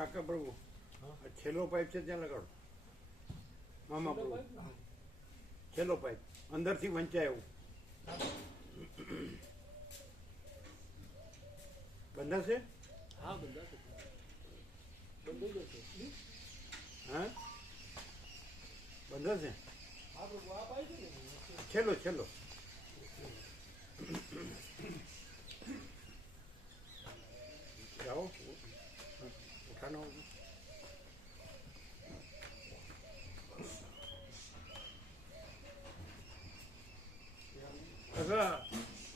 કાકા પ્રભુ છેલ્લો પાઇપ છે ત્યાં લગાડો મામા પ્રભુ છેલ્લો પાઇપ અંદરથી વંચાય એવું બંધાશે હા બંધાશે બંધાઈ જશે હા બંધાશે હા પ્રભુ આ પાઇપ છે ને છેલ્લો છેલ્લો જાઓ ઉઠાનો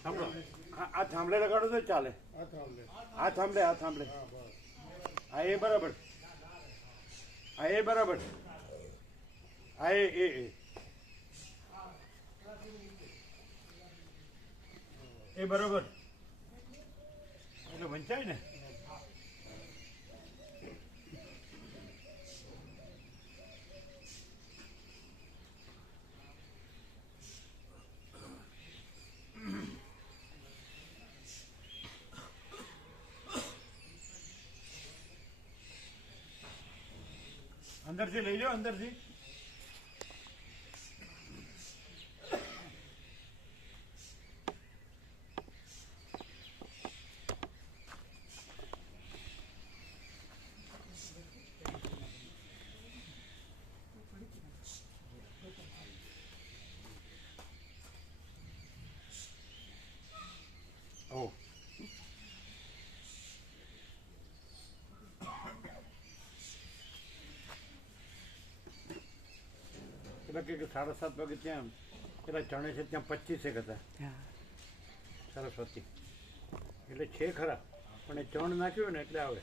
સાંભળો આ થાંભલે લગાડો તો ચાલે આ થાંભલે હા એ બરાબર હા એ બરાબર હા એ એ બરોબર એટલે વંચાય ને અંદરથી લઈ લો અંદરથી ઓ પેલા કે 7:30 વાગે ત્યાં પેલા ચણે છે ત્યાં 25 હતા સરસ્વતી એટલે છે ખરા પણ એ ચણ નાખ્યું ને એટલે આવે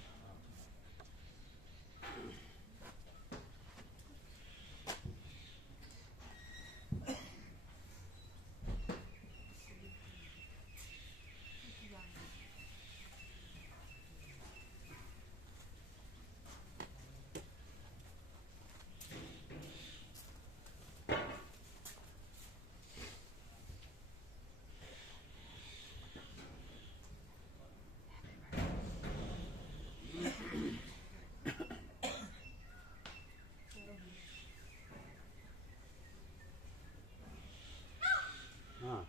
હા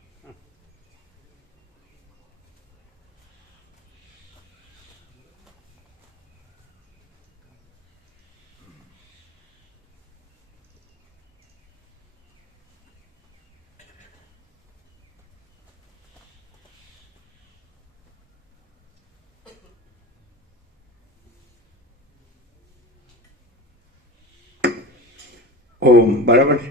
ઓમ બરાબર છે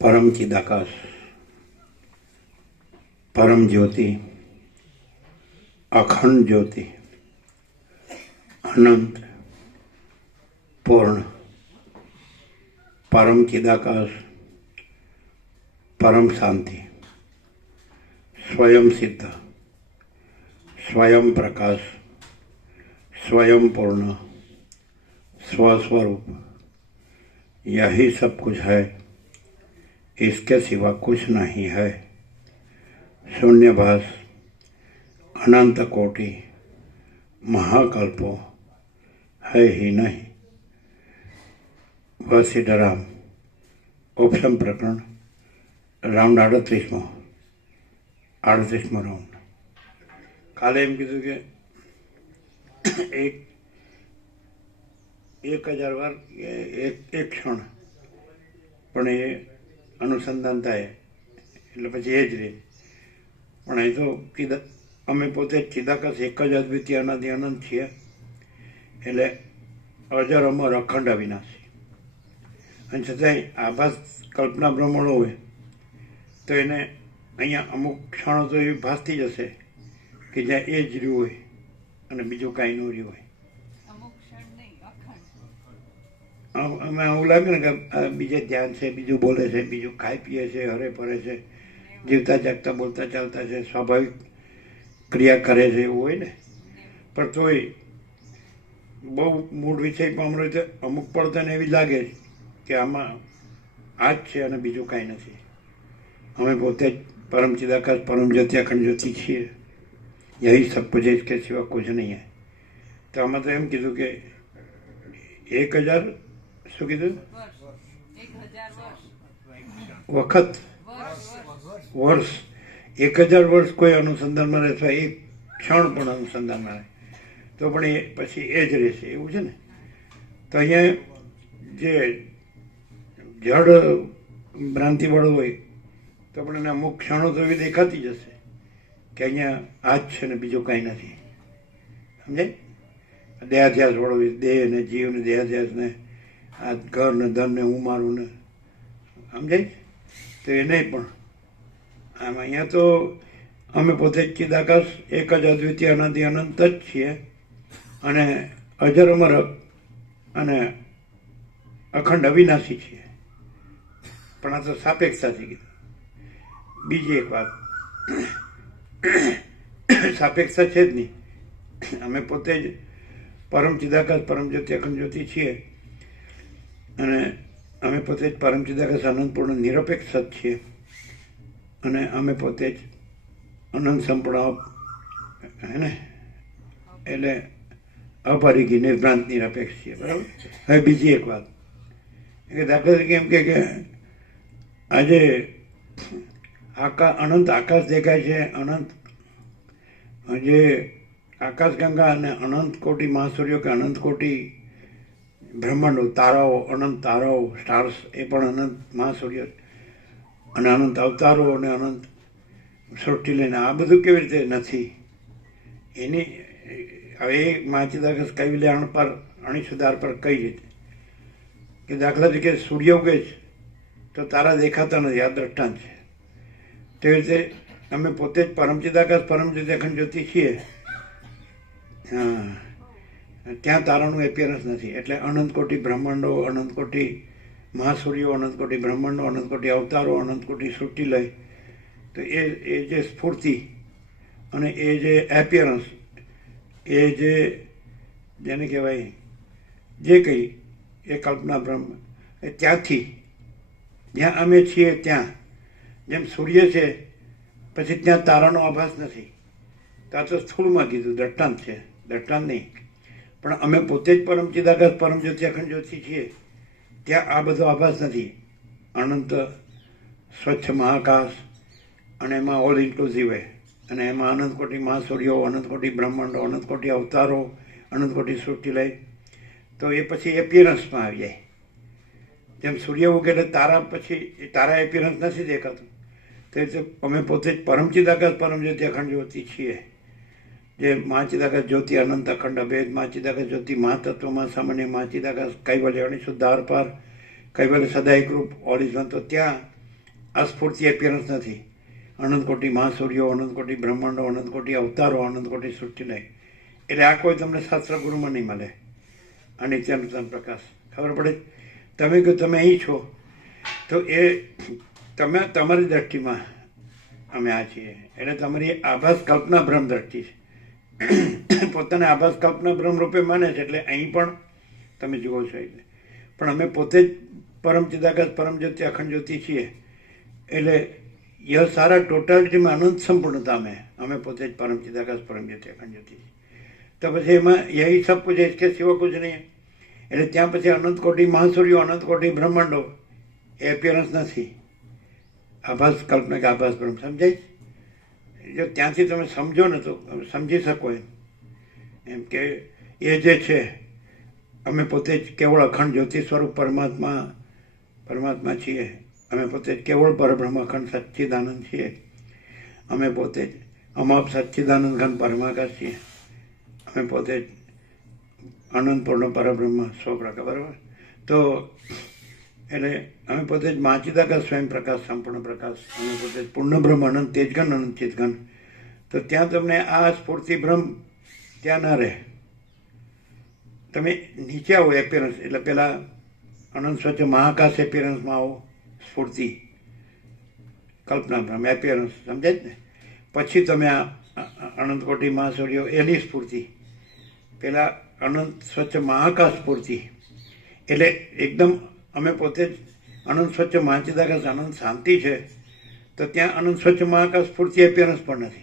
परम चिदाकाश परम ज्योति अखंड ज्योति अनंत पूर्ण परम चिदाकाश परम शांति स्वयं सिद्ध स्वयं प्रकाश स्वयं पूर्ण स्वस्वरूप यही सब कुछ है इसके सिवा कुछ नहीं है शून्यभास अनंत कोटि महाकल्पो है ही नहीं वह सीताराम उपशम प्रकरण राउंड 38 राउंड काले एम कीधु के 1000 वार एक क्षण पण ए अनुसंधान थाय એટલે પછી એ જ રહે પણ અહીં તો અમે પોતે ચિદાકાશ એક જ અદ્વિતીય અનાદિ અનંત છીએ એટલે અજર અમર અખંડ અવિનાશી અને છતાંય આભાસ કલ્પના ભ્રમણો હોય તો એને અહીંયા અમુક ક્ષણો તો એવી ભાસતી જશે કે જ્યાં એ જ રહ્યું હોય અને બીજું કાંઈ ન રહ્યું હોય. અમે એવું લાગે ને કે બીજે ધ્યાન છે, બીજું બોલે છે, બીજું ખાઈ પીએ છે, હરે ફરે છે, જીવતા જાગતા બોલતા ચાલતા છે, સ્વાભાવિક ક્રિયા કરે છે, એવું હોય ને. પણ તોય બહુ મૂળ વિષય પામરો તો અમુક પડતાને એવી લાગે કે આમાં આ જ છે અને બીજું કાંઈ નથી. અમે પોતે જ પરમ ચિદાકાશ પરમ જ્યોતિ અખંડ જ્યોતિ છીએ. યહી સબ કુછ है, इसके सिवा कुछ नहीं है. તો આમાં તો એમ કીધું કે 1000 શું કીધું વખત વર્ષ 1000 વર્ષ કોઈ અનુસંધાનમાં રહે અથવા એક ક્ષણ પણ અનુસંધાનમાં રહે તો પણ એ પછી એ જ રહેશે, એવું છે ને. તો અહીંયા જે જડ ભ્રાંતિવાળું હોય તો પણ એને અમુક ક્ષણો તો એવી દેખાતી જ હશે કે અહીંયા આ જ છે ને બીજું કાંઈ નથી, સમજાય. દેહાધ્યાસ વાળો દેહ ને જીવ ને દેહાધ્યાસ ને આ ઘર ને ધન ને હું મારું ને, સમજાય. તો એને પણ આમ અહીંયા તો અમે પોતે જ ચિદાકાશ એક જ અદ્વિતીય અનાદિ અનંત જ છીએ અને અજર અમર અને અખંડ અવિનાશી છીએ. પણ આ તો સાપેક્ષાથી કીધું. બીજી એક વાત, સાપેક્ષા છે જ નહીં. અમે પોતે જ પરમ ચિદાકાશ પરમ જ્યોતિ અખંડ જ્યોતિ છીએ અને અમે પોતે જ પરમ ચિદાકાશ અનંતપૂર્ણ નિરપેક્ષ જ છીએ અને અમે પોતે જ અનંત સંપૂર્ણ હે ને એટલે અપરિગી નિર્ભ્રાંત નિરપેક્ષ છીએ, બરાબર. હવે બીજી એક વાત કે દાખલા તરીકે એમ કે આજે અનંત આકાશ દેખાય છે, અનંત જે આકાશગંગા અને અનંત કોટી મહાસૂર્યો કે અનંત કોટી બ્રહ્માંડો, તારાઓ, અનંત તારાઓ, સ્ટાર્સ, એ પણ અનંત મહાસૂર્ય અને અનંત અવતારો અને અનંત સૃષ્ટિ લઈને આ બધું કેવી રીતે નથી એની હવે માચિદાકાશ કઈ લે અણીસુધાર પર કઈ રીતે કે દાખલા તરીકે સૂર્ય ઉગે છે તો તારા દેખાતા નથી, આ દ્રષ્ટાંત છે. તેવી રીતે અમે પોતે જ પરમચિદાકાશ પરમ જ્યોતિ અખંડ જ્યોતિ છીએ. ત્યાં તારાનું એપિયરન્સ નથી. એટલે અનંત કોટી બ્રહ્માંડો, અનંત કોટી મહાસૂર્યો, અનંત કોટી બ્રહ્માંડો, અનંત કોટી અવતારો, અનંત કોટી સૃષ્ટિ લય તો એ જે સ્ફૂર્તિ અને એ જે એપિયરન્સ, એ જેને કહેવાય જે કંઈ એ કલ્પના બ્રહ્મ એ ત્યાંથી જ્યાં અમે છીએ ત્યાં જેમ સૂર્ય છે પછી ત્યાં તારાનો આભાસ નથી. તો આ તો સ્થૂળમાં કીધું, દ્રષ્ટાંત છે, દ્રષ્ટાંત નહીં. પણ અમે પોતે જ પરમ ચિદાકાશ પરમ જ્યોતિ અખંડ જ્યોતિ છીએ ત્યાં આ બધો આભાસ નથી. અનંત સ્વચ્છ મહાકાશ અને એમાં ઓલ ઇન્ક્લુઝિવ હોય અને એમાં અનંત કોટી મહાસૂર્યો, અનંત કોટી બ્રહ્માંડો, અનંત કોટી અવતારો, અનંત કોટી સૃષ્ટિ લય તો એ પછી એપિયરન્સમાં આવી જાય. જેમ સૂર્ય ઉગે એટલે તારા પછી એ તારા એપિયરન્સ નથી દેખાતું. તે રીતે અમે પોતે જ પરમ ચિદાકાશ પરમ જ્યોતિ અખંડ જ્યોતિ છીએ. જે મહાચિદાકાશ જ્યોતિ અનંત અખંડ અભેદ મહાચિદાકાશ જ્યોતિ મહાતત્વમાં સામાન્ય મહાચિદાકાશ કૈવલ્ય અણીશુદ્ધાર પાર કૈવલ્ય સદાયકરૂપ ઓરિજિનલ, તો ત્યાં આ સ્ફૂર્તિ એપિયરન્સ નથી. અનંત કોટી મહાસૂર્યો, અનંત કોટી બ્રહ્માંડો, અનંત કોટી અવતારો, અનંત કોટી સૃષ્ટિ લય એટલે આ કોઈ તમને શાસ્ત્ર ગુરુમાં નહીં મળે. અનિત્યાનુસાર પ્રકાશ ખબર પડે. તમે કહો તમે અહીં છો તો એ તમે તમારી દ્રષ્ટિમાં અમે આ છીએ એટલે તમારી આભાસ કલ્પના ભ્રમ દ્રષ્ટિ છે. પોતાને આભાસ કલ્પના બ્રહ્મ રૂપે માને છે એટલે અહીં પણ તમે જુઓ છો. એટલે પણ અમે પોતે જ પરમ ચિદાકાશ પરમ જ્યોતિ અખંડ જ્યોતિ છીએ એટલે યહ સારા ટોટાલિટીમાં અનંત સંપૂર્ણતા અમે પોતે જ પરમ ચિદાકાશ પરમ જ્યોતિ અખંડ જ્યોતિ છીએ. તો પછી એમાં યહી સબ કુછ है, इसके सिवा कुछ नहीं. એટલે ત્યાં પછી અનંત કોટી મહાસૂર્યો, અનંત કોટી બ્રહ્માંડો એ એપિયરન્સ નથી. આભાસ કલ્પના કે આભાસ બ્રહ્મ, સમજાય. જો ત્યાંથી તમે સમજો ને તો સમજી શકો એમ કે એ જે છે અમે પોતે જ કેવળ અખંડ જ્યોતિ સ્વરૂપ પરમાત્મા છીએ. અમે પોતે જ કેવળ પરબ્રહ્મ અખંડ સચ્ચિદાનંદ છીએ. અમે પોતે જ અમાપ સચ્ચિદાનંદ ઘન પરમાકાશ છીએ. અમે પોતે જ અનંતપૂર્ણ પરબ્રહ્મ સ્વપ્રકાશ, બરાબર. તો એટલે અમે પોતે જ મહાચિદાકાશ સ્વયં પ્રકાશ સંપૂર્ણ પ્રકાશ. અમે પોતે જ પૂર્ણ બ્રહ્મ અનંત તેજઘન અનંત ચિતઘન. તો ત્યાં તમને આ સ્ફૂર્તિ ભ્રમ ત્યાં ના રહે. તમે નીચે આવો એપિયરન્સ, એટલે પેલા અનંત સ્વચ્છ મહાકાશ એપિયરન્સમાં આવો, સ્ફૂર્તિ કલ્પના ભ્રમ એપિયરન્સ, સમજાય જ ને? પછી તમે આ અનંત કોટી મહાસૂર્યો એની સ્ફૂર્તિ, પેલા અનંત સ્વચ્છ મહાકાશ સ્ફૂર્તિ, એટલે એકદમ અમે પોતે જ અનંત સ્વચ્છ મહાચિદાકાશ અનંત શાંતિ છે, તો ત્યાં અનંત સ્વચ્છ મહાકાશ સ્ફૂર્તિ એપિયરન્સ પણ નથી.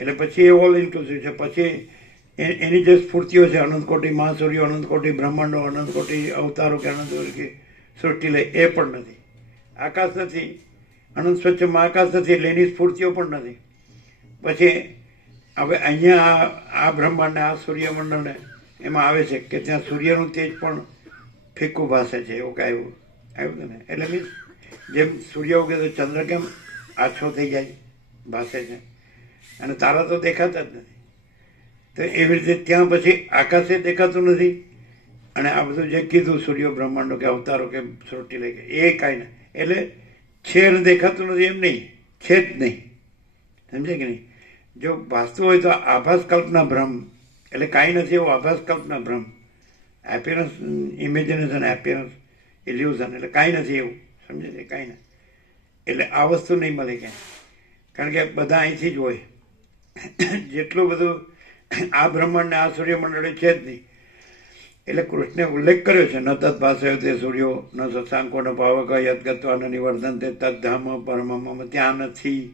એટલે પછી એ ઓલ ઇન્ક્લુસિવ છે. પછી એની જે સ્ફૂર્તિઓ છે, અનંત કોટી મહાસૂર્યો, અનંત કોટી બ્રહ્માંડો, અનંત કોટી અવતારો કે અનંત કોટી સૃષ્ટિ લે, એ પણ નથી. આકાશ નથી, અનંત સ્વચ્છ મહાકાશ નથી, એટલે એની સ્ફૂર્તિઓ પણ નથી. પછી હવે અહીંયા આ બ્રહ્માંડને, આ સૂર્યમંડળને એમાં આવે છે કે ત્યાં સૂર્યનું તેજ પણ ફીકું ભાસે છે, એવું કાંઈ આવ્યું ને. એટલે મીન્સ જેમ સૂર્ય ઉગે તો ચંદ્ર કેમ આછો થઈ જાય, ભાસે છે, અને તારા તો દેખાતા જ નથી. તો એવી રીતે ત્યાં પછી આકાશે દેખાતું નથી, અને આ બધું જે કીધું સૂર્ય બ્રહ્માંડો કે અવતારો કે સૃષ્ટિ લઈ કે એ કાંઈ નહીં. એટલે છે અને દેખાતું નથી એમ નહીં, છે જ નહીં. સમજે કે નહીં? જો વાસ્તુ હોય તો આભાસ કલ્પના ભ્રમ, એટલે કાંઈ નથી એવું આભાસ કલ્પના ભ્રમ. એપિયરન્સ ઇમેજિનેશન, એપિયરન્સ ઇલ્યુઝન, એટલે કાંઈ નથી એવું, સમજે છે? કાંઈ નથી. એટલે આ વસ્તુ નહીં મળે ક્યાંય, કારણ કે બધા અહીંથી જ હોય. જેટલું બધું આ બ્રહ્માંડ ને આ સૂર્યમંડળ છે જ નહીં. એટલે કૃષ્ણે ઉલ્લેખ કર્યો છે, ન તત્ ભાષયો તે સૂર્યો ન શશાંકો ન પાવક યદગત્વા ન નિવર્ધન તે તદ્ધામ પરમમ, ત્યાં નથી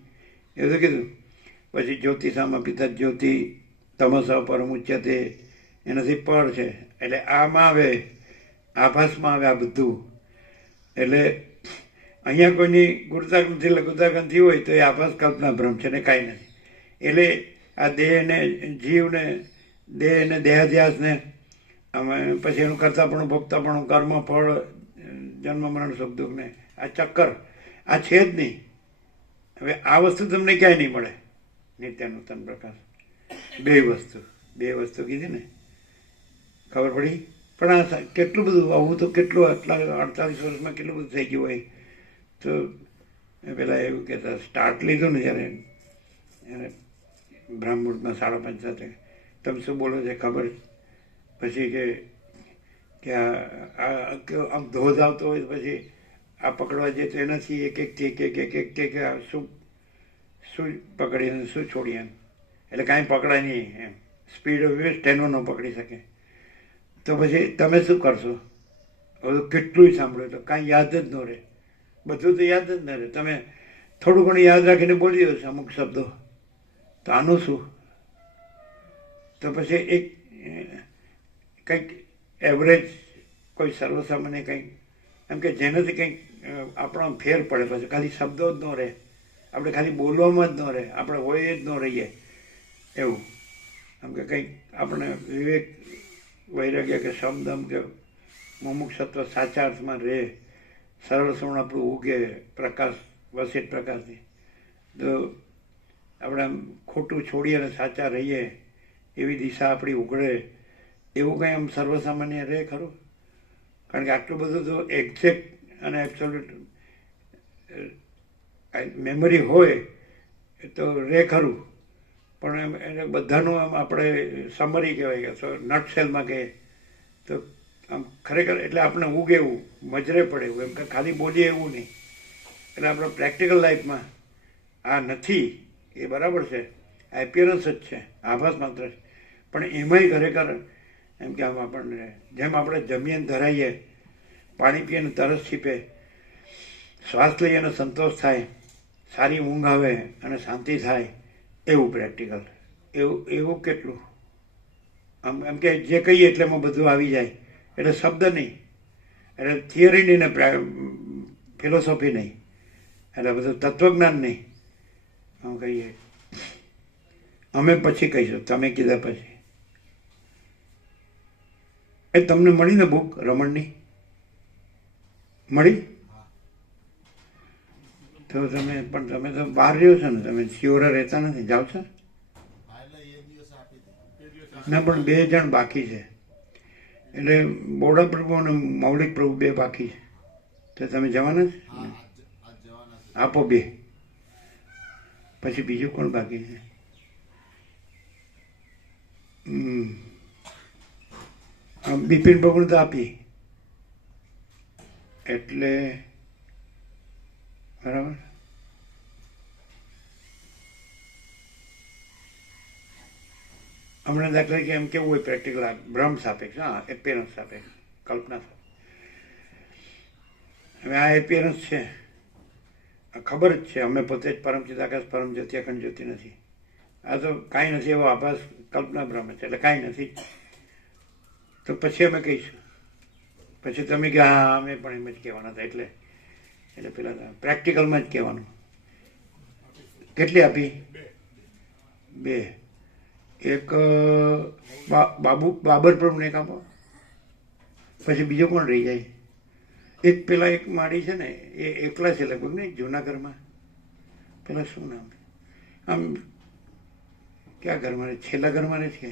એવું તો કીધું. પછી જ્યોતિષામાં પિતા જ્યોતિ તમસ પરમુચ્યતે, એનાથી પર છે. એટલે આમાં આવે, આભાસમાં આવે આ બધું. એટલે અહીંયા કોઈની ગુરુતાગ્રંથિ લઘુતાગ્રંથિ હોય તો એ આભાસ કલ્પના ભ્રમ છે ને કાંઈ નથી. એટલે આ દેહને, જીવને, દેહને, દેહાધ્યાસને, અમે પછી એનું કરતાપણું, ભોગતાપણું, કર્મ, ફળ, જન્મ મરણ સુખ દુઃખને, આ ચક્કર આ છે જ નહીં. હવે આ વસ્તુ તમને ક્યાંય નહીં મળે. નિત્ય નૂતન પ્રકાશ, બે વસ્તુ કીધી ને, ખબર પડી? પણ આ કેટલું બધું, આવું તો કેટલું, આટલા 48 વર્ષમાં કેટલું બધું થઈ ગયું હોય. તો પેલા એવું કહેતા, સ્ટાર્ટ લીધું ને જ્યારે એને બ્રહ્મમુહૂર્તમાં 5:30, તમે શું બોલો છે ખબર? પછી કે આમ ધોધ આવતો હોય પછી આ પકડવા જઈએ તો એનાથી એક શું પકડીને શું છોડીએ, એટલે કાંઈ પકડાય નહીં એમ. સ્પીડ સ્ટેનો ન પકડી શકે. તો પછી તમે શું કરશો? હવે કેટલું સાંભળ્યું તો કાંઈ યાદ જ ન રહે. બધું તો યાદ જ ન રહે. તમે થોડું ઘણું યાદ રાખીને બોલી દો છો અમુક શબ્દો, તો આનું શું? તો પછી એક કંઈક એવરેજ, કોઈ સર્વસામાન્ય કંઈક એમ કે જેનાથી કંઈક આપણો ફેર પડે. પછી ખાલી શબ્દો જ ન રહે, આપણે ખાલી બોલવામાં જ ન રહે, આપણે હોય જ ન રહીએ એવું. એમ કે કંઈક આપણે વિવેક, વૈરાગ્ય કે સમદમ કે મુમુક્ષત્વ સાચા અર્થમાં રહે, સરળ સવણ આપણું ઉગે પ્રકાશ, વસિત પ્રકાશથી. તો આપણે આમ ખોટું છોડીએ અને સાચા રહીએ એવી દિશા આપણી ઉઘડે, એવું કંઈ આમ સર્વસામાન્ય રહે ખરું? કારણ કે આટલું બધું તો એક્ઝેક્ટ અને એબ્સોલ્યુટ મેમરી હોય તો રહે ખરું, પણ એમ એને બધાનું આમ આપણે સમરી કહેવાય કે નટસેલમાં કહે તો આમ ખરેખર એટલે આપણે ઉગે એવું, મજરે પડે એવું, એમ કે ખાલી બોલીએ એવું નહીં. એટલે આપણે પ્રેક્ટિકલ લાઈફમાં આ નથી એ બરાબર છે, આ એપિયરન્સ જ છે, આભાસ માત્ર છે. પણ એમાંય ખરેખર એમ કે આમ આપણને જેમ આપણે જમીએ ને ધરાઈએ, પાણી પીએ ને તરસ છીપે, શ્વાસ લઈએ અને સંતોષ થાય, સારી ઊંઘ આવે અને શાંતિ થાય, એવું પ્રેક્ટિકલ. એવું કેટલું આમ એમ કે જે કહીએ એટલે એમાં બધું આવી જાય. એટલે શબ્દ નહીં, એટલે થિયરી નહીં ને ફિલોસોફી નહીં, એટલે બધું તત્વજ્ઞાન નહીં. આમ કહીએ અમે પછી કહીશું, તમે કીધા પછી. એ તમને મળી ને બુક રમણની મળી? તો તમે પણ તમે તો બહાર રહ્યો છો ને, તમે શિયોરા રહેતા નથી, જાઓ છો? ના, પણ 2 જણ બાકી છે, એટલે બોડા પ્રભુ અને મૌલિક પ્રભુ 2 બાકી છે. તો તમે જવાના જ આપો 2, પછી બીજું કોણ બાકી છે? બિપિન પ્રભુને તો આપી એટલે બરાબર. હમણાં દાખલા કે એમ કેવું હોય પ્રેક્ટિકલ ભ્રમ સાપેક્ષ, હા એપિયરન્સ સાપેક્ષ, કલ્પના સાપેક્ષ. હવે આ એપિયરન્સ છે, આ ખબર જ છે અમે પોતે જ પરમ ચિદાકાશ પરમ જ્યોતિ અખંડ જ્યોતિ નથી. આ તો કાંઈ નથી એવો આભાસ કલ્પના ભ્રમ છે, એટલે કાંઈ નથી. તો પછી અમે કહીશું, પછી તમે કે હા અમે પણ એમ જ કહેવાના હતા. એટલે એટલે પેલા પ્રેક્ટિકલમાં જ કહેવાનું. કેટલી આપી? 2. એક બાબર પ્રભુને એક આપો, પછી બીજો કોણ રહી જાય? એક પેલા એક માળી છે ને એ એકલા છે લગભગ ને જૂનાગઢમાં, પેલા શું નામ આમ ક્યાં ઘરમાં રહે? છેલ્લા ઘરમાં રહે છે.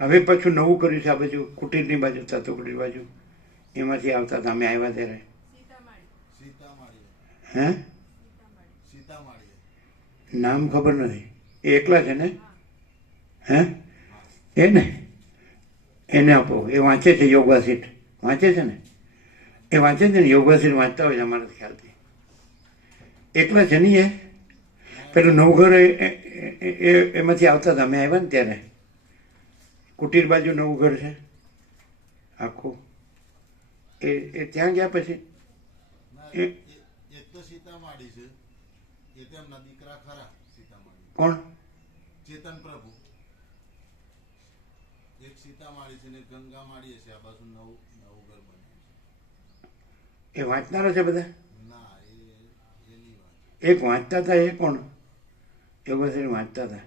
હવે પાછું નવું કર્યું છે આ બાજુ કુટીરની બાજુ, તત્વ કુટીર બાજુ, એમાંથી આવતા હતા અમે આવ્યા ત્યારે. હે? નામ ખબર નથી. એ એકલા છે ને? હે? એ ને એને આપો. એ વાંચે છે યોગાસીટ, વાંચે છે ને? એ વાંચે છે ને યોગાસીટ, વાંચતા હોય છે અમારા ખ્યાલથી. એકલા છે નહીં એ? પેલું નવઘર એમાંથી આવતા હતા અમે આવ્યા ને ત્યારે. કુટીર બાજુ નવું ઘર છે આખું, એ ત્યાં ગયા પછી કોણ? ચેતન પ્રભુ એક સીતામાળી છે ને ગંગામાળી છે. આ બાજુ નવું ઘર બન્યું એ વાંચનારા છે બધા? ના, એની વાત. એક વાંચતા હતા એ કોણ? યોગાસન વાંચતા હતા.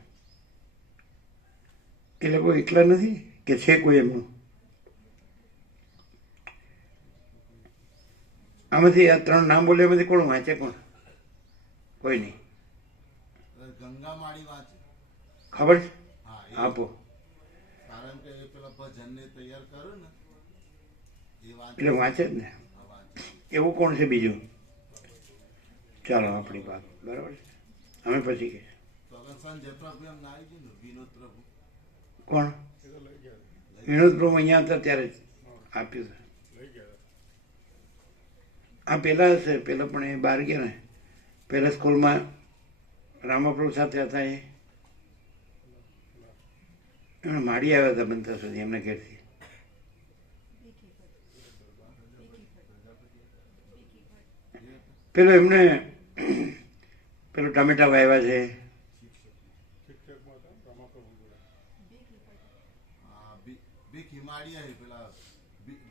એ લોકો એકલા નથી કે છે કોઈ એમનું? આમાંથી આ 3 નામ બોલ્યા એમાંથી કોણ વાંચે? કોણ? કોઈ નહીં. ગંગામાળી વાંચે ખબર છે? હા, આપો. કારણ કે પેલા ભજનને તૈયાર કરો ને એ વાંચે. એટલે વાંચે જ ને. એવું કોણ છે બીજું? ચાલો આપણી વાત બરાબર છે, અમે પછી કહીએ. સંજય પ્રભુ એમ ના આવી ગયું ને, વિનોદ પ્રભુ. કોણ? વિનોદ પ્રભુ અહીંયા હતા ત્યારે જ આપ્યું હતું. આ પેલા હશે, પેલા પણ એ બહાર ગયા ને, પેલા સ્કૂલમાં રામાપ્રભુ સાથે હતા. એમને માડી આવ્યા હતા બનતા સુધી એમના ઘેરથી. પેલો એમને પેલું ટમેટા વાવ્યા છે. ભીખ હિમાડી પેલા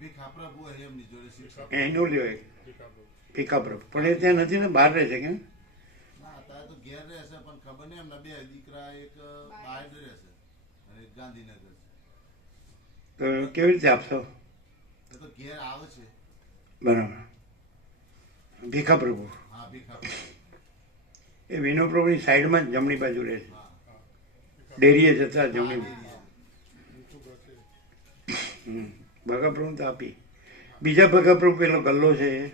ભીખા પ્રભુ એમની જોડે શિક્ષક. એનું લ્યો એક ભીખા પ્રભુ, પણ એ ત્યાં નથી ને, બહાર રહે છે. કેમ? ના, અત્યારે તો ઘેર રહેશે, પણ ખબર નહીં એમના 2 દીકરા, એક બહાર રહેશે અને એક ગાંધીનગર છે. તો કેવી રીતે આપશો? એ તો ઘેર આવે છે. બરાબર. ભીખા પ્રભુ. હા, ભીખા પ્રભુ. એ વિનો પ્રભુની સાઈડમાં જ જમણી બાજુ રહે છે. ડેરીએ જતા જમણી. ભગા પ્રભુ તો આપી. બીજા ભગા પ્રભુ પેલો ગલ્લો છે એ?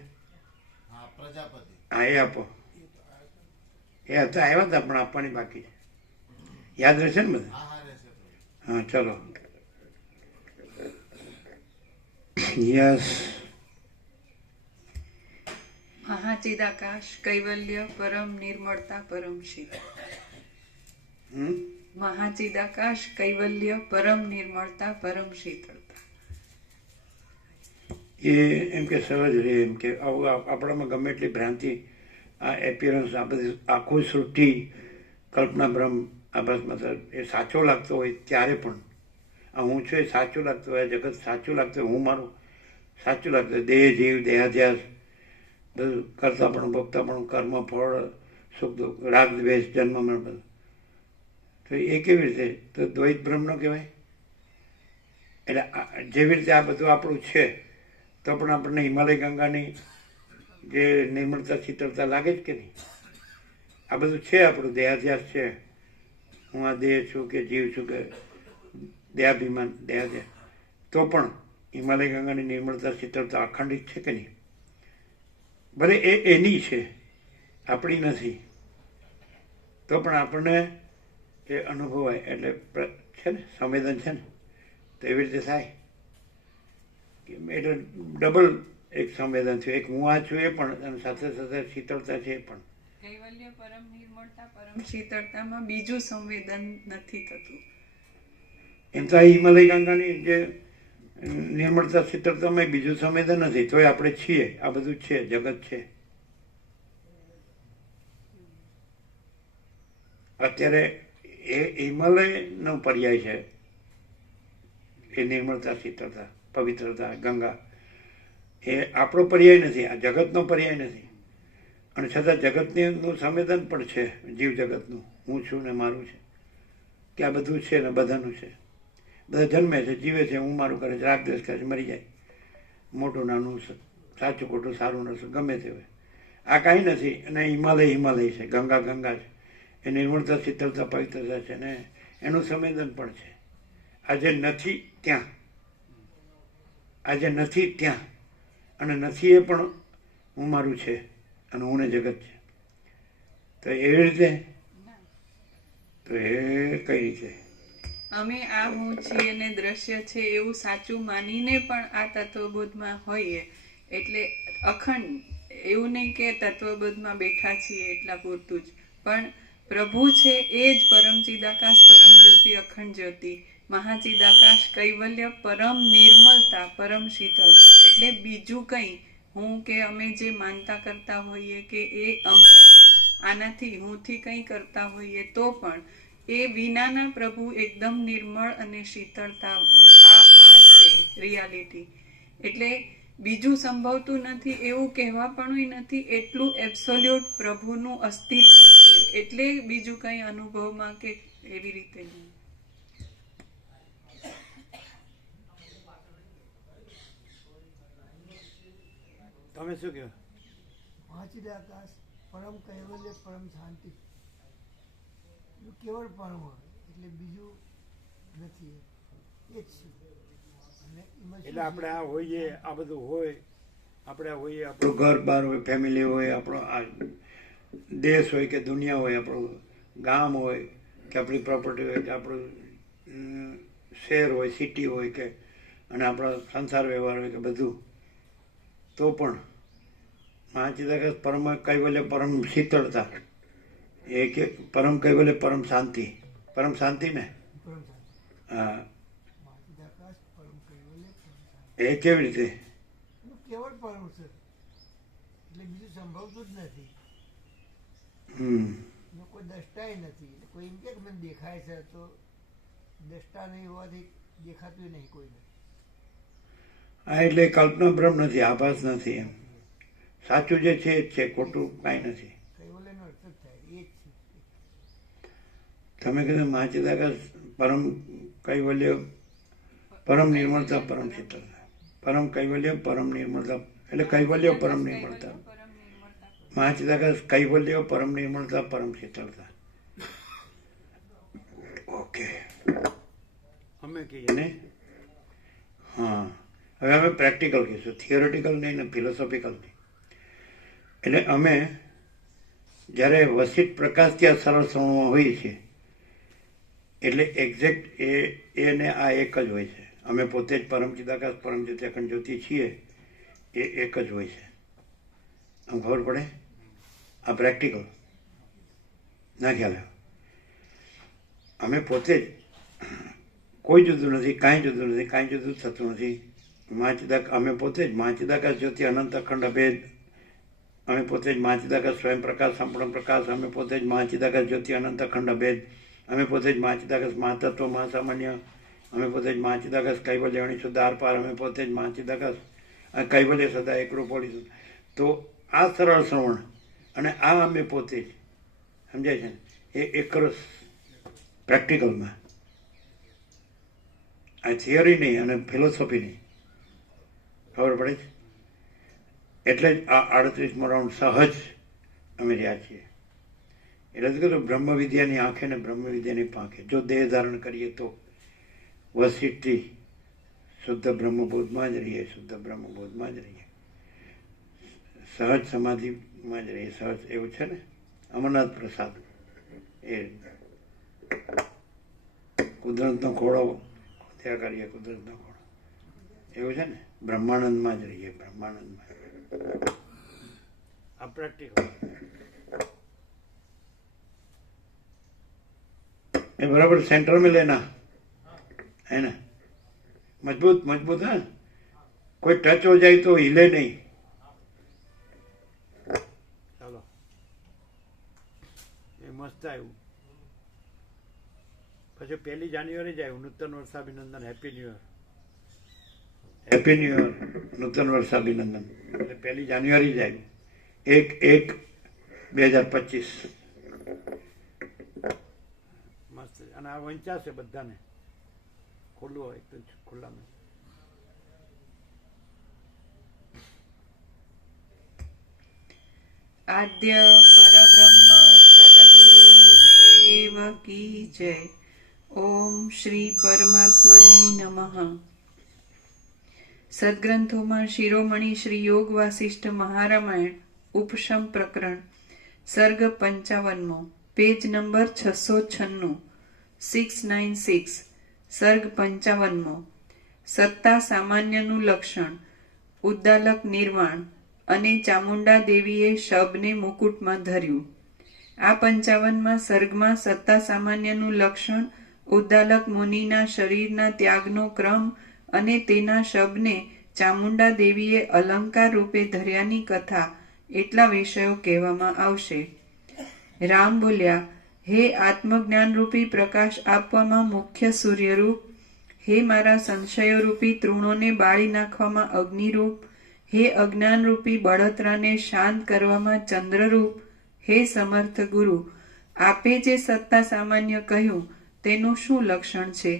હા, પ્રજાપતિ. હા, એ આપો. એ હતા, આવ્યા હતા પણ આપવાની બાકી છે. યાદ રહેશે ને બધા? હા, રહેશે. હા, ચલો. યસ. મહાચિદાકાશ કૈવલ્ય પરમ નિર્મળતા પરમ શિવ. મહાચિદાકાશ કૈવલ્ય પરમ નિર્મળતા પરમ શીતળતા. એ એમ કે સહજ રહે, એમ કે આપણામાં ગમે એટલી ભ્રાંતિ, આ એપિયરન્સ, આ બધી આખું સૃષ્ટિ કલ્પના ભ્રમ આભાસમાં એ સાચો લાગતો હોય ત્યારે પણ, આ હું છું એ સાચું લાગતું હોય, જગત સાચું લાગતું હોય, હું મારું સાચું લાગતું હોય, દેહ જીવ દેહાધ્યાસ બધું કરતા પણ ભોગતા પણ કર્મ ફળ સુખ દુઃખ રાગ દ્વેષ જન્મ મરણ બધું, તો એ કેવી રીતે? તો દ્વૈત બ્રહ્મ ન કહેવાય? એટલે જેવી રીતે આ બધું આપણું છે તો પણ આપણને હિમાલય ગંગાની જે નિર્મળતા શીતળતા લાગે જ કે નહીં? આ બધું છે આપણું, દેહાધ્યાસ છે, હું આ દેહ છું કે જીવ છું કે દેહાભિમાન દેહાધ્યાસ, તો પણ હિમાલય ગંગાની નિર્મળતા શીતળતા અખંડિત છે કે નહીં? ભલે એ એની છે, આપણી નથી, તો પણ આપણને એ અનુભવાય. એટલે છે ને સંવેદન છે ને, તો એવી રીતે થાય. એટલે ડબલ એક સંવેદન થયું. એક હું આ છું એ પણ, અને સાથે સાથે શીતળતા છે એ પણ. કૈવલ્ય પરમ નિર્મળતા પરમ શીતળતામાં બીજું સંવેદન નથી થતું. એમ તો આ હિમાલય ગંગાની જે નિર્મળતા શીતળતામાં બીજું સંવેદન નથી, તોય આપણે છીએ, આ બધું છે, જગત છે. અત્યારે એ હિમાલયનો પર્યાય છે એ નિર્મળતા શીતળતા પવિત્રતા ગંગા. એ આપણો પર્યાય નથી, આ જગતનો પર્યાય નથી. અને છતાં જગતનું સંવેદન પણ છે, જીવ જગતનું, હું છું ને મારું છે, કે આ બધું છે ને બધાનું છે. બધા જન્મે છે, જીવે છે, હું મારું કરે છે, રાગ દ્વેષ કરે છે, મરી જાય. મોટું નાનું, સાચું ખોટું, સારું નરસું, ગમે તે હોય. આ કાંઈ નથી. અને હિમાલય છે, ગંગા છે, એ નિર્મળતા શીતળતા પવિત્રતા છે ને એનું સંવેદન પણ છે. આજે નથી ત્યાં, આજે નથી ત્યાં, અને નથી એ પણ હું મારું છે, અને હું ને જગત છે. તો એવી રીતે, તો એ કઈ રીતે અમે આ હું છીએ ને દ્રશ્ય છે એવું સાચું માનીને પણ આ તત્વબોધમાં હોઈએ એટલે અખંડ. એવું નહીં કે તત્વબોધમાં બેઠા છીએ એટલા પૂરતું જ, પણ પ્રભુ છે એ જ પરમ ચિદાકાશ, પરમ જ્યોતિ, અખંડ જ્યોતિ, મહાચિદાકાશ, કૈવલ્ય, પરમ નિર્મલતા, પરમ શીતળતા. એટલે બીજું કંઈ હું કે અમે જે માનતા કરતા હોઈએ કે એ અમારા આનાથી હુંથી કંઈ કરતા હોઈએ તો પણ એ વિનાના પ્રભુ એકદમ નિર્મળ અને શીતળતા, આ છે રિયાલિટી. એટલે બીજું સંભવતું નથી એવું કહેવા પણ નથી. એટલું એબ્સોલ્યુટ પ્રભુનું અસ્તિત્વ છે, એટલે બીજું કંઈ અનુભવમાં કે એવી રીતે નહીં. તમે શું કહો? મહાચિદાકાશ, પરમ કૈવલ્ય, પરમ શાંતિ, કેવળ પરમ એટલે બીજું નથી, એ જ છે. અને એમાં એટલે આપણે આ હોઈએ, આ બધું હોય, આપણે આ હોઈએ, આપણું ઘર બાર હોય, ફેમિલી હોય, આપણો આ દેશ હોય કે દુનિયા હોય, આપણું ગામ હોય કે આપણી પ્રોપર્ટી હોય કે આપણું શહેર હોય, સિટી હોય કે, અને આપણો સંસાર વ્યવહાર હોય કે બધું, તો પણ મહાચિદાકાશ પરમ કૈવલ્ય પરમ શીતળતા, એ કે પરમ કૈવલ્ય પરમ શાંતિ, પરમ શાંતિ ને. પરમ શાંતિ. હા, મહાચિદાકાશ, પરમ કૈવલ્ય, પરમ શાંતિ. એ કેવી રીતે? એનું કેવળ પરમ છે, એટલે બીજું સંભવતું જ નથી. એનો કોઈ દ્રષ્ટાય નથી. એટલે કોઈ એમ કે મને દેખાય છે, તો દ્રષ્ટા નહીં હોવાથી દેખાતું નહીં કોઈને. હા, એટલે કલ્પના બ્રહ્મ નથી, આભાસ નથી. એમ સાચું જે છે એ જ છે, ખોટું કાંઈ નથી. કૈવલ્યનો અર્થ જ થાય, એ જ છે. તમે કીધું મહાચિદાકાશ પરમ કૈવલ્ય પરમ નિર્મળતા પરમ શીતળતા, પરમ કૈવલ્ય પરમ નિર્મળતા, એટલે કૈવલ્ય પરમ નિર્મળતા, મહાચિદાકાશ કૈવલ્ય પરમ નિર્મળતા પરમ શીતળતા. ઓકે, અમે કહીએ ને. હા, હવે અમે પ્રેક્ટિકલ કહીશું, થિયોરિટિકલ નહીં ને ફિલોસોફિકલ નહીં. એટલે અમે જ્યારે વસિત પ્રકાશ ત્યાં સરળ શ્રવણમાં હોઈએ છીએ, એટલે એક્ઝેક્ટ એને આ એક જ હોય છે. અમે પોતે જ પરમ ચિદાકાશ, પરમ જ્યોતિ, અખંડ જ્યોતિ છીએ, એ એક જ હોય છે. આમ ખબર પડે? આ પ્રેક્ટિકલ ના ખ્યાલ આવ્યો. અમે પોતે જ, કોઈ જુદું નથી, કાંઈ જુદું નથી, કાંઈ જુદું થતું નથી. અમે પોતે જ મહાચિદાકાશ જ્યોતિ, અનંત અખંડ અભેદ. અમે પોતે જ મહાચિદાકાશ સ્વયં પ્રકાશ, સંપૂર્ણ પ્રકાશ. અમે પોતે જ મહાચિદાકાશ જ્યોતિ, અનંત અખંડ અભેદ. અમે પોતે જ મહાચિદાકાશ મહાતત્વ, મહાસામાન્ય. અમે પોતે જ મહાચિદાકાશ કૈવલ્ય, અણિશુદ્ધ આરપાર. અમે પોતે જ મહાચિદાકાશ કૈવલ્ય સદા એકરૂપ હોળી. તો આ સરળ શ્રવણ અને આ અમે પોતે જ, સમજાય છે ને, એ એક રસ પ્રેક્ટિકલમાં. આ થિયરી નહીં અને ફિલોસોફી નહીં. ખબર પડે છે? એટલે જ આ 38મો રાઉન્ડ સહજ અમે રહ્યા છીએ. એટલે જ કીધું બ્રહ્મ વિદ્યાની આંખે ને બ્રહ્મ વિદ્યાની પાંખે. જો દેહ ધારણ કરીએ તો વસિષ્ઠથી શુદ્ધ બ્રહ્મબોધમાં જ રહીએ, શુદ્ધ બ્રહ્મબોધમાં જ રહીએ, સહજ સમાધિમાં જ રહીએ. સહજ એવું છે ને, અમરનાથ પ્રસાદ. એ કુદરતનો ખોળો ત્યાં કરીએ, કુદરતનો ખોળો એવું છે ને, બ્રહ્માનંદમાં જ રહીએ, બ્રહ્માનંદમાં. આ પ્રેક્ટિકલ એ બરાબર सेंटर में लेना है ना, मजबूत मजबूत है, कोई टच हो जाए तो हिले नहीं. चलो એ મસ્ત આવ્યું. પછી 1 જાન્યુઆરી જ આવ્યું, નૂતન વર્ષાભિનંદન, happy new year. Happy new year, નૂતન વર્ષાભિનંદન. એટલે 1 જાન્યુઆરી જ આવ્યું, 1/1/2025. મસ્ત. અને આ વંચાશે બધાને, ખુલ્લું હોય તો ખુલ્લામાં. આદ્ય પરબ્રહ્મ સદગુરુ દેવ કી જય. ઓમ શ્રી પરમાત્મને નમઃ. સદગ્રંથોમાં શિરોમણી શ્રી યોગ વાસિષ્ઠ મહારામાયણ ઉપશમ પ્રકરણ સર્ગ 55મો, પેજ નંબર 696, 696. સર્ગ 55મો. સત્તા સામાન્યનું લક્ષણ, ઉદ્દાલક નિર્વાણ અને ચામુંડા દેવીએ શબને મુકુટમાં ધર્યું. આ 55માં સર્ગમાં સત્તા સામાન્યનું લક્ષણ, ઉદ્દાલક મુનિના શરીરના ત્યાગનો ક્રમ અને તેના શબને ચામુંડા દેવીએ અલંકાર રૂપે ધર્યાની કથા એટલા વિષયો કહેવામાં આવશે. રામ બોલ્યા, હે આત્મજ્ઞાનરૂપી પ્રકાશ આપવામાં મુખ્ય સૂર્યરૂપ, હે મારા સંશયોરૂપી તૃણોને બાળી નાખવામાં અગ્નિરૂપ, હે અજ્ઞાનરૂપી બળતરાને શાંત કરવામાં ચંદ્રરૂપ, હે સમર્થ ગુરુ, આપે જે સત્તા સામાન્ય કહ્યું તેનું શું લક્ષણ છે?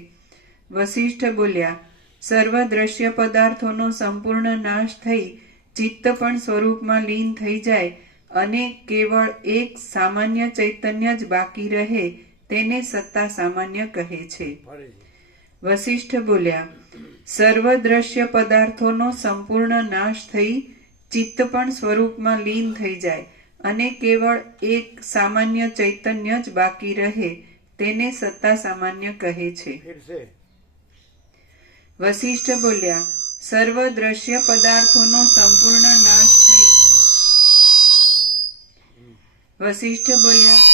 વસિષ્ઠ બોલ્યા, સર્વ દ્રશ્ય પદાર્થોનો સંપૂર્ણ નાશ થઈ ચિત્ત પણ સ્વરૂપમાં લીન થઈ જાય અને કેવળ એક સામાન્ય ચૈતન્ય જ બાકી રહે તેને સત્તા સામાન્ય કહે છે. વસિષ્ઠ બોલ્યા, સર્વ દ્રશ્ય પદાર્થોનો સંપૂર્ણ નાશ થઈ ચિત્ત પણ સ્વરૂપમાં લીન થઈ જાય અને કેવળ એક સામાન્ય ચૈતન્ય જ બાકી રહે તેને સત્તા સામાન્ય કહે છે. વસિષ્ઠ બોલ્યા, સર્વ દ્રશ્ય પદાર્થોનો સંપૂર્ણ નાશ થઈ. વસિષ્ઠ બોલ્યા,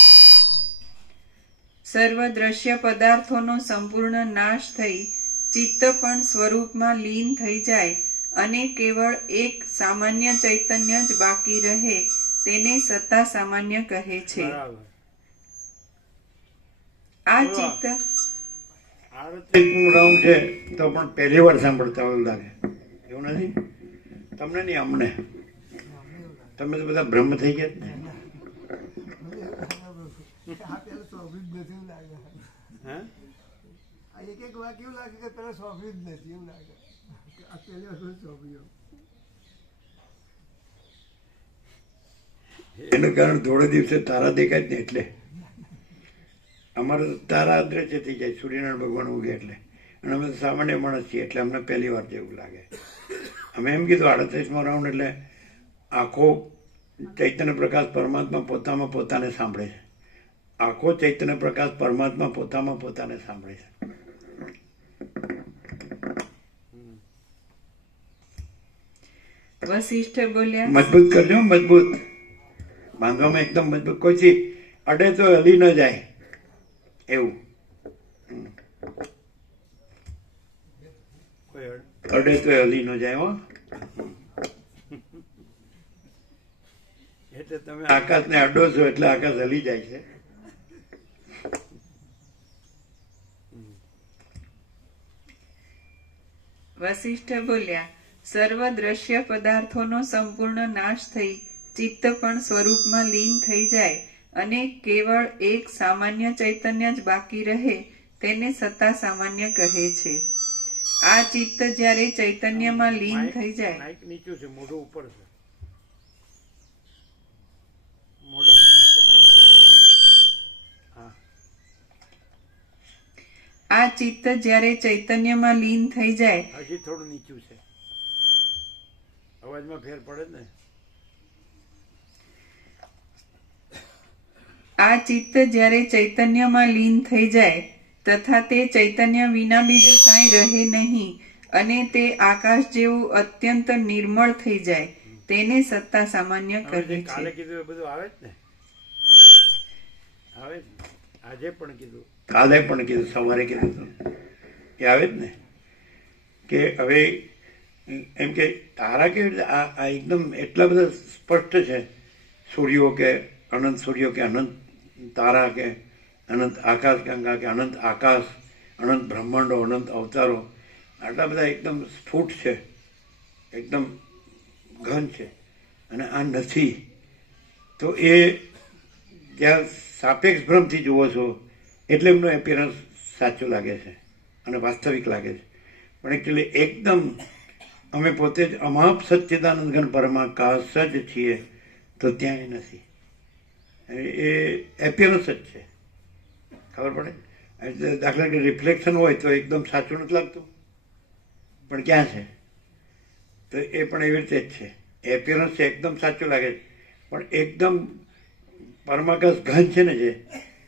સર્વ દ્રશ્ય પદાર્થોનો સંપૂર્ણ નાશ થઈ ચિત્ત પણ સ્વરૂપમાં લીન થઈ જાય અને કેવળ એક સામાન્ય ચૈતન્ય જ બાકી રહે તેને સત્તા સામાન્ય કહે છે. આ ચિત્ત આરતીનું રાઉન્ડ છે તો પણ પહેલી વાર સાંભળતા હોય એવું લાગે, એવું નથી? તમને નહીં, અમને. તમે તો બધા બ્રહ્મ થઈ ગયા ને. આ પેલા સ્વાભિત નથી એવું લાગે. હા, આ એક વાક્ય એવું લાગે કે પેલા સ્વાભિત નથી એવું લાગે. આ પહેલી વખત સ્વાભ્યો. એનું કારણ થોડે દિવસે તારા દેખાય જ ને, એટલે અમારે તો તારા અદ્રશ્ય થઈ જાય, સૂર્યનારાયણ ભગવાન ઉગે એટલે. અને અમે તો સામાન્ય માણસ છીએ એટલે અમને પહેલી વાર જેવું લાગે. અમે એમ કીધું 38મો રાઉન્ડ એટલે આખો ચૈતન્ય પ્રકાશ પરમાત્મા પોતામાં પોતાને સાંભળે છે. આખો ચૈતન્ય પ્રકાશ પરમાત્મા પોતામાં પોતાને સાંભળે છે. વસિષ્ઠ બોલ્યા, મજબૂત કરજો, મજબૂત બાંધવામાં એકદમ મજબૂત, કોઈથી અડે તો હલી ન જાય એવું. અડે તો હલી ન જાય હો. એટલે તમે આકાશને અડો છો એટલે આકાશ હલી જાય છે. વસિષ્ઠ બોલ્યા, સર્વ દ્રશ્ય પદાર્થોનો સંપૂર્ણ નાશ થઈ ચિત્ત પણ સ્વરૂપમાં લીન થઈ જાય અને કેવળ એક સામાન્ય ચૈતન્ય જ બાકી રહે તેને સત્તા સામાન્ય કહે છે. આ ચિત્ત જ્યારે ચૈતન્યમાં લીન થઈ જાય, માઈક નીચું છે, મોઢું ઉપર છે. આ ચિત્ત જ્યારે ચૈતન્યમાં લીન થઈ જાય, હજી થોડું નીચું છે, અવાજમાં ફેર પડે ને. આ ચિત્ત જ્યારે ચૈતન્યમાં લીન થઈ જાય તથા તે ચૈતન્ય વિના બીજું કાંઈ રહે નહીં અને તે આકાશ જેવું અત્યંત નિર્મળ થઈ જાય તેને સત્તા સામાન્ય હવે જે કહે કાલે છે. કીધું એ બધું આવે જ ને, આવે જ ને. આજે પણ કીધું, કાલે પણ કીધું, સવારે કીધું હતું, એ આવે જ ને. કે હવે એમ કે તારા કેવી રીતે આ એકદમ એટલા બધા સ્પષ્ટ છે, સૂર્યો કે અનંત સૂર્યો કે અનંત તારા કે અનંત આકાશ ગંગા કે અનંત આકાશ, અનંત બ્રહ્માંડો, અનંત અવતારો, આટલા બધા એકદમ સ્ફુટ છે, એકદમ ઘન છે, અને આ નથી. તો એ ત્યાં સાપેક્ષ ભ્રમથી જુઓ છો એટલે એમનો એપિયરન્સ સાચું લાગે છે અને વાસ્તવિક લાગે છે. પણ એકચ્યુઅલી એકદમ અમે પોતે જ અમાપ સચ્ચિદાનંદ ઘન પરમાકાશ જ છીએ, તો ત્યાં એ નથી. એ એપિયરન્સ જ છે, ખબર પડે. એટલે દાખલા કે રિફ્લેક્શન હોય તો એકદમ સાચું નથી લાગતું, પણ ક્યાં છે? તો એ પણ એવી રીતે જ છે. એપિયરન્સ છે એકદમ સાચું લાગે છે, પણ એકદમ પરમાકાશ ઘન છે ને, જે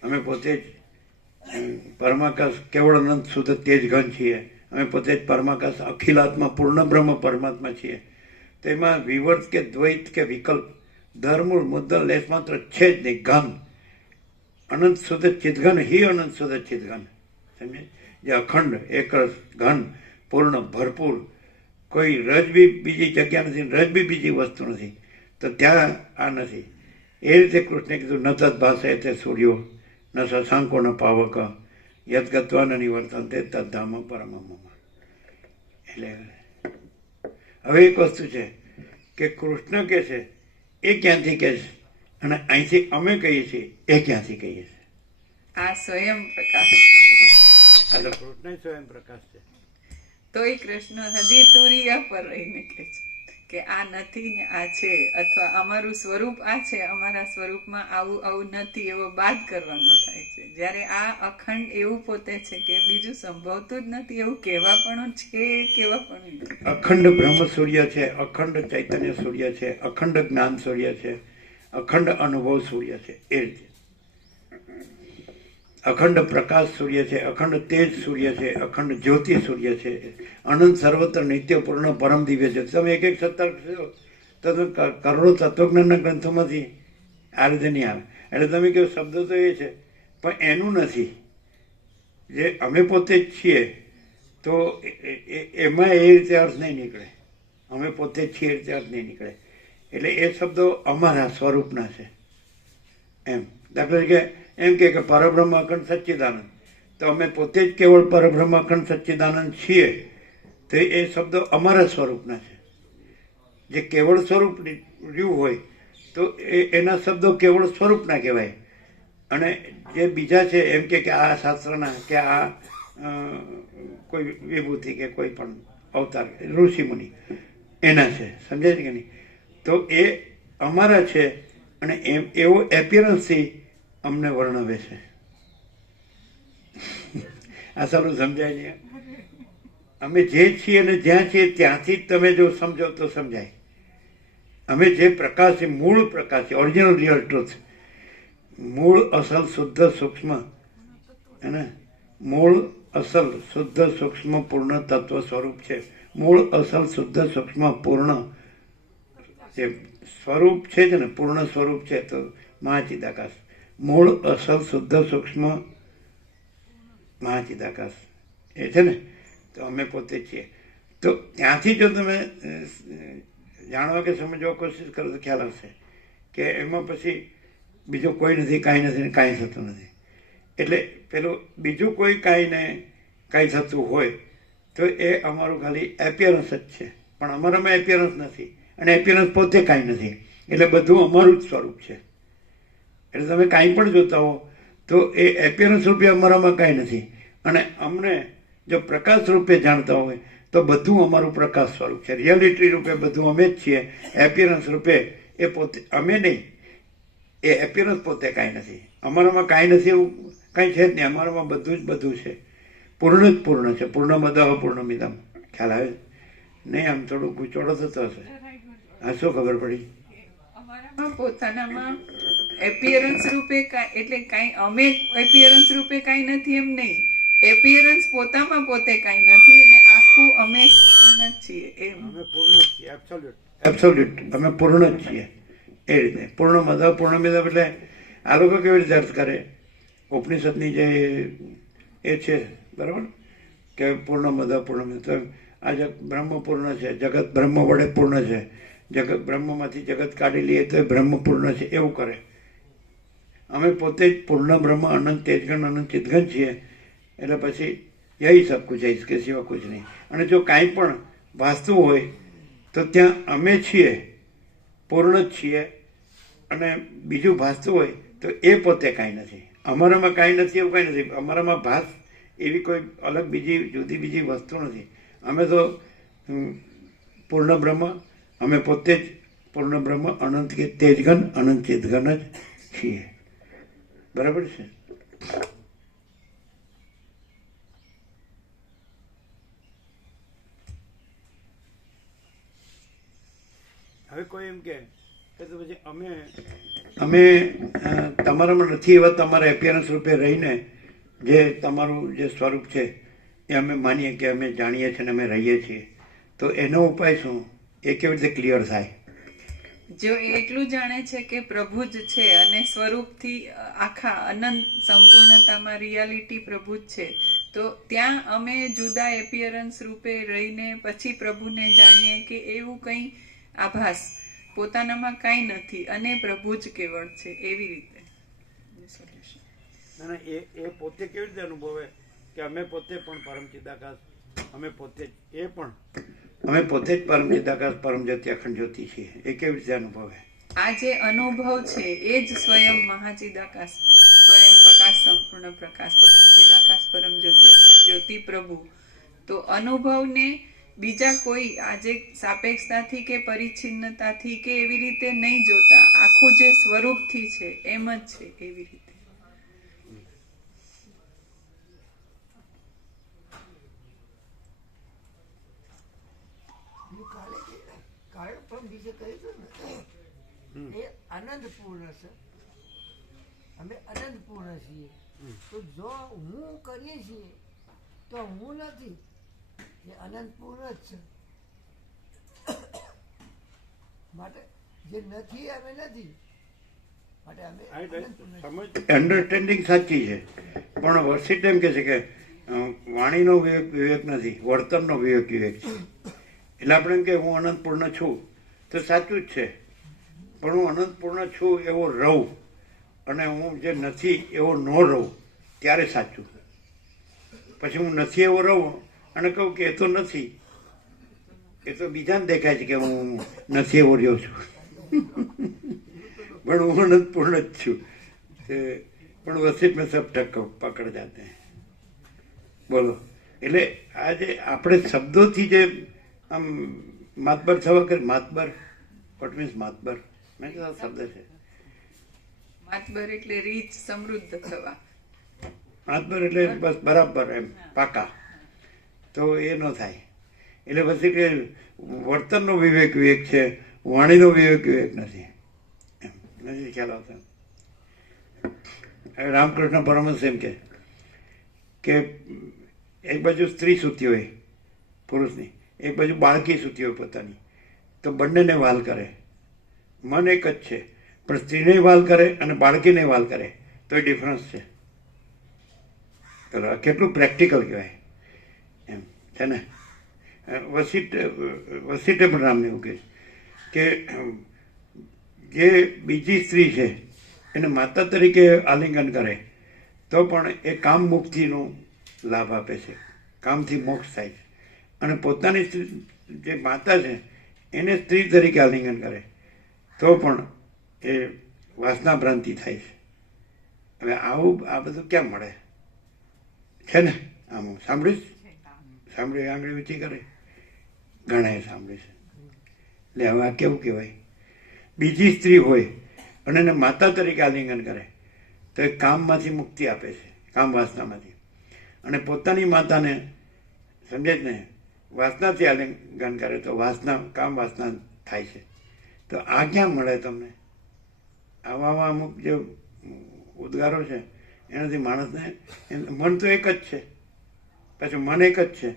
અમે પોતે જ પરમાકાશ કેવળ અનંત શુદ્ધ તેજ ઘન છીએ, અમે પોતે જ પરમાકાશ અખિલાત્મા પૂર્ણ બ્રહ્મ પરમાત્મા છીએ. તેમાં વિવર્ત કે દ્વૈત કે વિકલ્પ ધર્મૂળ મુદ્દલ લેશ માત્ર છે જ નહીં. ઘન અનંત શુદ્ધ ચિદઘન હિ અનંત શુદ્ધ ચિદઘન, સમજે? જે અખંડ એકરસ ઘન પૂર્ણ ભરપૂર, કોઈ રજ બી બીજી જગ્યા નથી, રજ બી બીજી વસ્તુ નથી, તો ત્યાં આ નથી. એ રીતે કૃષ્ણે કીધું ન તદ ભાષે તે સૂર્યો ન શશાંકો ન પાવક યદ ગત્વા ન નિવર્તન તે તદ્ધામ પરમમ. એટલે હવે એક વસ્તુ છે કે કૃષ્ણ કે છે એ ક્યાંથી કહે છે, અને અહીંથી અમે કહીએ છીએ એ ક્યાંથી કહીએ છીએ? આ સ્વયં પ્રકાશ. આ તો કૃષ્ણ સ્વયં પ્રકાશ છે. તોય કૃષ્ણ હજી તુરિયા પર રહીને કહે છે કે આ નથી ને આ છે, અથવા અમારું સ્વરૂપ આ છે, અમારા સ્વરૂપમાં આવું આવું નથી, એવો બાદ કરવાનો થાય છે. જ્યારે આ અખંડ એવું પોતે છે કે બીજું સંભવતું જ નથી, એવું કેવા પણ છે, કેવા પણ નથી. અખંડ બ્રહ્મ સૂર્ય છે, અખંડ ચૈતન્ય સૂર્ય છે, અખંડ જ્ઞાન સૂર્ય છે, અખંડ અનુભવ સૂર્ય છે. એ રીતે અખંડ પ્રકાશ સૂર્ય છે, અખંડ તેજ સૂર્ય છે, અખંડ જ્યોતિ સૂર્ય છે, અનંત સર્વત્ર નિત્ય પૂર્ણ પરમ દિવ્ય છે. તમે એક એક સત્તર તમે કરોડો તત્વજ્ઞાનના ગ્રંથોમાંથી આ રીતે નહીં આવે. એટલે તમે કહો શબ્દો તો એ છે, પણ એનું નથી. જે અમે પોતે જ છીએ તો એમાં એ રીતે અર્થ નહીં નીકળે. અમે પોતે જ છીએ એ રીતે અર્થ નહીં નીકળે. એટલે એ શબ્દો અમારા સ્વરૂપના છે એમ. દાખલા તરીકે એમ કે પરબ્રહ્મ અખંડ સચ્ચિદાનંદ, તો અમે પોતે જ કેવળ પરબ્રહ્મ અખંડ સચ્ચિદાનંદ છીએ, તો એ શબ્દો અમારા સ્વરૂપના છે. જે કેવળ સ્વરૂપ રહ્યું હોય તો એના શબ્દો કેવળ સ્વરૂપના કહેવાય. અને જે બીજા છે એમ કે આ શાસ્ત્રના કે આ કોઈ વિભૂતિ કે કોઈ પણ અવતાર ઋષિમુનિ એના છે, સમજાય છે કે નહીં? તો એ અમારા છે, અને એમ એવો એપિયરન્સથી અમને વર્ણવે છે. આ સારું સમજાય છે? અમે જે છીએ અને જ્યાં છીએ ત્યાંથી જ તમે જો સમજો તો સમજાય. અમે જે પ્રકાશ છે, મૂળ પ્રકાશ છે, ઓરિજિનલ રિયલ ટ્રુથ, મૂળ અસલ શુદ્ધ સૂક્ષ્મ, હે ને? મૂળ અસલ શુદ્ધ સૂક્ષ્મ પૂર્ણ તત્વ સ્વરૂપ છે. મૂળ અસલ શુદ્ધ સૂક્ષ્મ પૂર્ણ જે સ્વરૂપ છે ને, પૂર્ણ સ્વરૂપ છે, તો મહાચિદાકાશ. મૂળ અસલ શુદ્ધ સૂક્ષ્મ મહાચિદાકાશ એ છે ને, તો અમે પોતે છીએ. તો ત્યાંથી જો તમે જાણવા કે સમજવા કોશિશ કરો તો ખ્યાલ આવશે કે એમાં પછી બીજું કોઈ નથી, કાંઈ નથી, કાંઈ થતું નથી. એટલે પેલું બીજું કોઈ કાંઈ ને કાંઈ થતું હોય તો એ અમારું ખાલી એપિયરન્સ જ છે, પણ અમારામાં એપિયરન્સ નથી, અને એપિયરન્સ પોતે કાંઈ નથી. એટલે બધું અમારું જ સ્વરૂપ છે. એટલે તમે કાંઈ પણ જોતા હો તો એ એપિયરન્સ રૂપે અમારામાં કાંઈ નથી, અને અમને જો પ્રકાશ રૂપે જાણતા હોય તો બધું અમારું પ્રકાશ સ્વરૂપ છે. રિયાલિટી રૂપે બધું અમે જ છીએ. એપિયરન્સ રૂપે એ પોતે અમે નહીં, એ એપિયરન્સ પોતે કાંઈ નથી. અમારામાં કાંઈ નથી એવું કાંઈ છે જ નહીં. અમારામાં બધું જ બધું છે. પૂર્ણ જ પૂર્ણ છે. પૂર્ણમદઃ પૂર્ણમિદમ. ખ્યાલ આવે નહીં? આમ થોડું ગૂંચોડો થતો હશે. હા, શું ખબર પડી? અમારામાં પોતાનામાં એપિયરન્સ રૂપે એટલે કાંઈ અમે એપિયરન્સ રૂપે કાંઈ નથી એમ નહીં. એપિયરન્સ પોતામાં પોતે કાંઈ નથી, અને આખું આખું અમે સંપૂર્ણ જ છીએ એમ. અમે પૂર્ણ જ છીએ, એબ્સોલ્યુટ અમે પૂર્ણ જ છીએ એ રીતે. પૂર્ણ મદ પૂર્ણ મિદ એટલે આ લોકો કેવી રીતે અર્થ કરે, ઉપનિષદની જે એ છે બરાબર કે પૂર્ણ મદ પૂર્ણ મિદ, તો આ બ્રહ્મ પૂર્ણ છે, જગત બ્રહ્મ વડે પૂર્ણ છે, જગત બ્રહ્મમાંથી જગત કાઢી લઈએ તો એ બ્રહ્મ પૂર્ણ છે, એવું કરે. અમે પોતે જ પૂર્ણ બ્રહ્મ અનંત તેજગણ અનંત ચિતગણ છીએ. એટલે પછી યહી સબ કુછ है, इसके सिवा कुछ नहीं. અને જો કાંઈ પણ વાસ્તુ હોય તો ત્યાં અમે છીએ, પૂર્ણ જ છીએ, અને બીજું ભાસતું હોય તો એ પોતે કાંઈ નથી. અમારામાં કાંઈ નથી એવું કાંઈ નથી. અમારામાં ભાસ એવી કોઈ અલગ બીજી જુદી બીજી વસ્તુ નથી. અમે તો પૂર્ણ બ્રહ્મ, અમે પોતે જ પૂર્ણ બ્રહ્મ અનંત કે તેજગન અનંત ચિતગન જ છીએ. બરાબર છે. હવે કોઈ એમ કે તો પછી અમે તમારામાં નથી એવા તમારા એપિયરન્સ રૂપે રહીને જે તમારું જે સ્વરૂપ છે એ અમે માનીએ કે અમે જાણીએ છીએ અને અમે રહીએ છીએ, તો એનો ઉપાય શું? એ કેવી રીતે ક્લિયર થાય? જો એ એટલું જાણે છે કે પ્રભુ જ છે અને સ્વરૂપથી આખા અનંત સંપૂર્ણતામાં રિયાલિટી પ્રભુ જ છે, તો ત્યાં અમે જુદા એપિયરન્સ રૂપે રહીને પછી પ્રભુને જાણીએ કે એવું કંઈ આભાસ પોતાનામાં કાંઈ નથી અને પ્રભુ જ કેવળ છે, એવી રીતે. ના એ પોતે કેવી રીતે અનુભવે કે અમે પોતે પણ પરમ ચિદાકાશ, અમે પોતે જ અમે પોતે જ પરમ ચિદાકાશ પરમ જ્યોતિ અખંડ જ્યોતિ છીએ, એ કેવી રીતે અનુભવે? આ જે અનુભવ છે એ જ સ્વયં મહાચિદાકાશ, સ્વયં પ્રકાશ, સંપૂર્ણ પ્રકાશ, પરમ ચિદાકાશ, પરમ જ્યોતિ અખંડ જ્યોતિ પ્રભુ. તો અનુભવને બીજા કોઈ આજે સાપેક્ષતાથી કે પરિચ્છિન્નતાથી કે એવી રીતે નહીં જોતા, આખું જે સ્વરૂપથી છે એમ જ છે, એવી રીતે. કાલે પણ બીજે કહ્યું ને એ આનંદ પૂર્ણ છે, અમે અનંત પૂર્ણ છીએ. તો જો હું કરીએ છીએ તો હું નથી, એ અનંત પૂર્ણ જ છે. માટે જે નથી અમે નથી, માટે અમે અન્ડરસ્ટેન્ડિંગ સાચી છે, પણ વર્ષિત એમ કે છે કે વાણીનો વિવેક નથી, વર્તનનો વિવેક છે. એટલે આપણે એમ કે હું અનંત પૂર્ણ છું તો સાચું જ છે, પણ હું અનંત પૂર્ણ છું એવો રહું અને હું જે નથી એવો ન રહું ત્યારે સાચું. પછી હું નથી એવો રહું અને કહું કે એ તો નથી, એ તો બીજાને દેખાય છે કે હું નથી એવો રહ્યો છું, પણ હું અનંત પૂર્ણ જ છું. પણ વસીત મેં સબ ટક પકડ જાતે. બોલો. એટલે આજે આપણે શબ્દોથી જે આમ માતબર થવા કરે, માતબર, વોટ મીન્સ માતબર? મેં કીધું શબ્દ છે માતબર એટલે રીચ, સમૃદ્ધ થવા. માતબર એટલે બસ બરાબર એમ પાકા, તો એ ન થાય. એટલે પછી કે વર્તનનો વિવેક છે, વાણીનો વિવેક નથી, એમ નથી ખ્યાલ આવતો. રામકૃષ્ણ પરમહંસ એમ કે એક બાજુ સ્ત્રી સૂતી હોય પુરુષની, એક બાજુ બાળકી સૂતી હોય પોતાની, તો બંનેને વાલ કરે. મન એક જ છે, પણ સ્ત્રીને વાલ કરે અને બાળકીને વાલ કરે તો એ ડિફરન્સ છે. ચલો, કેટલું પ્રેક્ટિકલ કહેવાય એમ છે ને. વસીટે પણ રામને એવું કહે કે જે બીજી સ્ત્રી છે એને માતા તરીકે આલિંગન કરે તો પણ એ કામ મુક્તિનો લાભ આપે છે, કામથી મોક્ષ થાય છે. અને પોતાની જે માતા છે એને સ્ત્રી તરીકે આલિંગન કરે તો પણ એ વાસના ભ્રાંતિ થાય છે. હવે આ બધું ક્યાં મળે છે ને? આમ સાંભળીશ, સાંભળી આંગળી ઊંચી કરે, ઘણાએ સાંભળી છે. એટલે હવે આ કેવું કહેવાય? બીજી સ્ત્રી હોય અને એને માતા તરીકે આલિંગન કરે તો એ કામમાંથી મુક્તિ આપે છે, કામ વાસનામાંથી. અને પોતાની માતાને સમજે જ ને વાસનાથી આલિંગન કરે તો વાસના, કામ વાસના થાય છે. તો આ ક્યાં મળે તમને? આવા અમુક જે ઉદ્ગારો છે એનાથી માણસને, મન તો એક જ છે, પાછું મન એક જ છે,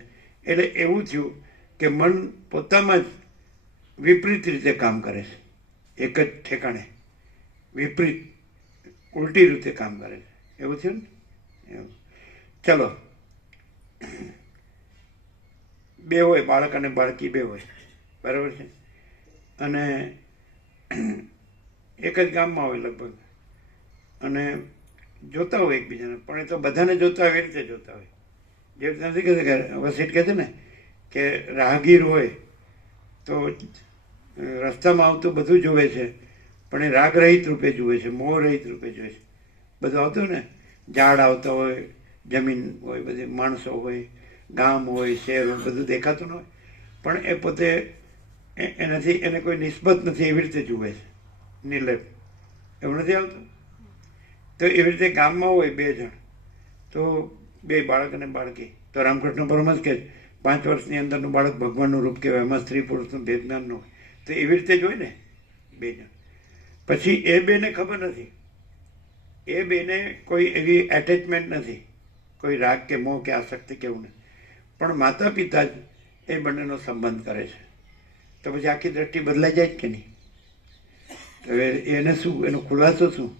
એટલે એવું થયું કે મન પોતામાં જ વિપરીત રીતે કામ કરે છે, એક જ ઠેકાણે વિપરીત ઉલટી રીતે કામ કરે છે. એવું થયું ને એવું. ચલો, બે હોય, બાળક અને બાળકી બે હોય, બરાબર છે, અને એક જ ગામમાં હોય લગભગ, અને જોતા હોય એકબીજાને, પણ એ તો બધાને જોતા હોય એવી રીતે જોતા હોય. જે રીતે નથી કહેતા કે વસીટ કહે છે ને કે રાહગીર હોય તો રસ્તામાં આવતું બધું જોવે છે, પણ એ રાગ રહિત રૂપે જુએ છે, મોહ રહિત રૂપે જુએ છે. બધું આવતું ને, ઝાડ આવતા હોય, જમીન હોય, બધી માણસો હોય, ગામ હોય, શહેર હોય, બધું દેખાતું ન હોય, પણ એ પોતે એનાથી એને કોઈ નિસ્બત નથી એવી રીતે જુએ છે, નિર્લેપ. એવું નથી આવતું? તો એવી રીતે ગામમાં હોય બે જણ, તો બે બાળક અને બાળકી, તો રામકૃષ્ણ પરમહંસ કે 5 વર્ષની અંદરનું બાળક ભગવાનનું રૂપ કહેવાય, એમાં સ્ત્રી પુરુષનું ભેદ જ્ઞાન ન હોય. તો એવી રીતે જ હોય ને બે જણ. પછી એ બેને ખબર નથી, એ બેને કોઈ એવી એટેચમેન્ટ નથી, કોઈ રાગ કે મોહ કે આસક્તિ કેવું નથી, પણ માતા પિતા જ એ બંનેનો સંબંધ કરે છે. તો પછી આખી દ્રષ્ટિ બદલાઈ જાય જ કે નહીં? હવે એને શું, એનો ખુલાસો શું?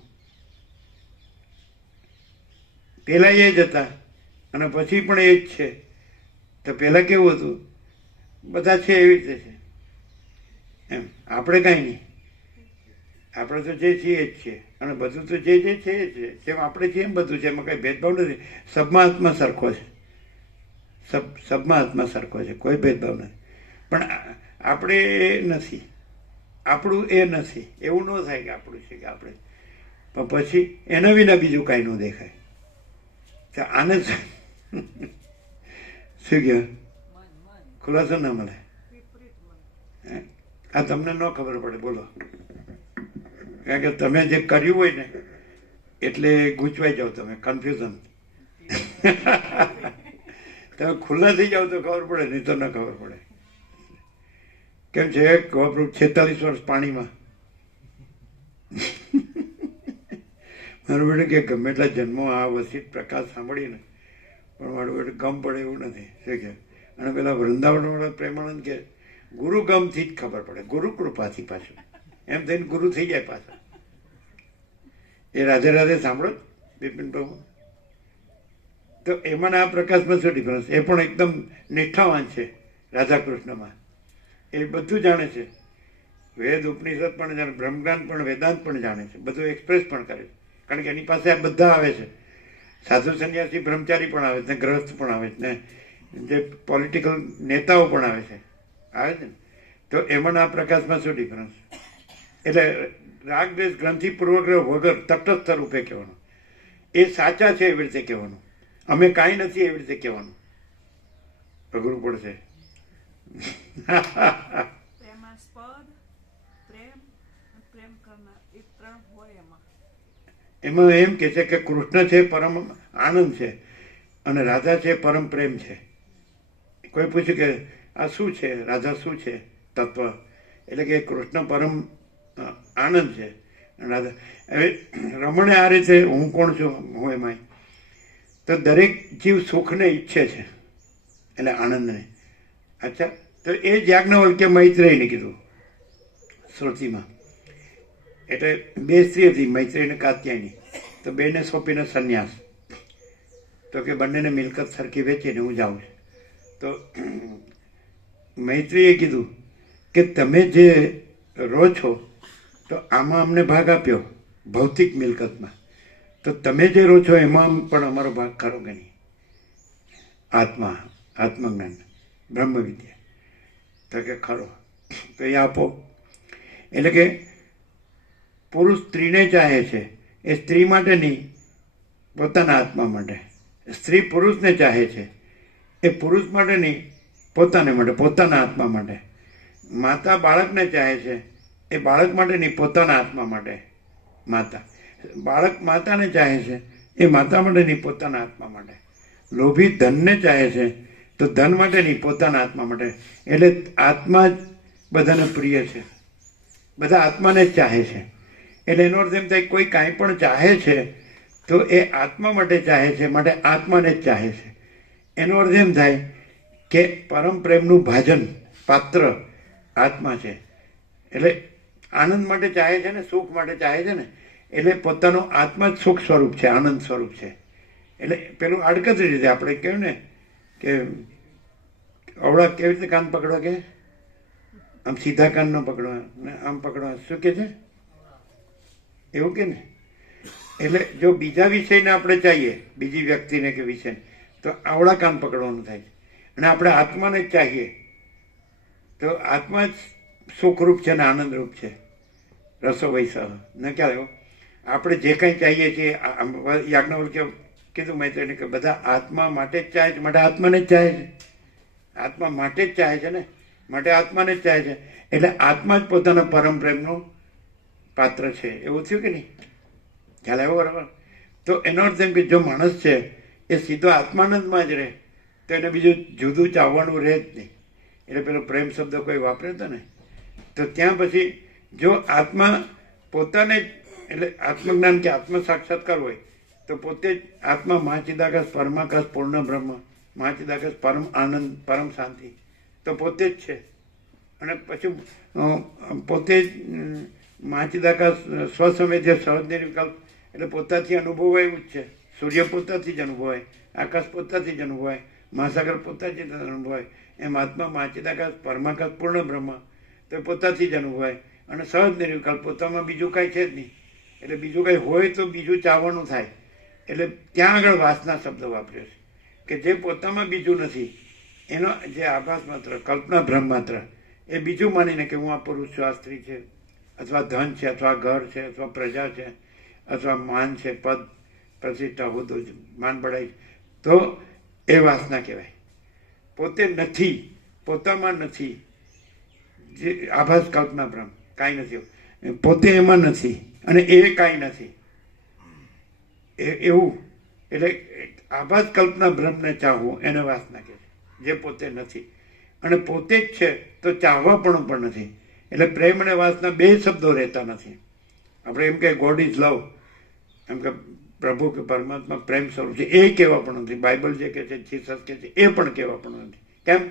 પહેલા એ જ હતા અને પછી પણ એ જ છે. તો પહેલા કેવું હતું? બધા છે એવી રીતે છે એમ. આપણે કાંઈ નહીં, આપણે તો જે છીએ જ છીએ, અને બધું તો જે છે એ છે. જેમ આપણે છીએ એમ બધું છે, એમાં કંઈ ભેદભાવ નથી. સબમાં આત્મા સરખો છે, સબમાં આત્મા સરખો છે, કોઈ ભેદભાવ નથી. પણ આપણે એ નથી, આપણું એ નથી. એવું ન થાય કે આપણું છે કે આપણે, પણ પછી એના વિના બીજું કાંઈ ન દેખાય. તો આને શું કહ્યું? ખુલાસો ના મળે. આ તમને ન ખબર પડે, બોલો. કારણ કે તમે જે કર્યું હોય ને એટલે ગૂંચવાઈ જાઓ, તમે કન્ફ્યુઝન. તમે ખુલ્લા થઈ જાઓ તો ખબર પડે, નહીં તો ન ખબર પડે. કેમ છે? 46 વર્ષ પાણીમાં. મારું બેટું કે ગમે એટલા જન્મો આ વસીત પ્રકાશ સાંભળીને પણ મારું બેટું ગમ પડે એવું નથી. શું કે? અને પેલા વૃંદાવનવાળા પ્રેમાનંદ કે ગુરુ ગમથી જ ખબર પડે, ગુરુ કૃપાથી. પાછું એમ થઈને ગુરુ થઈ જાય પાછા. એ રાધે રાધે સાંભળો બિપિન પ્રભુ. તો એમાં આ પ્રકાશમાં શું ડિફરન્સ? એ પણ એકદમ નિષ્ઠાવાન છે રાધા કૃષ્ણમાં. એ બધું જાણે છે, વેદ ઉપનિષદ પણ જાણે, બ્રહ્મજ્ઞાન પણ, વેદાંત પણ જાણે છે, બધું એક્સપ્રેસ પણ કરે છે. કારણ કે એની પાસે આ બધા આવે છે. સાધુ સંન્યાસી બ્રહ્મચારી પણ આવે છે, ને ગ્રસ્ત પણ આવે છે, ને જે પોલિટિકલ નેતાઓ પણ આવે છે ને. તો એમાં આ પ્રકાશમાં શું ડિફરન્સ? એટલે રાગદ્વેષ ગ્રંથિ પૂર્વગ્રહ વગર તટસ્થ રૂપે કહેવાનું. એ સાચા છે એવી રીતે કહેવાનું, અમે કાંઈ નથી એવી રીતે કહેવાનું. અઘરું પડશે. એમાં એમ કે છે કે કૃષ્ણ છે પરમ આનંદ છે અને રાધા છે પરમ પ્રેમ છે. કોઈ પૂછ્યું કે આ શું છે, રાધા શું છે તત્વ? એટલે કે કૃષ્ણ પરમ આનંદ છે, રાધા. હવે રમણે આ રીતે હું કોણ છું, હું એમાંય. તો દરેક જીવ સુખને ઈચ્છે છે, એટલે આનંદને. અચ્છા, તો એ જ યાજ્ઞવલ્ક્ય મૈત્રેયને કીધું શ્રુતિમાં. એટલે બે સ્ત્રી હતી, મૈત્રેયી અને કાત્યાયની. તો બેને સોંપીને સંન્યાસ. તો કે બંનેને મિલકત સરખી વેચીને હું જાઉં છું. તો મૈત્રીએ કીધું કે તમે જે રહો છો તો આમાં અમને ભાગ આપ્યો ભૌતિક મિલકતમાં, તો તમે જે રહો છો એમાં પણ અમારો ભાગ ખરો કે નહીં? આત્મજ્ઞાન, બ્રહ્મ વિદ્યા. તો કે ખરો, તો એ આપો. એટલે કે પુરુષ સ્ત્રીને ચાહે છે, એ સ્ત્રી માટે નહીં, પોતાના આત્મા માટે. સ્ત્રી પુરુષને ચાહે છે, એ પુરુષ માટે નહીં, પોતાને માટે, પોતાના આત્મા માટે. માતા બાળકને ચાહે છે, એ બાળક માટે નહીં, પોતાના આત્મા માટે. માતા બાળક માતાને ચાહે છે, એ માતા માટે નહીં, પોતાના આત્મા માટે. લોભી ધનને ચાહે છે, તો ધન માટે નહીં, પોતાના આત્મા માટે. એટલે આત્મા જ બધાને પ્રિય છે, બધા આત્માને જ ચાહે છે. એટલે એનો અર્થ એમ થાય કોઈ કાંઈ પણ ચાહે છે તો એ આત્મા માટે ચાહે છે, માટે આત્માને જ ચાહે છે. એનો અર્થ એમ થાય કે પરમ પ્રેમનું ભાજન પાત્ર આત્મા છે. એટલે આનંદ માટે ચાહે છે ને, સુખ માટે ચાહે છે ને, એટલે પોતાનો આત્મા જ સુખ સ્વરૂપ છે, આનંદ સ્વરૂપ છે. એટલે પેલું આડકતરી રીતે આપણે કહ્યું ને કે અવળા કેવી રીતે કાન પકડવા, કે આમ સીધા કાન ન પકડવા ને આમ પકડવા, શું કે છે એવું કે ને. એટલે જો બીજા વિષયને આપણે ચાહીએ, બીજી વ્યક્તિને કે વિષય, તો આવડા કાન પકડવાનું થાય છે. અને આપણે આત્માને જ ચાહીએ તો આત્મા જ સુખરૂપ છે ને આનંદરૂપ છે. રસો વૈસહ ન ક્યારે આપણે જે કંઈ ચાહીએ છીએ, યાજ્ઞવલ્ક્ય કીધું મેં તેને કે બધા આત્મા માટે જ ચાહે છે, માટે આત્માને જ ચાહે છે. આત્મા માટે જ ચાહે છે ને, માટે આત્માને જ ચાહે છે. એટલે આત્મા જ પોતાના પરમ પ્રેમનું પાત્ર છે. એવું થયું કે નહીં? ખ્યાલ આવ્યો બરાબર? તો એનો અર્થ એમ કે જો માણસ છે એ સીધો આત્માનંદમાં જ રહે તો એને બીજું જુદું ચાવવાનું રહે જ નહીં. એટલે પેલો પ્રેમ શબ્દ કોઈ વાપર્યો હતો ને, તો ત્યાં પછી જો આત્મા પોતાને જ, એટલે આત્મજ્ઞાન કે આત્મ સાક્ષાત્કાર હોય તો પોતે જ આત્મા મહાચિદાકાશ પરમાકાશ પૂર્ણ બ્રહ્મ, મહાચિદાકાશ પરમ આનંદ, પરમ શાંતિ તો પોતે જ છે. અને પછી પોતે જ મહાચિદાકાશ સ્વસંવેદ્ય સહજ નિર્વિકલ્પ, એટલે પોતાથી અનુભવાય એવું જ છે. સૂર્ય પોતાથી જ અનુભવાય, આકાશ પોતાથી જ અનુભવાય, મહાસાગર પોતાથી જ અનુભવાય. એમ આત્મા મહાચિદાકાશ પરમાકાશ પૂર્ણ બ્રહ્મ તો પોતાથી જ અનુભવાય. અને સહજ નિર્વિકલ્પ, પોતામાં બીજું કાંઈ છે જ નહીં. એટલે બીજું કાંઈ હોય તો બીજું ચાહવાનું થાય. એટલે ત્યાં આગળ વાસના શબ્દ વાપર્યો છે કે જે પોતામાં બીજું નથી, એનો જે આભાસ માત્ર, કલ્પના ભ્રમ માત્ર, એ બીજું માનીને કે હું આ પુરુષ છું, આ સ્ત્રી છે, અથવા ધન છે, અથવા ઘર છે, અથવા પ્રજા છે, અથવા માન છે, પદ પ્રતિષ્ઠા, હોદ્દો, માન બળાઈ, તો એ વાસના કહેવાય. પોતે નથી, પોતામાં નથી, જે આભાસ કલ્પના ભ્રમ, કાંઈ નથી, પોતે એમાં નથી અને એ કાંઈ નથી એવું. એટલે આભાસ કલ્પના ભ્રમને ચાહવું એને વાસના કહે છે, જે પોતે નથી. અને પોતે જ છે તો ચાહવાપણું પણ નથી. એટલે પ્રેમ અને વાસના બે શબ્દો રહેતા નથી. આપણે એમ કે ગોડ ઇઝ લવ, એમ કે પ્રભુ કે પરમાત્મા પ્રેમ સ્વરૂપ છે, એ કહેવા પણ નથી. બાઇબલ જે કહે છે, જીસસ કહે છે, એ પણ કહેવા પણ નથી. કેમ?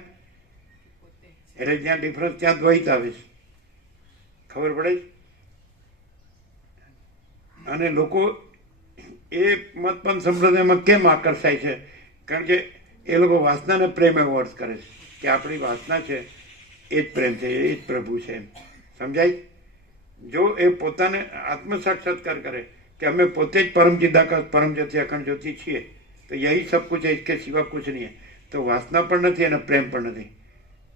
એટલે જ્યાં ડિફરન્સ ત્યાં દ્વૈત આવે છે. ખબર પડે છે? અને લોકો એ મતપંથ સંપ્રદાયમાં કેમ આકર્ષાય છે? કારણ કે એ લોકો વાસનાને પ્રેમ એવો અર્થ કરે છે કે આપણી વાસના છે એ જ પ્રેમ છે, એ જ પ્રભુ છે. એમ સમજાય? જો એ પોતાને આત્મ સાક્ષાત્કાર કરે કે અમે પોતે જ પરમ ચિદાકાશ પરમ જ્યોતિ અખંડ જ્યોતિ છીએ, તો યહી સબ કુછ है, इसके सिवा कुछ नहीं है, તો વાસના પણ નથી અને પ્રેમ પણ નથી,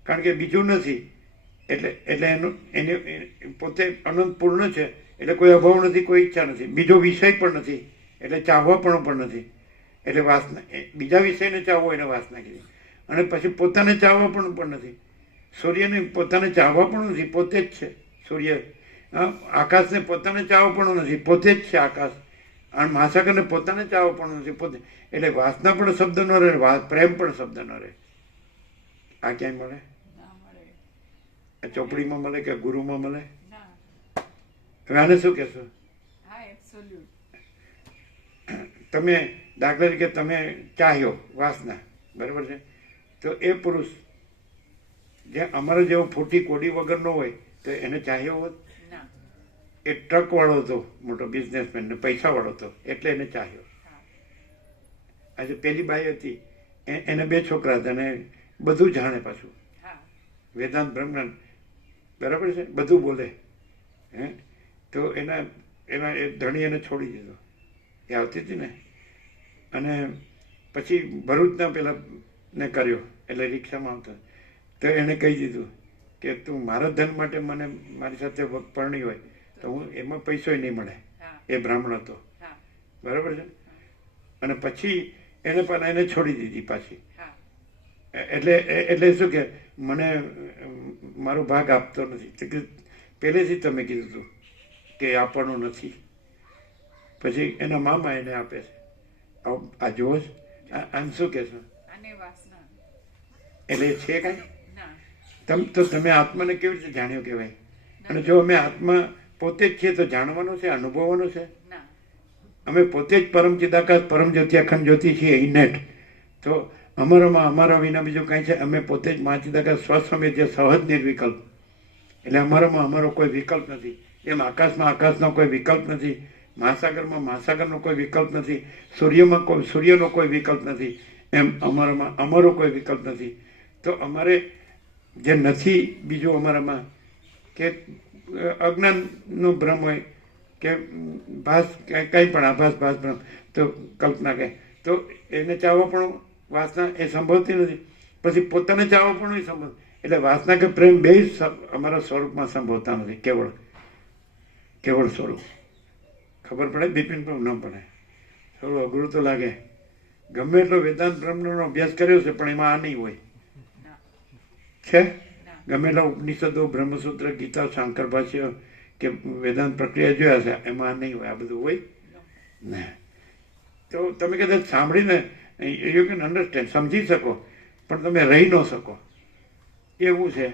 કારણ કે બીજું નથી. એટલે એનું એને પોતે અનંત પૂર્ણ છે, એટલે કોઈ અભાવ નથી, કોઈ ઈચ્છા નથી, બીજો વિષય પણ નથી, એટલે ચાહવાપણું પણ નથી. એટલે વાસના, બીજા વિષયને ચાહવો એને વાસના કીધી. અને પછી પોતાને ચાહવાપણું પણ નથી. સૂર્યને પોતાને ચાહવાપણું નથી, પોતે જ છે સૂર્ય. આકાશને પોતાને ચાહવાપણું નથી, પોતે જ છે આકાશ. અને મહાસાગરને પોતાને ચાહવાપણું નથી, પોતે. એટલે વાસના પણ શબ્દ ન રહે, પ્રેમ પણ શબ્દ ન રહે. આ ક્યાંય મળે? આ ચોપડીમાં મળે કે ગુરુમાં મળે? હવે આને શું કહેશો? તમે દાખલા તરીકે તમે ચાહ્યો વાસના, બરાબર છે, તો એ પુરુષ જે અમારા જેવો ફૂટી કોડી વગરનો હોય તો એને ચાહ્યો હોત? એ ટ્રક વાળો હતો, મોટો બિઝનેસમેન ને પૈસા વાળો હતો, એટલે એને ચાહ્યો. આજે પેલી બાઈ હતી, એને 2 છોકરા હતા અને બધું જાણે, પાછું વેદાંત બ્રહ્મજ્ઞાન, બરાબર છે, બધું બોલે. તો એના એ ધણી એને છોડી દીધો. એ આવતી હતી ને, અને પછી ભરૂચના પેલા ને કર્યો, એટલે રિક્ષામાં આવતો, તો એને કહી દીધું કે તું મારા ધન માટે મને મારી સાથે પરણી હોય તો હું એમાં પૈસો નહીં મળે. એ બ્રાહ્મણ હતો, બરાબર છે. અને પછી એને પણ એને છોડી દીધી પાછી. એટલે શું કે મને મારો ભાગ આપતો નથી. પહેલેથી તમે કીધું હતું કે આપવાનું નથી. પછી એના મામા એને આપે છે. આ જુઓ જ, આમ શું કહેશો? એટલે છે કાંઈ? તો તમે આત્માને કેવી રીતે જાણ્યો કહેવાય? અને જો અમે આત્મા પોતે જ છીએ તો જાણવાનું છે, અનુભવવાનું છે. અમે પોતે જ પરમ ચિદાકાશ પરમ જ્યોતિ અખંડ જ્યોતિ છીએ, ઇનેટ. તો અમારા વિના બીજું કાંઈ છે? અમે પોતે જ માચીદાકા સ્વસમે જે સહજ નિર્વિકલ્પ, એટલે અમારામાં અમારો કોઈ વિકલ્પ નથી. એમ આકાશમાં આકાશનો કોઈ વિકલ્પ નથી, મહાસાગરમાં મહાસાગરનો કોઈ વિકલ્પ નથી, સૂર્યનો કોઈ વિકલ્પ નથી. એમ અમારામાં અમારો કોઈ વિકલ્પ નથી. તો અમારે જે નથી બીજું અમારામાં, કે અજ્ઞાનનો ભ્રમ હોય કે ભાસ, કંઈ પણ આભાસ ભાસ ભ્રમ, તો કલ્પના કહે, તો એને ચાહવા પણ વાસના એ સંભવતી નથી. પછી પોતાને ચાહવા પણ નહીં સંભવ. એટલે વાસના કે પ્રેમ બે અમારા સ્વરૂપમાં સંભવતા નથી. કેવળ સ્વરૂપ. ખબર પડે બિપિન પણ ન પડે. થોડું અઘરું તો લાગે. ગમે એટલો વેદાંત બ્રહ્મનો અભ્યાસ કર્યો છે, પણ એમાં આ નહીં હોય છે. ગમે એટલા ઉપનિષદો, બ્રહ્મસૂત્ર, ગીતા, શાંકર ભાષ્ય કે વેદાંત પ્રક્રિયા જોયા છે, એમાં આ નહીં હોય. આ બધું હોય ને. તો તમે કદાચ સાંભળીને યુ કેન અન્ડરસ્ટેન્ડ, સમજી શકો, પણ તમે રહી ન શકો. એવું છે.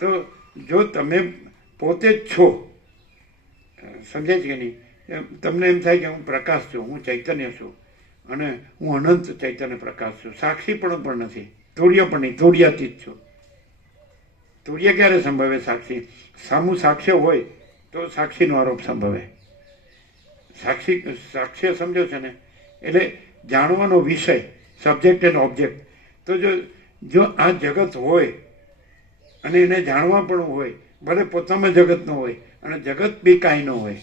તો જો તમે પોતે જ છો, સમજાય છે કે નહીં? તમને એમ થાય કે હું પ્રકાશ છું, હું ચૈતન્ય છું, અને હું અનંત ચૈતન્ય પ્રકાશ છું. સાક્ષી પણ નથી, તુર્ય પણ નહીં, તુર્યાતીત છું. તુર્ય ક્યારે સંભવે? સાક્ષી સામું સાક્ષ્ય હોય તો સાક્ષીનો આરોપ સંભવે. સાક્ષ્ય સમજો છે ને, એટલે જાણવાનો વિષય, સબ્જેક્ટ એન્ડ ઓબ્જેક્ટ. તો જો આ જગત હોય અને એને જાણવા પણ હોય, ભલે પોતામાં જગત ન હોય અને જગત બી કાંઈ ન હોય,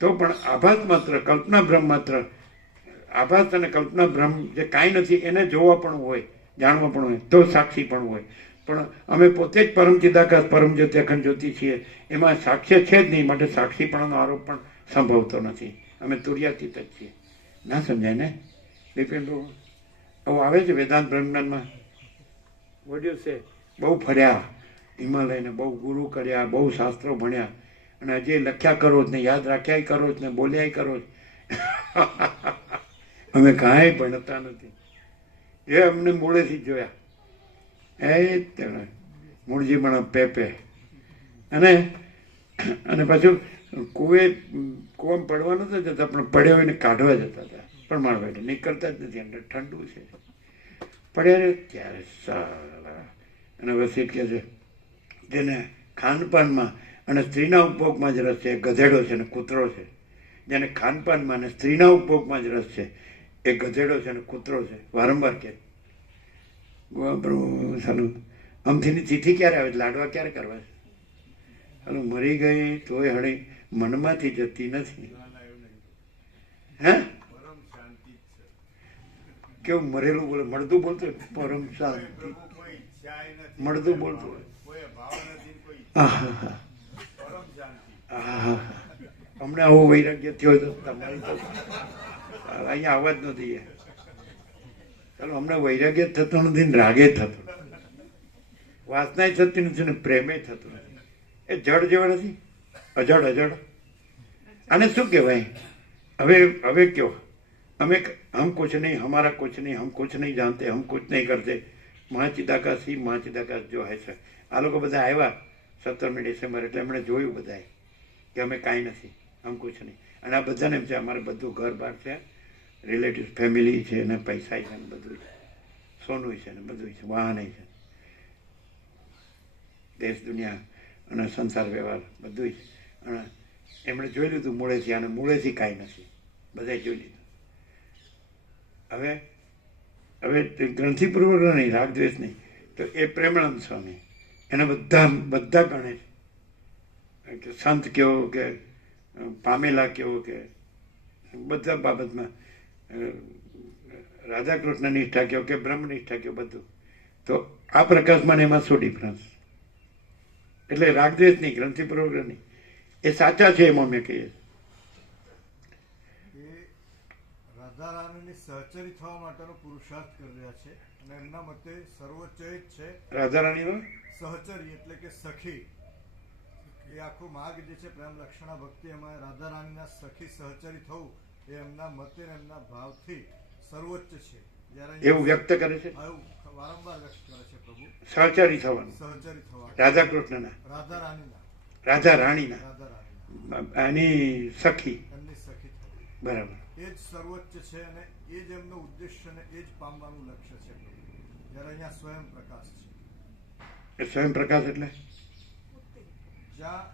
તો પણ આભાસ માત્ર, કલ્પના ભ્રમ માત્ર, આભાસ અને કલ્પના ભ્રમ જે કાંઈ નથી એને જોવા પણ હોય, જાણવા પણ હોય, તો સાક્ષી પણ હોય. પણ અમે પોતે જ પરમ ચિદાકાશ, પરમ જ્યોતિ, અખંડ જ્યોતિ છીએ. એમાં સાક્ષ્ય છે જ નહીં, માટે સાક્ષીપણાનો આરોપ પણ સંભવતો નથી. અમે તુર્યાતીત જ છીએ. ના સમજાય ને બિપિન બહુ? આવું આવે છે વેદાંત બ્રહ્મજ્ઞાનમાં. વડ્યું છે, બહુ ફર્યા હિમાલયને, બહુ ગુરુ કર્યા, બહુ શાસ્ત્રો ભણ્યા, અને હજી લખ્યા કરો જ ને, યાદ રાખ્યા કરો જ ને, બોલ્યા કરો જ. અમે કાંઈ ભણતા નથી. એ અમને મૂળેથી જોયા. મૂળજી પણ પેપે. અને પાછું કુવામાં પડવા નતા જતા, પણ પડ્યા હોય ને કાઢવા જતા હતા. પ્રમાણભાઈ નીકળતા જ નથી, અંદર ઠંડુ છે. પડ્યા ત્યારે સારા. અને વસીટ કહે છે, જેને ખાનપાનમાં અને સ્ત્રીના ઉપભોગમાં જ રસ છે, એ ગધેડો છે ને કૂતરો છે. જેને ખાનપાનમાં અને સ્ત્રીના ઉપભોગમાં જ રસ છે, એ ગધેડો છે ને કૂતરો છે. વારંવાર કે સાલું અમથીની તિથિ ક્યારે આવે? લાડવા ક્યારે કરવા છે? સાલું મરી ગઈ તોય હળી મનમાંથી જતી નથી. હે કેવું મરેલું બોલે, મળતું બોલતું, પરમ શાંતિ મળતું બોલતું. અમને આવું વૈરાગ્ય થયો તો તમારી તો અહીંયા અવાજ નથી. ચાલો, અમને વૈરાગ્ય થતો નથી ને રાગે થતો, વાસના થતી નથી ને પ્રેમે થતો નથી. એ જડ જેવા નથી, અજડ. આને શું કહેવાય? હવે કયો? हम कुछ नहीं, हमारा कुछ नहीं, हम कुछ नहीं जानते, हम कुछ नहीं करते. મહાચિદાકાશ ही મહાચિદાકાશ જો હે છે. આ લોકો બધા આવ્યા 17મી ડિસેમ્બર, એટલે એમણે જોયું બધાએ કે અમે કાંઈ નથી, હમ કુછ નહીં. અને આ બધાને એમ છે અમારે બધું ઘર બહાર છે, રિલેટિવ ફેમિલી છે ને પૈસા છે ને બધું છે, સોનું છે ને બધું છે, વાહન છે, દેશ દુનિયા અને સંસાર વ્યવહાર બધું છે. અને એમણે જોઈ લીધું મૂળેથી, અને મૂળેથી કાંઈ નથી, બધાએ જોઈ લીધું. હવે ગ્રંથિપૂર્વક નહીં, રાગદ્વેષ નહીં, તો એ પ્રેમાનંદ સ્વામી એને બધા ગણે છે. સંત કેવો કે પામેલા કેવો કે બધા બાબતમાં રાધાકૃષ્ણ નિષ્ઠા કેવો કે બ્રહ્મ નિષ્ઠા કેવો બધું. તો આ પ્રકાશમાં એમાં શું ડિફરન્સ? એટલે રાગદ્વેષ નહીં, ગ્રંથિપૂર્વક નહીં, એ સાચા છે એમાં અમે કહીએ. રાધારાણીની સહચરી થવા માટેનો પુરુષાર્થ કરી રહ્યા છે, અને એમના મતે સર્વોચ્ચ જ છે રાધારાણીનો સહચરી, એટલે કે સખી. એ આખો માર્ગ જે છે પ્રેમ લક્ષણા ભક્તિ, એમાં રાધારાણીના સખી સહચરી થવું એ એમના મતે એમના ભાવથી સર્વોચ્ચ છે. જ્યારે એવું વ્યક્ત કરે છે, વારંવાર વ્યક્ત કરે છે પ્રભુ. સહચરી થવાનું, સહચરી થવા રાધાકૃષ્ણના, રાધારાણીના, એની સખી, એમની સખી થવું બરાબર. એ જ સર્વોચ્ચ છે, અને એ જ એમનો ઉદ્દેશ્ય અને એ જ પામવાનું લક્ષ્ય છે પ્રભુ. જ્યારે અહીંયા સ્વયં પ્રકાશ છે, એ સ્વયં પ્રકાશ એટલે જ્યાં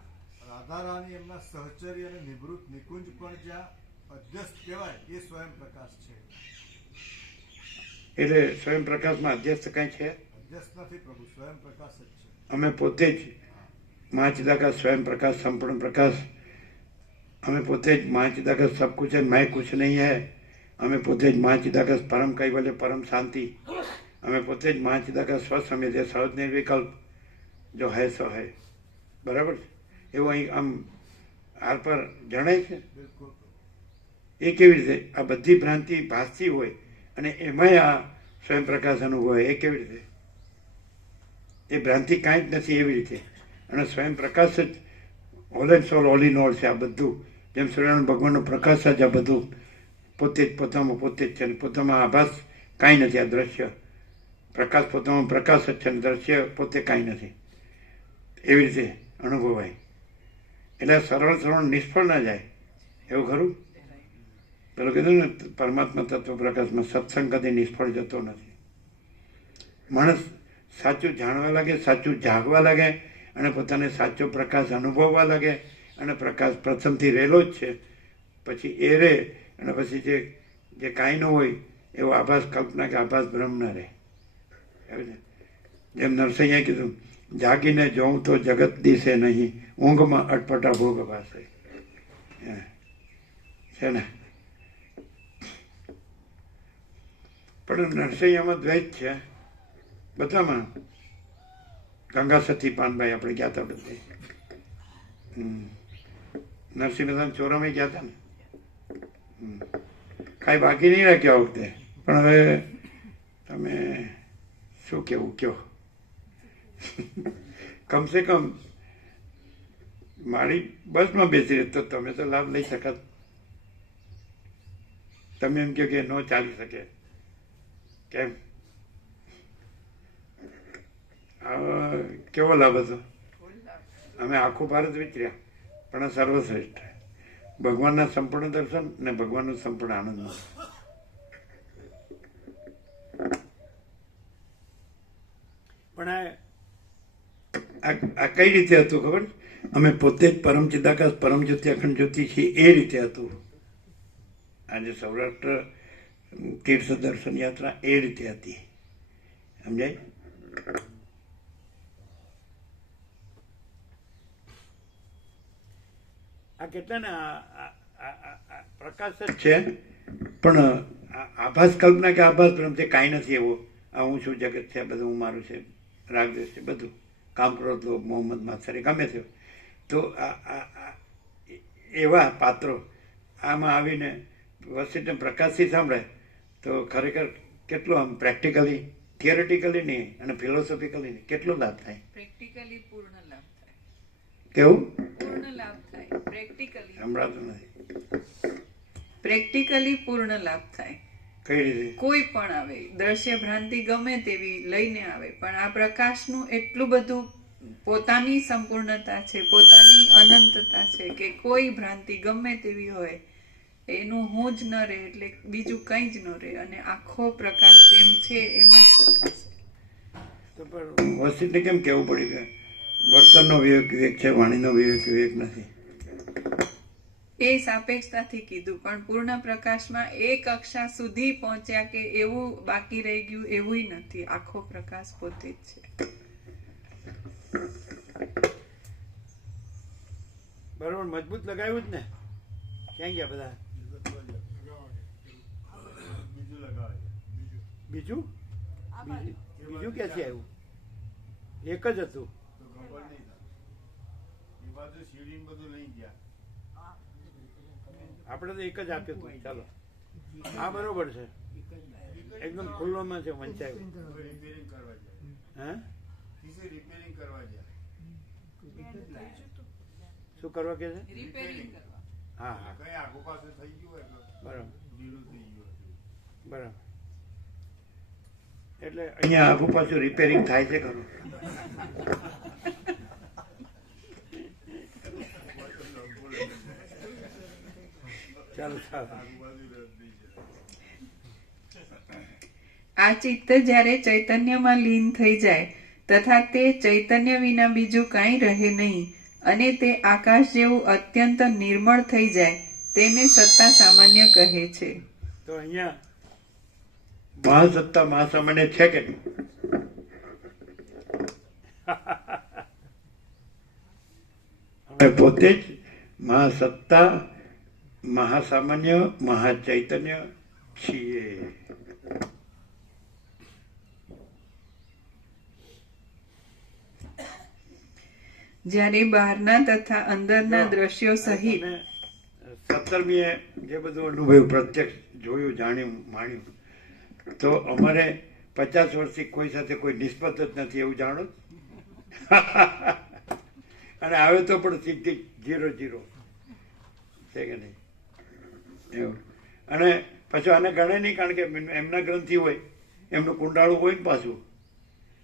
રાધારાણી એમના સહચરી અને નિવૃત્ત નિકુંજ પણ જ્યાં અધ્યસ્થ કહેવાય એ સ્વયં પ્રકાશ છે. એટલે સ્વયં પ્રકાશમાં અધ્યસ્ત કઈ છે? અધ્યસ્થ નથી પ્રભુ, સ્વયં પ્રકાશ જ છે. અમે પોતે જ મહાચિદાકાશ સ્વયં प्रकाश संपूर्ण प्रकाश, हमें पोते महाचिदाकाश सब कुछ है, मैं कुछ नहीं है, हमें पोते महाचिदाकाश परम कैवल्य परम शांति, हमें पोते महाचिदाकाश स्वसमय છે, સહજ નિર્વિકલ્પ જો હૈ સો હૈ. બરાબર છે? એવું અહીં આમ આર પર જણાય છે. બિલકુલ. એ કેવી રીતે આ બધી ભ્રાંતિ ભાસતી હોય અને એમાંય આ સ્વયં પ્રકાશ અનુભવ હોય, એ કેવી રીતે? એ ભ્રાંતિ કાંઈ જ નથી એવી રીતે, અને સ્વયં પ્રકાશ જ all and soul all in all છે આ બધું. જેમ સૂર્યનારાયણ ભગવાનનો પ્રકાશ જ આ બધું પોતે જ પોતામાં પોતે જ છે, અને પોતામાં આભાસ કાંઈ નથી. આ દ્રશ્ય પ્રકાશ પોતામાં પ્રકાશ જ છે, અને દ્રશ્ય પોતે કાંઈ નથી. એવી રીતે અનુભવાય. એટલે સરળ સરળ નિષ્ફળ ના જાય, એવું ખરું? પેલું કીધું ને પરમાત્મા તત્વ પ્રકાશમાં સત્સંગ કદી નિષ્ફળ જતો નથી. માણસ સાચું જાણવા લાગે, સાચું જાગવા લાગે, અને પોતાને સાચો પ્રકાશ અનુભવવા લાગે, અને પ્રકાશ પ્રથમથી રહેલો જ છે, પછી એ રહે, અને પછી જે કાંઈ ન હોય એવો આભાસ કલ્પના કે આભાસ બ્રહ્મ ન રહે. જેમ નરસિંહે કીધું, જાગીને જોઉં તો જગત દિશે નહીં, ઊંઘમાં અટપટા ભોગ ભાસે. છે ને? પણ નરસિંહમાં દ્વૈત છે બધામાં. ગંગા સતી પાનભાઈ આપણે ગયા હતા બધે. નરસિંહ મહેતા ચોરામાં ગયા હતા ને. કાંઈ બાકી નહીં રાખ્યું આ વખતે. પણ હવે તમે શું કેવું કયો? કમસે કમ મારી બસમાં બેસી રહે તો તમે તો લાભ લઈ શકત. તમે એમ કહો કે ન ચાલી શકે, કેમ? કેવો લાભ હતો? અમે આખું ભારત વિચર્યા, પણ આ સર્વશ્રેષ્ઠ ભગવાનના સંપૂર્ણ દર્શન ને ભગવાનનો સંપૂર્ણ આનંદ. પણ આ કઈ રીતે હતું ખબર? અમે પોતે જ પરમ ચિદાકાશ પરમ જ્યોતિ અખંડ જ્યોતિ છીએ એ રીતે હતું. આજે સૌરાષ્ટ્ર તીર્થ દર્શન યાત્રા એ રીતે હતી. સમજાય? આ કેટલા ને પ્રકાશ જ છે, પણ આભાસ કલ્પના કે આભાસ બ્રહ્મ છે, કાંઈ નથી એવો. આ હું છું, જગત છે, બધું હું મારું છે, રાગદ્વેષ છે, બધું કામ ક્રોધ લોભ મોહમ્મદ માત્સરી ગમે તે. તો એવા પાત્રો આમાં આવીને વસ્તુને પ્રકાશથી સાંભળે તો ખરેખર કેટલો આમ પ્રેક્ટિકલી, થિયરેટિકલી નહીં અને ફિલોસોફિકલી નહીં, કેટલો લાભ થાય. પ્રેક્ટિકલી પૂર્ણ લાભ થાય. કેવું? પૂર્ણ લાભ થાય. પ્રેક્ટિકલી સંભળાતું નથી. પ્રેક્ટિકલી પૂર્ણ લાભ થાય. કઈ રીતે? કોઈ પણ આવે, દ્રશ્ય ભ્રાંતિ ગમે તેવી લઈને આવે, પણ આ પ્રકાશનું એટલું બધું પોતાની સંપૂર્ણતા છે, પોતાની અનંતતા છે કે કોઈ ભ્રાંતિ ગમે તેવી હોય એનું હું જ ન રહે, એટલે બીજું કંઈ જ ન રહે, અને આખો પ્રકાશ જેમ છે એમ જ પ્રકાશ. તો પણ વસ્તુને કેમ કહેવું પડ્યું કે વર્તનનો વિવેક વિવેક છે, વાણીનો વિવેક વિવેક નથી? એ સાપેક્ષતાથી કીધું, પણ પૂર્ણ પ્રકાશમાં એ કક્ષા સુધી પહોંચ્યા કે એવું બાકી રહી ગયું એવું નથી. આખો પ્રકાશ પોતે જ છે. બરોબર, મજબૂત લગાવ્યું જ ને? ક્યાં ગયા બધા? બીજું બીજું ક્યાંથી આવ્યું? એક જ હતું. આપણે તો એક જ આપ્યું હતું. ચાલો, હા બરોબર છે, એકદમ ખુલ્લોમાં છે, વંચાયું. હા, શું કરવા કે છે? રિપેરિંગ કરવા. હા હા, બરાબર બરાબર. એટલે અહીંયા આખું પાછું રિપેરિંગ થાય છે ખરું? ચાલો ચાલો. આ ચિત્ત જ્યારે ચૈતન્યમાં લીન થઈ જાય તથા તે ચૈતન્ય વિના બીજું કાંઈ રહે નહીં અને તે આકાશ જેવું અત્યંત નિર્મળ થઈ જાય તેને સત્તા સામાન્ય કહે છે. તો અહીંયા મહાસત્તા મહાસામાન્ય છે કે નહીં? અમે પોતે જ મહાસત્તા મહાસામાન્ય મહાચૈતન્ય છીએ. જ્યારે બહારના તથા અંદરના દ્રશ્યો સહિત 17મીએ જે બધું અનુભવ્યું, પ્રત્યક્ષ જોયું, જાણ્યું, માણ્યું, તો અમારે 50 વર્ષથી કોઈ સાથે કોઈ નિસ્બત જ નથી એવું જાણો છો? અને આવે તો પણ સીધી 0 0 છે કે નહીં એવું. અને પાછું આને ગણે નહીં, કારણ કે એમના ગ્રંથિ હોય, એમનું કુંડાળું હોય ને, પાછું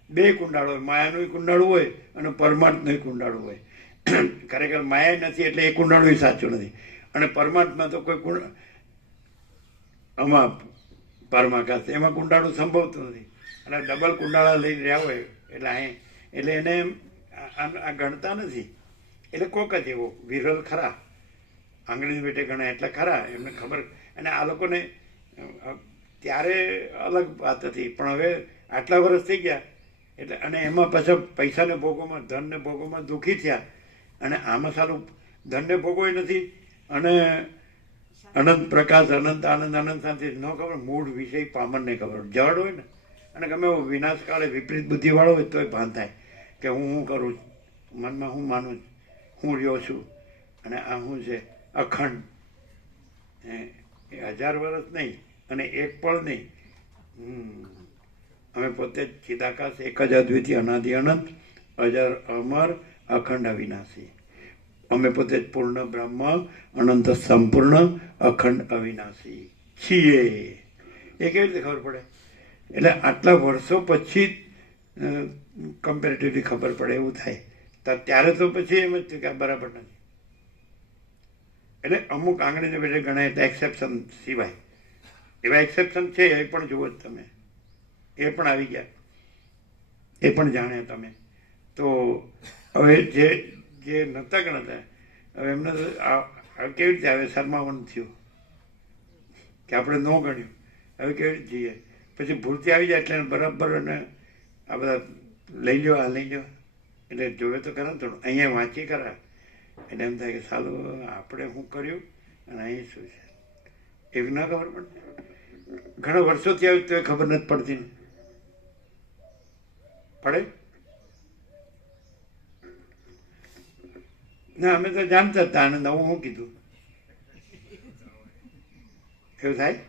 2 કુંડાળું હોય, માયાનું કુંડાળું હોય અને પરમાર્થનું કુંડાળું હોય. ખરેખર માયા નથી એટલે એ કુંડાળું સાચું નથી, અને પરમાત્મા તો કોઈ આમાં પરમાકાશ એમાં કુંડાળું સંભવતું નથી, અને ડબલ કુંડાળા લઈને રહ્યા હોય એટલે એને આ ગણતા નથી. એટલે કોક જ એવો વિરલ ખરા, આંગળી બેટે ગણાય એટલે ખરા, એમને ખબર. અને આ લોકોને ત્યારે અલગ વાત હતી, પણ હવે આટલા વર્ષ થઈ ગયા એટલે, અને એમાં પાછા પૈસાને ભોગોમાં, ધનને ભોગોમાં દુઃખી થયા, અને આમાં સારું ધનને ભોગવય નથી, અને અનંત પ્રકાશ, અનંત આનંદ, અનંત શાંતિ ન ખબર, મૂળ વિષય પામરને ખબર. જડ હોય ને, અને ગમે એવું વિનાશકાળે વિપરીત બુદ્ધિવાળો હોય તોય ભાન થાય કે હું કરું છું, મનમાં હું માનું છું, હું રહ્યો છું, અને આ હું છે અખંડ. એ 1000 વર્ષ નહીં અને 1 પળ નહીં. અમે પોતે જ ચિદાકાશ, એક જ અદ્વિતીય અનાદિ અનંત, અજર અમર અખંડ અવિનાશી. અમે પોતે જ પૂર્ણ બ્રહ્મ, અનંત સંપૂર્ણ અખંડ અવિનાશી છીએ. એ કેવી રીતે ખબર પડે? એટલે આટલા વર્ષો પછી કમ્પેરેટિવલી ખબર પડે એવું થાય. ત્યારે તો પછી એમ જ થયું કે આ બરાબર નથી. એટલે અમુક આંગળીને બેઠે ગણાય એક્સેપ્શન સિવાય, એવા એક્સેપ્શન છે એ પણ જુઓ જ તમે, એ પણ આવી ગયા, એ પણ જાણ્યા તમે. તો હવે જે નહોતા ગણતા, હવે એમને કેવી રીતે આવે શરમાવાનું થયું કે આપણે ન ગણ્યું, હવે કેવી રીતે જઈએ? પછી ભૂલથી આવી જાય એટલે બરાબર, અને આ બધા લઈ લો, આ લઈ લો, એટલે જોવે તો ખરા થોડું, અહીંયા વાંચી ખરા, એટલે એમ થાય કે સાલું આપણે શું કર્યું અને અહીં શું છે, એવું ના ખબર પડે. ઘણા વર્ષોથી આવી તો ખબર નથી પડતી, પડે ના. અમે તો જાણતા હતા, અને નવું શું કીધું એવું થાય.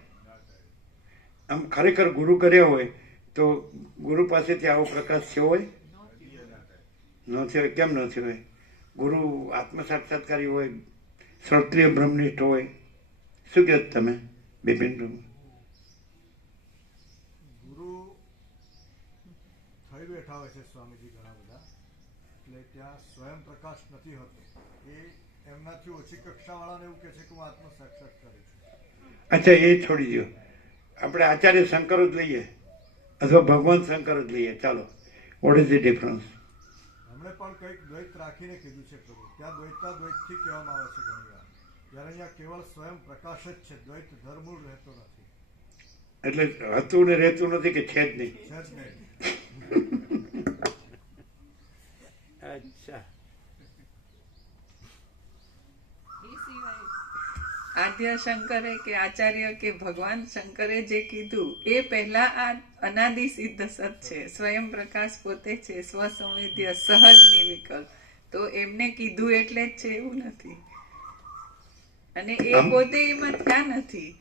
આમ ખરેખર ગુરુ કર્યા હોય તો ગુરુ પાસેથી આવો પ્રકાશ થયો હોય? ન થયો હોય. કેમ ન થયો હોય? ગુરુ આત્મ સાક્ષાત્કારી હોય, શ્રોત્રિય બ્રહ્મનિષ્ઠ હોય. શું કહો તમે બિપિન પ્રભુ? ગુરુ થઈ બેઠા હોય છે સ્વામીજી ઘણા બધા, એટલે ત્યાં સ્વયં પ્રકાશ નથી હોતો. એ એમનાથી ઓછી કક્ષાવાળાને એવું કહે છે કે હું આત્મ સાક્ષાત્કારી છું. અચ્છા, એ છોડી દો. આપણે આચાર્ય શંકર જ લઈએ અથવા ભગવાન શંકર જ લઈએ, ચાલો. What is the difference? એમણે પણ કંઈક દ્વૈત રાખીને કીધું છે પ્રભુ. ત્યાં દ્વૈતથી કહેવામાં આવે છે ઘણી વાર, જ્યારે અહીંયા કેવળ સ્વયં પ્રકાશ જ છે, દ્વૈત ધર્મૂળ રહેતો નથી. એટલે હતું ને રહેતું નથી કે છે જ નહીં? છે જ નહીં. અચ્છા. આદ્ય શંકરે કે આચાર્ય કે ભગવાન શંકરે જે કીધું એ પહેલા આ અનાદિ સિદ્ધ સત છે, સ્વયં પ્રકાશ પોતે છે, સ્વસંવેદ્ય, સહજ નિર્વિકલ્પ. તો એમને કીધું એટલે જ છે એવું નથી, અને એ પોતે એમાં થયા નથી,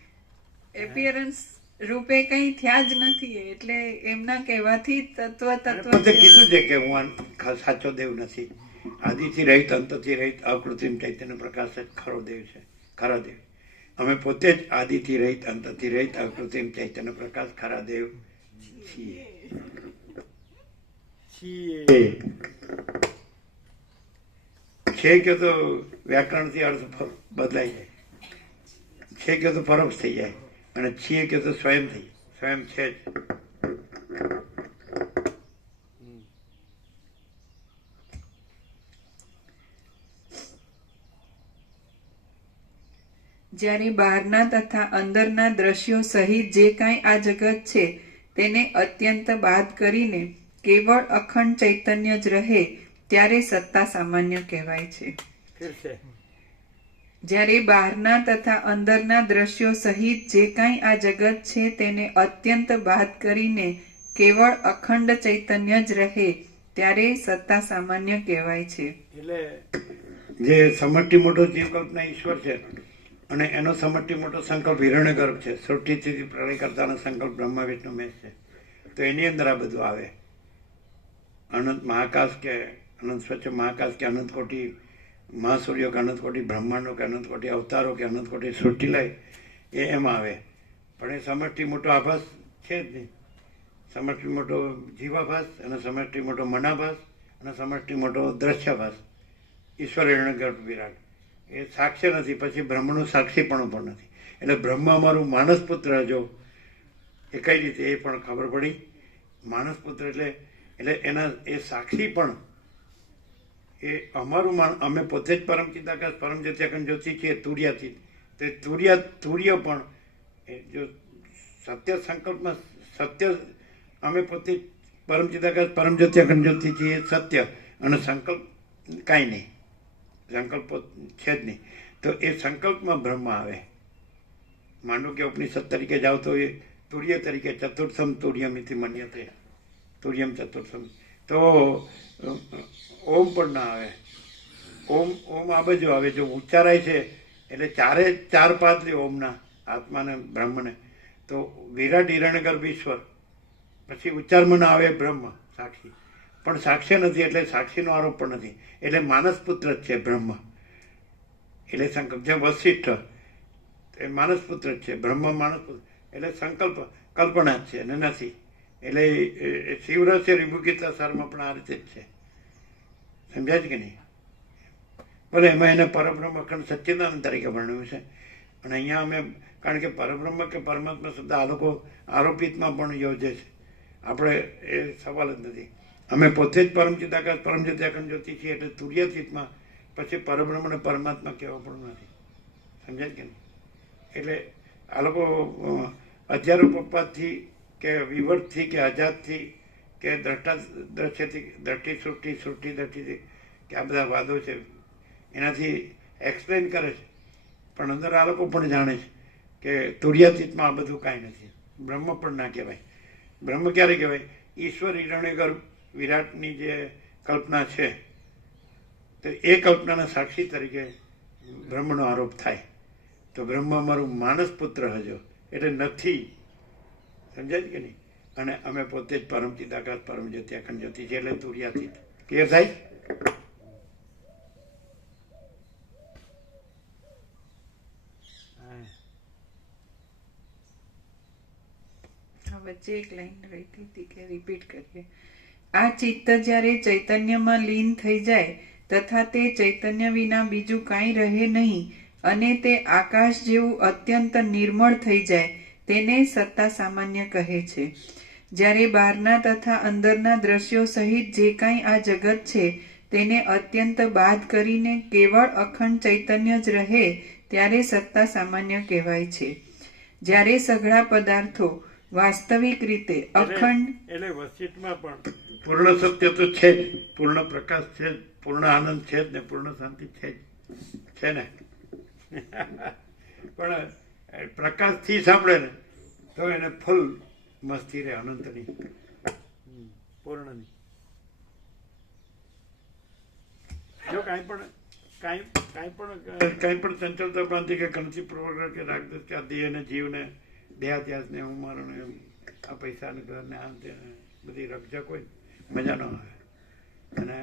એપિયરન્સ રૂપે કઈ થયા જ નથી. એટલે એમના કહેવાથી તત્વ પોતે કીધું છે કે હું સાચો દેવ નથી, આદિથી રહિત, અંતથી રહિત, અકૃત્રિમ ચૈતન્ય પ્રકાશ જ ખરો દેવ છે, ખરા દેવ. અમે પોતે જ આદિથી રહિત, અંતથી રહિત, અકૃત્રિમ ચૈતન્ય પ્રકાશ ખરા દેવ છીએ. છે કે તો વ્યાકરણથી અર્થ બદલાઈ જાય, છે કે તો પરોક્ષ થઈ જાય, અને છીએ કે તો સ્વયં થઈ, સ્વયં છે જ. જ્યારે બહારના તથા અંદરના દ્રશ્યો સહિત જે કાંઈ આ જગત છે તેને અત્યંત બાદ કરીને કેવળ અખંડ ચૈતન્ય જ રહે ત્યારે સત્તા સામાન્ય કહેવાય છે. ફિર છે જ્યારે બહારના તથા અંદરના દ્રશ્યો સહિત જે કાંઈ આ જગત છે તેને અત્યંત બાદ કરીને કેવળ અખંડ ચૈતન્ય જ રહે ત્યારે સત્તા સામાન્ય કહેવાય છે. એટલે જે સમષ્ટિ મોટો જીવકલ્પના ઈશ્વર છે અને એનો સમષ્ટિ મોટો સંકલ્પ હિરણ્યગર્ભ છે, સૃષ્ટિથી પ્રલય કરતાનો સંકલ્પ બ્રહ્મા વિષ્ણુ મહેશ છે. તો એની અંદર આ બધું આવે. અનંત મહાકાશ કે અનંત સ્વચ્છ મહાકાશ કે અનંત કોટી મહાસૂર્યો કે અનંત કોટી બ્રહ્માંડો કે અનંત કોટી અવતારો કે અનંત કોટી સૃષ્ટિ લય એ એમાં આવે. પણ એ સમષ્ટિ મોટો આભાસ છે જ નહીં. સમષ્ટિ મોટો જીવાભાસ અને સમષ્ટિ મોટો મનાભાસ અને સમષ્ટિ મોટો દ્રશ્યાભાસ. ઈશ્વર હિરણ્યગર્ભ વિરાટ એ સાક્ષ્ય નથી, પછી બ્રહ્મનું સાક્ષીપણું પણ નથી. એટલે બ્રહ્મ અમારું માનસ પુત્ર જો એ કઈ રીતે એ પણ ખબર પડી. માનસ પુત્ર એટલે એના એ સાક્ષી પણ એ અમારું અમે પોતે જ પરમ ચિદાકાશ પરમ જ્યોત્યાખંડ જ્યોતિ છીએ તુર્યાથી. તે તુર્ય પણ એ જો સત્ય સંકલ્પમાં સત્ય અમે પોતે પરમ ચિદાકાશ પરમ જ્યોત્યાખંડ જ્યોતિ છીએ સત્ય અને સંકલ્પ કાંઈ નહીં, સંકલ્પ છે જ નહીં. તો એ સંકલ્પમાં બ્રહ્મ આવે. માંડુક્ય ઉપનિષદ તરીકે જાઓ તો એ તુર્ય તરીકે ચતુર્થમ તુર્યમિતિ મન્યતે, તુર્યમ ચતુર્થમ. તો ઓમ પણ ના આવે. ઓમ આ બાજુ આવે. જો ઉચ્ચારાય છે એટલે ચાર પાદ લે ઓમના, આત્માને બ્રહ્મને. તો વિરાટ હિરણ્યગર્ભ ઈશ્વર, પછી ઉચ્ચારમાં ના આવે બ્રહ્મ સાક્ષી, પણ સાક્ષ્ય નથી એટલે સાક્ષીનો આરોપ પણ નથી. એટલે માનસ પુત્ર જ છે બ્રહ્મ. એટલે સંકલ્પ જેમ વશિષ્ઠ એ માનસ પુત્ર જ છે, બ્રહ્મ માનસ પુત્ર એટલે સંકલ્પ કલ્પના જ છે અને નથી. એટલે શિવરહસ્ય વિભુગીતા સારમાં પણ આ રીતે જ છે. સમજાય છે કે નહીં? ભલે એમાં એને પરબ્રહ્મ અખંડ સચ્ચિદાનંદ તરીકે વર્ણવ્યું છે. અને અહીંયા અમે કારણ કે પરબ્રહ્મ કે પરમાત્મા શબ્દ આ લોકો આરોપિતમાં પણ યોજે છે. આપણે એ સવાલ જ નથી. અમે પોતે જ પરમ ચિદાકાશ પરમ જ્યોત્યાખંડ જ્યોતિ છીએ એટલે તુર્યાતીતમાં પછી પરબ્રહ્મ અને પરમાત્મા કહેવા પણ નથી. સમજાય કે નહીં? એટલે આ લોકો હજારો પપ્પાથી કે વિવર્તથી કે આઝાદથી કે દ્રષ્ટિથી દ્રષ્ટિથી કે આ બધા વાદો છે એનાથી એક્સપ્લેન કરે છે. પણ અંદર આ લોકો પણ જાણે છે કે તુર્યાતીતમાં આ બધું કાંઈ નથી. બ્રહ્મ પણ ના કહેવાય. બ્રહ્મ ક્યારે કહેવાય? ઈશ્વર હિરણ્યગર્ભ વિરાટની જે કલ્પના છે તો એ કલ્પનાના સાક્ષી તરીકે બ્રહ્મનો આરોપ થાય. તો બ્રહ્મ અમારું માનસ પુત્ર હજો એટલે નથી. સમજાય કે નહીં? અને અમે પોતે જ પરમ ચિદાકાશ પરમ જ્યોત્યાખંડ જ્યોતિ છે એટલે તુર્યાતીત. ક્લિયર થાય? વચ્ચે એક લાઈન રહી હતી કે રિપીટ કરીએ. આ ચિત્ત જ્યારે ચૈતન્યમાં લીન થઈ જાય તથા તે ચૈતન્ય વિના બીજું કાંઈ રહે નહીં અને તે આકાશ જેવું અત્યંત નિર્મળ થઈ જાય તેને સત્તા સામાન્ય કહે છે. જ્યારે બહારના તથા અંદરના દ્રશ્યો સહિત જે કાંઈ આ જગત છે તેને અત્યંત બાદ કરીને કેવળ અખંડ ચૈતન્ય જ રહે ત્યારે સત્તા સામાન્ય કહેવાય છે. જ્યારે સઘળા પદાર્થો વાસ્તવિક રીતે અખંડ એટલે વસ્તુમાં પણ પૂર્ણ સત્ય તો છે જ, પૂર્ણ પ્રકાશ છે જ, પૂર્ણ આનંદ છે જ ને, પૂર્ણ શાંતિ છે જ છે ને. પણ પ્રકાશથી સાંભળે ને તો એને ફૂલ મસ્તી રહે અનંતની, પૂર્ણની. જો કાંઈ પણ ચંચળતા પ્રાંતિ કે કંચી પ્રવર્ગ કે રાગદોષ કે આ દેહ ને જીવને દેહાત્યાસ ને ઉમારો ને આ પૈસા ને ઘર ને આમ તે બધી રકઝા કોઈ મજા ન આવે. અને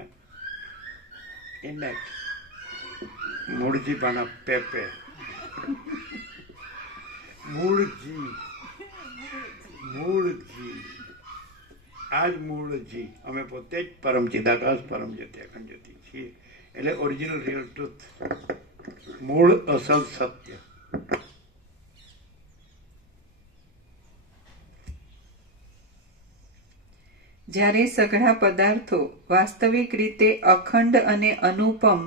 એને મૂળજી પાના પેપે મૂળજી આ જ મૂળજી. અમે પોતે જ પરમ ચિદાકાશ પરમ જ્યોત્યાખંડ જ્યોતિ છીએ. એટલે ઓરિજિનલ રિયલ ટ્રુથ, મૂળ અસલ સત્ય. જ્યારે સઘળા પદાર્થો વાસ્તવિક રીતે અખંડ અને અનુપમ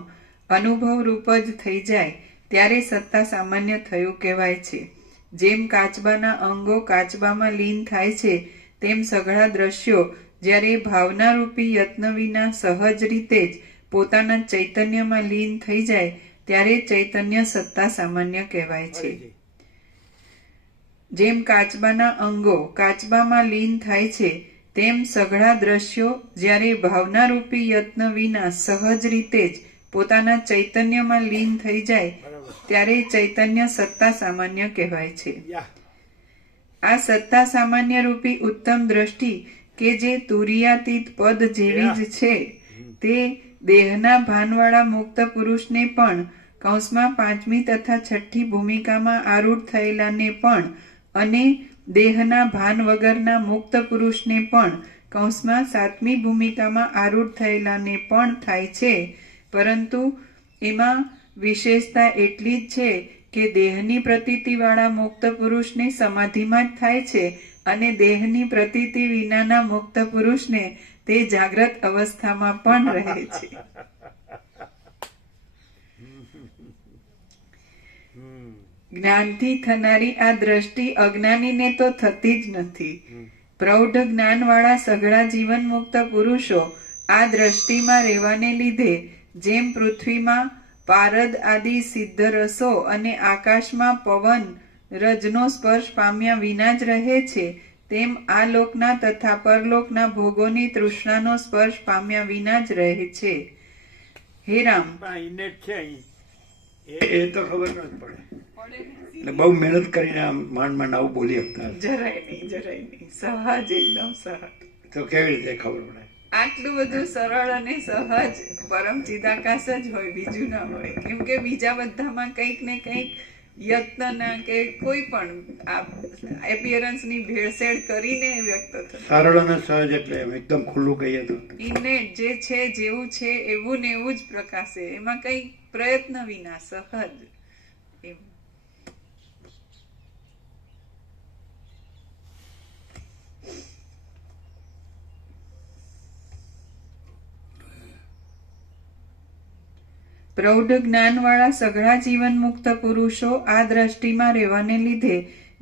અનુભવ રૂપ જ થઈ જાય ત્યારે સત્તા સામાન્ય થયું કહેવાય છે. જેમ કાચબાના અંગો કાચબામાં લીન થાય છે, તેમ સઘળા દ્રશ્યો જ્યારે ભાવનારૂપી યત્ન વિના સહજ રીતે જ પોતાના ચૈતન્યમાં લીન થઈ જાય ત્યારે ચૈતન્ય સત્તા સામાન્ય કહેવાય છે. જેમ કાચબાના અંગો કાચબામાં લીન થાય છે, તેમ સઘળા દ્રશ્યો જ્યારે ભાવનારૂપી યત્ન વિના સહજ રીતે જ પોતાના ચૈતન્યમાં લીન થઈ જાય ત્યારે ચૈતન્ય સત્તા સામાન્ય કહેવાય છે. આ સત્તા સામાન્ય રૂપી ઉત્તમ દ્રષ્ટિ કે જે તુરિયાતીત પદ જેવી જ છે, તે દેહના ભાનવાળા મુક્ત પુરુષને પણ કૌંસમાં 5મી તથા 6ઠ્ઠી ભૂમિકામાં આરૂઢ થયેલાને પણ અને દેહના ભાન વગરના મુક્ત પુરુષને પણ કૌંસમાં 7મી ભૂમિકામાં આરૂઢ થયેલાને પણ થાય છે. પરંતુ એમાં વિશેષતા એટલી જ છે કે દેહની પ્રતીતિવાળા મુક્ત પુરુષને સમાધિમાં જ થાય છે અને દેહની પ્રતીતિ વિનાના મુક્ત પુરુષને તે જાગ્રત અવસ્થામાં પણ રહે છે. જ્ઞાનથી થનારી આ દ્રષ્ટિ અજ્ઞાનીને તો થતી જ નથી. પ્રૌઢ જ્ઞાનવાળા સઘળા જીવન મુક્ત પુરુષો આ દ્રષ્ટિમાં રહેવાને લીધે જેમ પૃથ્વીમાં પારદ આદિ સિદ્ધ રસો અને આકાશમાં પવન રજનો સ્પર્શ પામ્યા વિના જ રહે છે, તેમ આ લોકના તથા પરલોકના ભોગોની તૃષ્ણાનો સ્પર્શ પામ્યા વિના જ રહે છે. હે રામ, એ તો ખબર ન પડે. એટલે બહુ મહેનત કરીને આમ માંડ આવું બોલી શકતા. જરાય નહીં, સહજ, એકદમ સહજ. તો કેવી રીતે ખબર પડે? આટલું બધું સરળ અને સહજ પરમ ચિદાકાશ જ હોય, બીજું ના હોય. કેમ કે બીજા બધામાં કંઈક ને કંઈક યત્નના કે કોઈ પણ એપિયરન્સની ભેળસેળ કરીને વ્યક્ત થતું. સરળ અને સહજ એટલે એકદમ ખુલ્લું કહીએ તો ઇનેટ જે છે, જેવું છે એવું ને એવું જ પ્રકાશે. એમાં કઈ પ્રયત્ન વિના સહજ એમ. પ્રૌઢ જ્ઞાનવાળા સઘળા જીવન મુક્ત પુરુષો આ દ્રષ્ટિમાં રહેવાને લીધે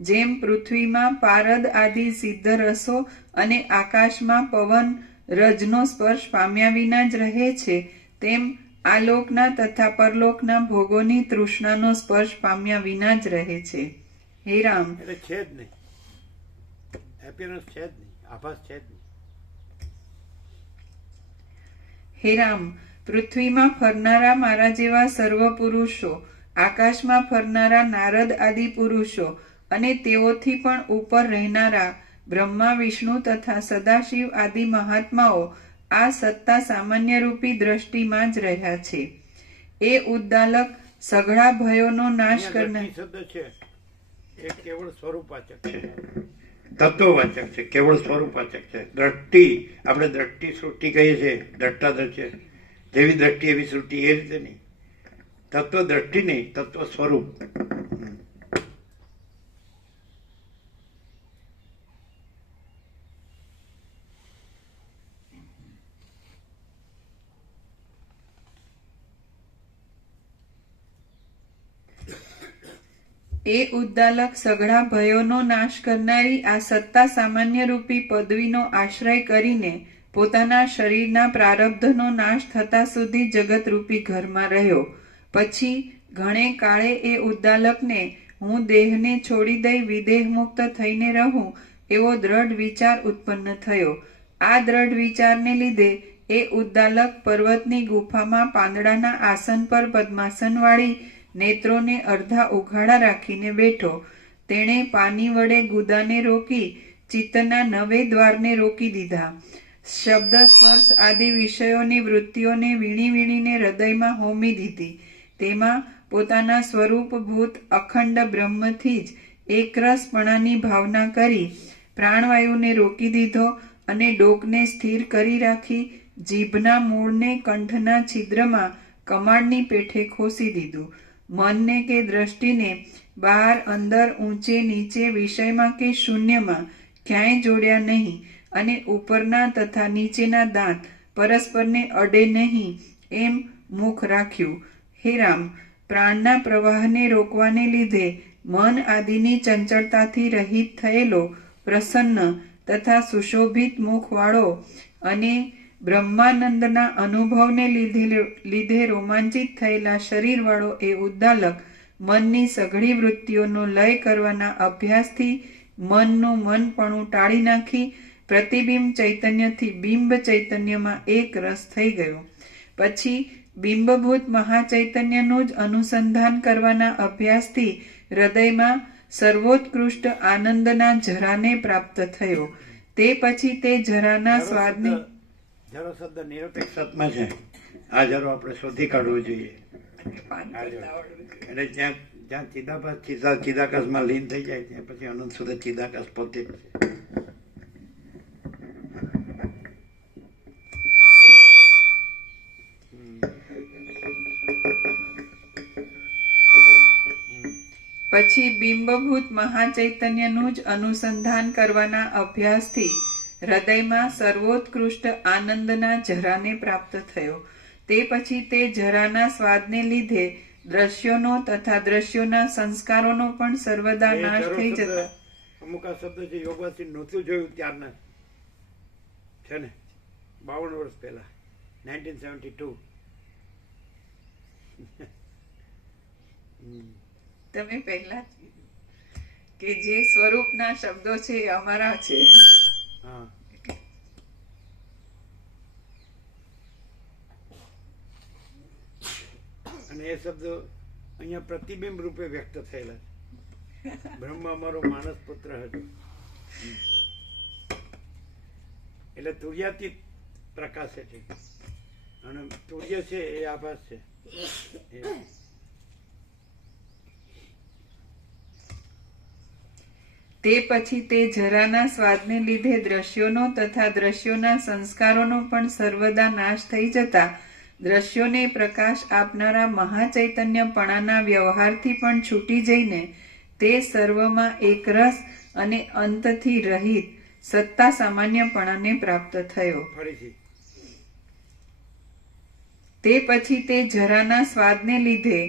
જેમ પૃથ્વીમાં પારદ આદિ સિદ્ધ રસો અને આકાશમાં પવન રજનો સ્પર્શ પામ્યા વિના જ રહે છે, તેમ આલોકના તથા પરલોકના ભોગોની તૃષ્ણાનો સ્પર્શ પામ્યા વિના જ રહે છે. હે રામ, એટલે છે જ નહીં, એપિયરન્સ છે જ નહીં, આભાસ છે જ નહીં. હે રામ, પૃથ્વીમાં ફરનારા મારા જેવા સર્વ પુરુષો, આકાશમાં ફરનારા નારદ આદિ પુરુષો અને તેઓથી પણ ઉપર રહેનારા બ્રહ્મા વિષ્ણુ તથા સદાશિવ આદિ મહાત્માઓ આ સત્તા સામાન્ય રૂપી દ્રષ્ટિમાં જ રહ્યા છે. એ ઉદ્દાલક સઘળા ભયોનો નાશ કરનાર શબ્દ છે એ કેવળ સ્વરૂપવાચક છે, તત્વવાચક છે, કેવળ સ્વરૂપવાચક છે. દ્રષ્ટિ આપણે દ્રષ્ટિ સૃષ્ટિ કહીએ છીએ, દ્રષ્ટા દ્રશ્ય જેવી દ્રષ્ટિ એવી સૃષ્ટિ, એ રીતે નહીં. તત્વ દ્રષ્ટિ નહીં, તત્વ સ્વરૂપ. એ ઉદ્દાલક સઘળા ભયોનો નાશ કરનારી આ સત્તા સામાન્ય રૂપી પદવીનો આશ્રય કરીને પોતાના શરીરના પ્રારબ્ધનો નાશ થતા સુધી જગતરૂપી ઘરમાં રહ્યો. પછી ઘણે કાળે એ ઉદ્દાલકને હું દેહને છોડી દઈ વિદેહ મુક્ત થઈને રહું એવો દ્રઢ વિચાર ઉત્પન્ન થયો. આ દ્રઢ વિચારને લીધે એ ઉદ્દાલક પર્વતની ગુફામાં પાંદડાના આસન પર પદ્માસનવાળી નેત્રોને અર્ધા ઉઘાડા રાખીને બેઠો. તેણે પાની વડે ગુદાને રોકી ચિત્તના 9 દ્વારને રોકી દીધા. શબ્દ સ્પર્શ આદિ વિષયોની વૃત્તિઓને વીણી વીણીને હૃદયમાં હોમી દીધી. તેમાં પોતાના સ્વરૂપભૂત અખંડ બ્રહ્મથી જ એકરસપણાની ભાવના કરી પ્રાણવાયુને રોકી દીધો અને ડોકને સ્થિર કરી રાખી જીભના મૂળને કંઠના છિદ્રમાં કમાડની પેઠે ખોસી દીધું. મનને કે દ્રષ્ટિને બહાર અંદર ઊંચે નીચે વિષયમાં કે શૂન્યમાં ક્યાંય જોડ્યા નહીં અને ઉપરના તથા નીચેના દાંત પરસ્પરને અડે નહીં એમ મુખ રાખ્યું. હે રામ, પ્રાણના પ્રવાહને રોકવાને લીધે મન આદિની ચંચળતાથી રહિત થયેલો પ્રસન્ન તથા સુશોભિત મુખવાળો અને બ્રહ્માનંદના અનુભવને લીધે રોમાંચિત થયેલા શરીરવાળો એ ઉદ્દાલક મનની સઘળી વૃત્તિઓનો લય કરવાના અભ્યાસથી મનનું મનપણું ટાળી નાખી પ્રતિબિંબ ચૈતન્યથી બિંબ ચૈતન્યમાં એક રસ થઈ ગયો. પછી બિંબભૂત મહાચૈતન્યનું જ અનુસંધાન કરવાના અભ્યાસથી હૃદયમાં સર્વોત્કૃષ્ટ આનંદના જરાને પ્રાપ્ત થયો. તે પછી તે જરાના સ્વાદને જરો શબ્દ નિરપેક્ષાત્મા છે. આ જરો આપણે શોધી કાઢવો જોઈએ. એટલે જ્યાં જ્યાં ચિદાભાસ ચિદાકાશમાં લીન થઈ જાય ત્યાં પછી અનંત સુધી ચિદાકાશ પોતે જ છે. પછી બિંબભૂત મહાચૈતન્યનું જ અનુસંધાન કરવાના અભ્યાસથી હૃદયમાં સર્વોત્કૃષ્ટ આનંદના જરાને પ્રાપ્ત થયો. તે પછી તે જરાના સ્વાદને લીધે દ્રશ્યોનો તથા દ્રશ્યોના સંસ્કારોનો પણ સર્વદા નાશ થઈ જતા. અમુક આ શબ્દ છે યોગવાસી નહોતું જોયું ત્યારના છે ને, 52 વર્ષ પહેલા 1972. તમે પહેલા કે જે સ્વરૂપના શબ્દો છે એ અમારા છે. હા, અને એ શબ્દો અહીંયા પ્રતિબિંબ રૂપે વ્યક્ત થયેલા છે. બ્રહ્મ અમારો માનસ પુત્ર હતો એટલે તુર્યાતીત પ્રકાશે છે, અને તુર્ય છે એ આભાસ છે. તે પછી તે જરાના સ્વાદને લીધે દ્રશ્યોનો તથા દ્રશ્યોના સંસ્કારોનો પણ સર્વદા નાશ થઈ જતા દ્રશ્યોને પ્રકાશ આપનારા મહાચૈતન્યપણાના વ્યવહારથી પણ છૂટી જઈને તે સર્વમાં એકરસ અને અંતથી રહિત સત્તા સામાન્યપણાને પ્રાપ્ત થયો. ફરીથી તે પછી તે જરાના સ્વાદને લીધે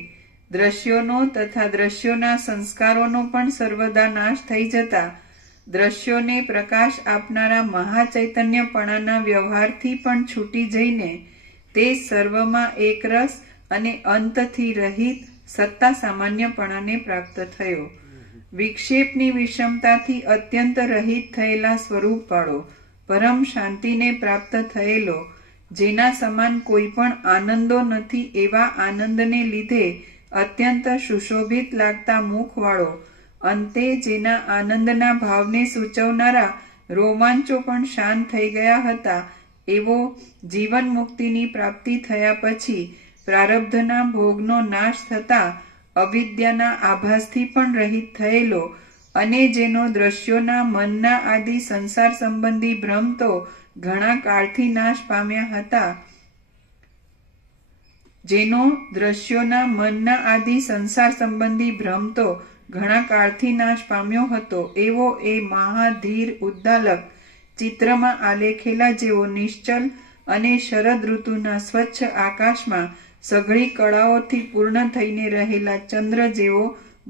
દ્રશ્યોનો તથા દ્રશ્યોના સંસ્કારોનો પણ સર્વદા નાશ થઈ જતા દ્રશ્યોને પ્રકાશ આપનારા મહાચૈતન્યપણાના વ્યવહારથી પણ છૂટી જઈને તે સર્વમાં એકરસ અને અંતથી રહિત સત્તા સામાન્યપણાને પ્રાપ્ત થયો. વિક્ષેપની વિષમતાથી અત્યંત રહિત થયેલા સ્વરૂપવાળો પરમ શાંતિને પ્રાપ્ત થયેલો, જેના સમાન કોઈ પણ આનંદો નથી એવા આનંદને લીધે અત્યંત સુશોભિત લાગતા મુખવાળો, અંતે જેના આનંદના ભાવને સૂચવનારા રોમાંચો પણ શાંત થઈ ગયા હતા એવો જીવન મુક્તિની પ્રાપ્તિ થયા પછી પ્રારબ્ધના ભોગનો નાશ થતા અવિદ્યાના આભાસથી પણ રહિત થયેલો અને જેનો દ્રશ્યોના મનના આદિ સંસાર સંબંધી ભ્રમ તો ઘણા કાળથી નાશ પામ્યા હતા જેનો દ્રશ્યોના મનના આદિ સંસાર સંબંધી ભ્રમ તો ઘણા કાળથી નાશ પામ્યો હતો એવો એ મહાધીર ઉદ્દાલક ચિત્રમાં આલેખેલા જેવો નિશ્ચલ અને શરદ ઋતુના સ્વચ્છ આકાશમાં સઘળી કળાઓથી પૂર્ણ થઈને રહેલા ચંદ્ર જેવો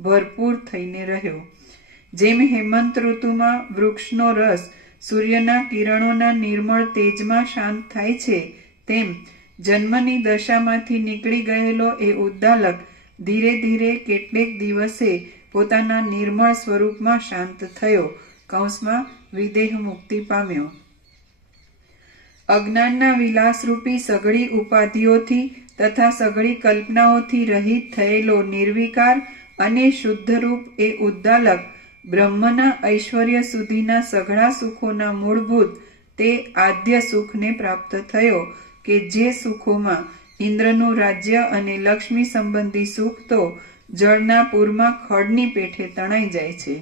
ભરપૂર થઈને રહ્યો. જેમ હેમંત ઋતુમાં વૃક્ષનો રસ સૂર્યના કિરણોના નિર્મળ તેજમાં શાંત થાય છે, તેમ જન્મની દશામાંથી નીકળી ગયેલો એ ઉદ્દાલક ધીરે ધીરે કેટલેક દિવસે પોતાના નિર્મળ સ્વરૂપમાં શાંત થયો. કૌંસમાં વિદેહ મુક્તિ પામ્યો. અજ્ઞાનના વિલાસરૂપી સઘળી ઉપાધિઓથી તથા સઘળી કલ્પનાઓથી રહિત થયેલો નિર્વિકાર અને શુદ્ધરૂપ એ ઉદ્દાલક બ્રહ્મના ઐશ્વર્ય સુધીના સઘળા સુખોના મૂળભૂત તે આદ્ય સુખને પ્રાપ્ત થયો કે જે સુખોમાં ઇન્દ્રનું રાજ્ય અને લક્ષ્મી સંબંધી સુખ તો જળના પૂરમાં ખડની પેઠે તણાઈ જાય છે.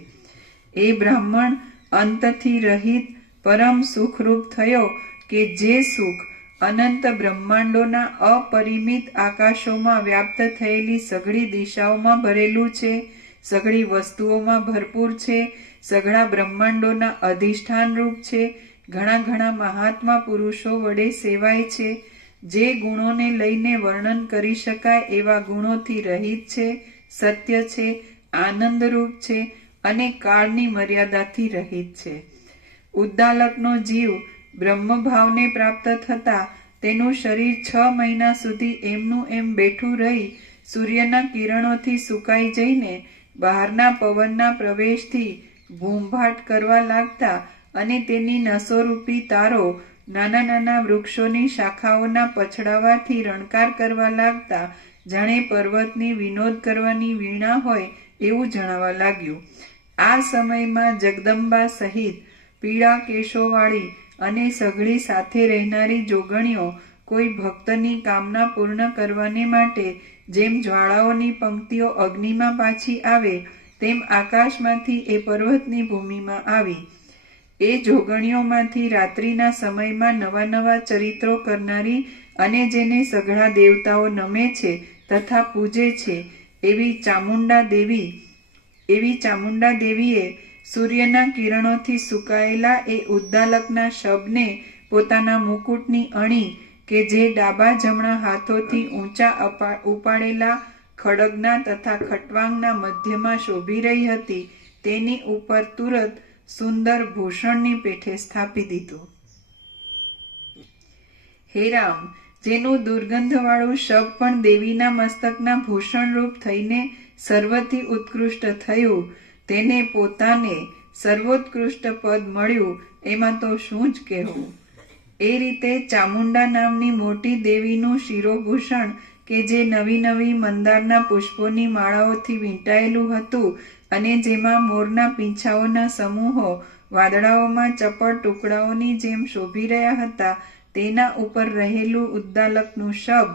એ બ્રાહ્મણ અંતથી રહિત પરમ સુખરૂપ થયો કે જે સુખ અનંત બ્રહ્માંડોના અપરિમિત આકાશોમાં વ્યાપ્ત થયેલી સઘળી દિશાઓમાં ભરેલું છે, સઘળી વસ્તુઓમાં ભરપૂર છે, સઘળા બ્રહ્માંડોના અધિષ્ઠાન રૂપ છે, ઘણા ઘણા મહાત્મા પુરુષો વડે સેવાય છે, જે ગુણોને લઈને વર્ણન કરી શકાય એવા ગુણોથી રહિત છે, સત્ય છે, આનંદરૂપ છે અને કાળની મર્યાદાથી રહિત છે. ઉદ્દાલકનો જીવ બ્રહ્મભાવને પ્રાપ્ત થતા તેનું શરીર 6 મહિના સુધી એમનું એમ બેઠું રહી સૂર્યના કિરણોથી સુકાઈ જઈને બહારના પવનના પ્રવેશથી ઘૂંભાટ કરવા લાગતા અને તેની નસોરૂપી તારો નાના નાના વૃક્ષોની શાખાઓના પછડાવાથી રણકાર કરવા લાગતા જાણે પર્વતની વિનોદ કરવાની વીણા હોય એવું જણાવા લાગ્યું. આ સમયમાં જગદંબા સહિત પીળા કેશોવાળી અને સઘળી સાથે રહેનારી જોગણીઓ કોઈ ભક્તની કામના પૂર્ણ કરવાને માટે જેમ જ્વાળાઓની પંક્તિઓ અગ્નિમાં પાછી આવે તેમ આકાશમાંથી એ પર્વતની ભૂમિમાં આવી. એ જોગણીઓમાંથી રાત્રિના સમયમાં નવા નવા ચરિત્રો કરનારી અને જેને સઘળા દેવતાઓ નમે છે તથા પૂજે છે એવી ચામુંડા દેવીએ સૂર્યના કિરણોથી સુકાયેલા એ ઉદ્દાલકના શબને પોતાના મુકુટની અણી કે જે ડાબા જમણા હાથોથી ઊંચા ઉપાડેલા ખડગના તથા ખટવાંગના મધ્યમાં શોભી રહી હતી તેની ઉપર તુરત સુંદર ભૂષણની પેઠે સ્થાપી દીધું. હે રામ, જેનું દુર્ગંધવાળું શબ પણ દેવીના મસ્તકના ભૂષણરૂપ થઈને સર્વથી ઉત્કૃષ્ટ થયું, તેને પોતાને સર્વોત્કૃષ્ટ પદ મળ્યું એમાં તો શું જ કહેવું. એ રીતે ચામુંડા નામની મોટી દેવીનું શિરોભૂષણ કે જે નવી નવી મંદારના પુષ્પોની માળાઓથી વીંટાયેલું હતું અને જેમાં મોરના પીંછાઓના સમૂહો વાદળાઓમાં ચપળ ટુકડાઓની જેમ શોભી રહ્યા હતા, તેના ઉપર રહેલું ઉદ્દાલકનું શબ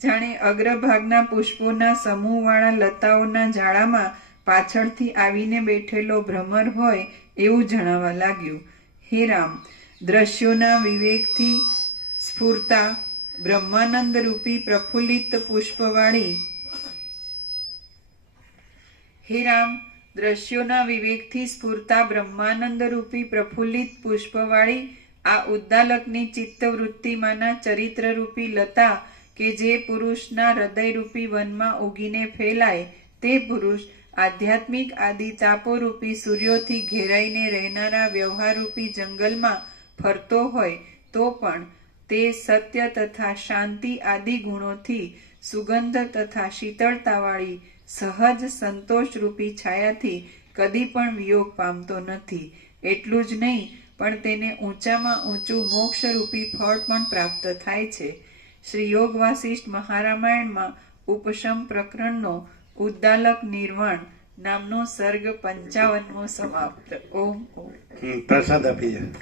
જાણે અગ્રભાગના પુષ્પોના સમૂહવાળા લતાઓના ઝાડામાં પાછળથી આવીને બેઠેલો ભ્રમર હોય એવું જણાવા લાગ્યું. હે રામ, દ્રશ્યોના વિવેકથી સ્ફુરતા બ્રહ્માનંદ રૂપી પ્રફુલ્લિત પુષ્પવાળી હે રામ, દ્રશ્યોના વિવેકથી સ્ફુરતા બ્રહ્માનંદ રૂપી પ્રફુલ્લિત પુષ્પવાળી આ ઉદ્દાલકની ચિત્તવૃત્તિમાંના ચરિત્રરૂપી લતા કે જે પુરુષના હૃદયરૂપી વનમાં ઉગીને ફેલાય તે પુરુષ આધ્યાત્મિક આદિ તાપોરૂપી સૂર્યોથી ઘેરાઈને રહેનારા વ્યવહારરૂપી જંગલમાં ફરતો હોય તો પણ તે સત્ય તથા શાંતિ આદિ ગુણોથી સુગંધ તથા શીતળતાવાળી સહજ સંતોષરૂપી છાયાથી કદી પણ વિયોગ પામતો નથી. એટલું જ નહીં પણ તેને ઊંચામાં ઊંચું મોક્ષરૂપી ફળ પણ પ્રાપ્ત થાય છે. શ્રી યોગ વાસિષ્ઠ મહારામાયણમાં ઉપશમ પ્રકરણનો ઉદ્દાલક નિર્વાણ નામનો સર્ગ 55મો સમાપ્ત. ઓમ ઓમ. પ્રસાદ આપી જાય.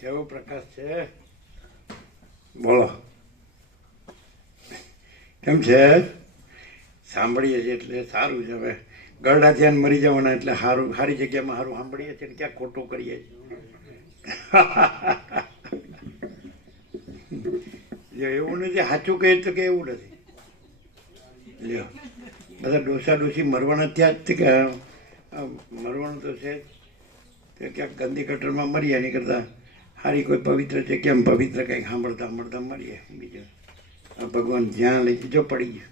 કેવો પ્રકાશ છે, બોલો કેમ છે? સાંભળીએ છીએ એટલે સારું છે. હવે ગરડા ધ્યાન મરી જવાના એટલે સારું, સારી જગ્યામાં સારું સાંભળીએ છીએ, ક્યાં ખોટું કરીએ છીએ. એવું નથી, સાચું કહે તો કે એવું નથી. લ્યો, બધા ડોસા ડોસી મરવાના ત્યાં જ કે મરવાનું તો છે તે ક્યાંક ગંદી કટરમાં મરીએ એની કરતાં સારી કોઈ પવિત્ર છે કેમ પવિત્ર કંઈક સાંભળતા મરીએ. બીજું ભગવાન જ્યાં લઈ જજો પડી ગયો,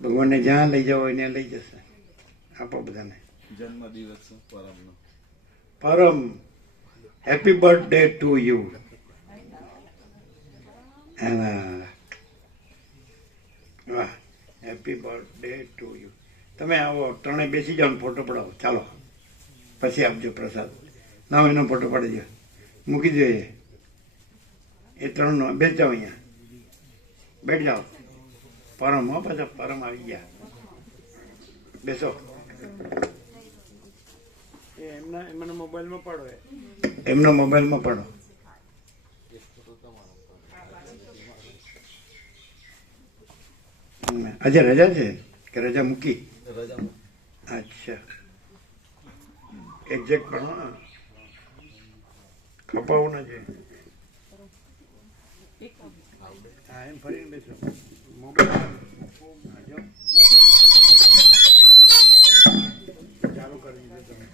ભગવાનને જ્યાં લઈ જાવ એને લઈ જશે. આપો બધાને જન્મદિવસ પરમનો પરમ હેપી બર્થડે ટુ યુ. વાહ, હેપી બર્થડે ટુ યુ. તમે આવો, ત્રણે બેસી જાઓ ને ફોટો પડાવો. ચાલો પછી આપજો પ્રસાદ. ના એનો ફોટો પાડી દો, મૂકી દો. એ ત્રણનો બેસી જાઓ, અહીંયા બેઠ જાઓ. પરમ હો, પાછા પરમ આવી ગયા. બેસો. એમના મોબાઈલમાં પાડો, એમનો મોબાઈલમાં પાડો. આજે રજા છે કે રજા મૂકી? અચ્છા, એક્ઝેક્ટ પણ ખપાવું ના છે. હા એમ ફરીને બેસો મોબાઈલ જો ચાલુ કરી દીધું તમે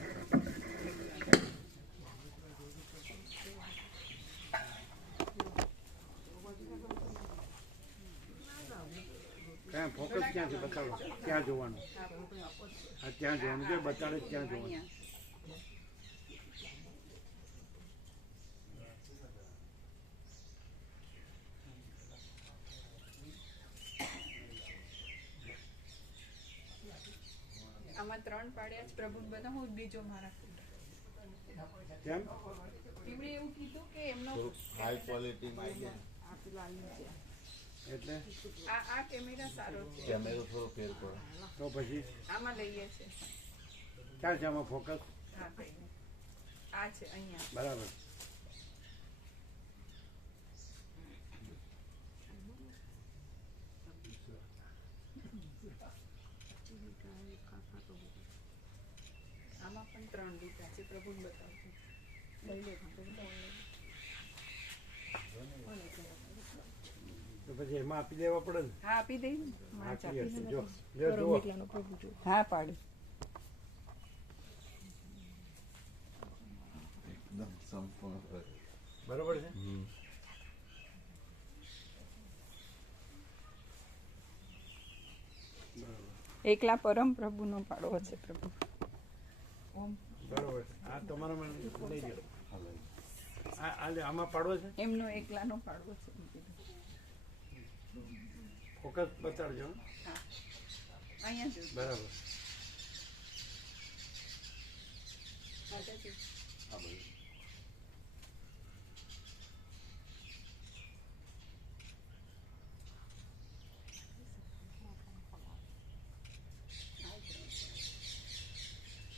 ક્યાં ફોકસ ક્યાં છે બતાવો ક્યાં જોવાનું હા ત્યાં જોવાનું છે બતાડે ક્યાં જોવાનું આમાં 3 પાડ્યા જ પ્રભુ બધા હું બીજો મારા કેમ એમણે એવું કીધું કે એમનો હાઈ ક્વોલિટીમાં આવી ગયા એટલે આ કેમેરા સારો છે કેમેરો થોડો ફેર પડે તો પછી આમાં લઈએ છે ક્યાં છે આમાં ફોકસ હા કઈ નહીં. આ છે અહીંયા બરાબર આમાં પણ 3 લીધા છે પ્રભુને બતાવજો લઈ લે તો પછી એમાં આપી દેવા પડે ને હા આપી દઈ ને હા clear છે. જો જુઓ હા પાડી એકદમ સંપૂર્ણ બરોબર છે એકલા પરમ પ્રભુનો પાડવો છે પ્રભુ ઓમ બરોબર આ તમારા મને લઈ જાઓ આમાં પાડવો છે એમનો એકલાનો પાડવો છે ફોકસ બતાડજો હો. હા અહીંયા જો બરાબર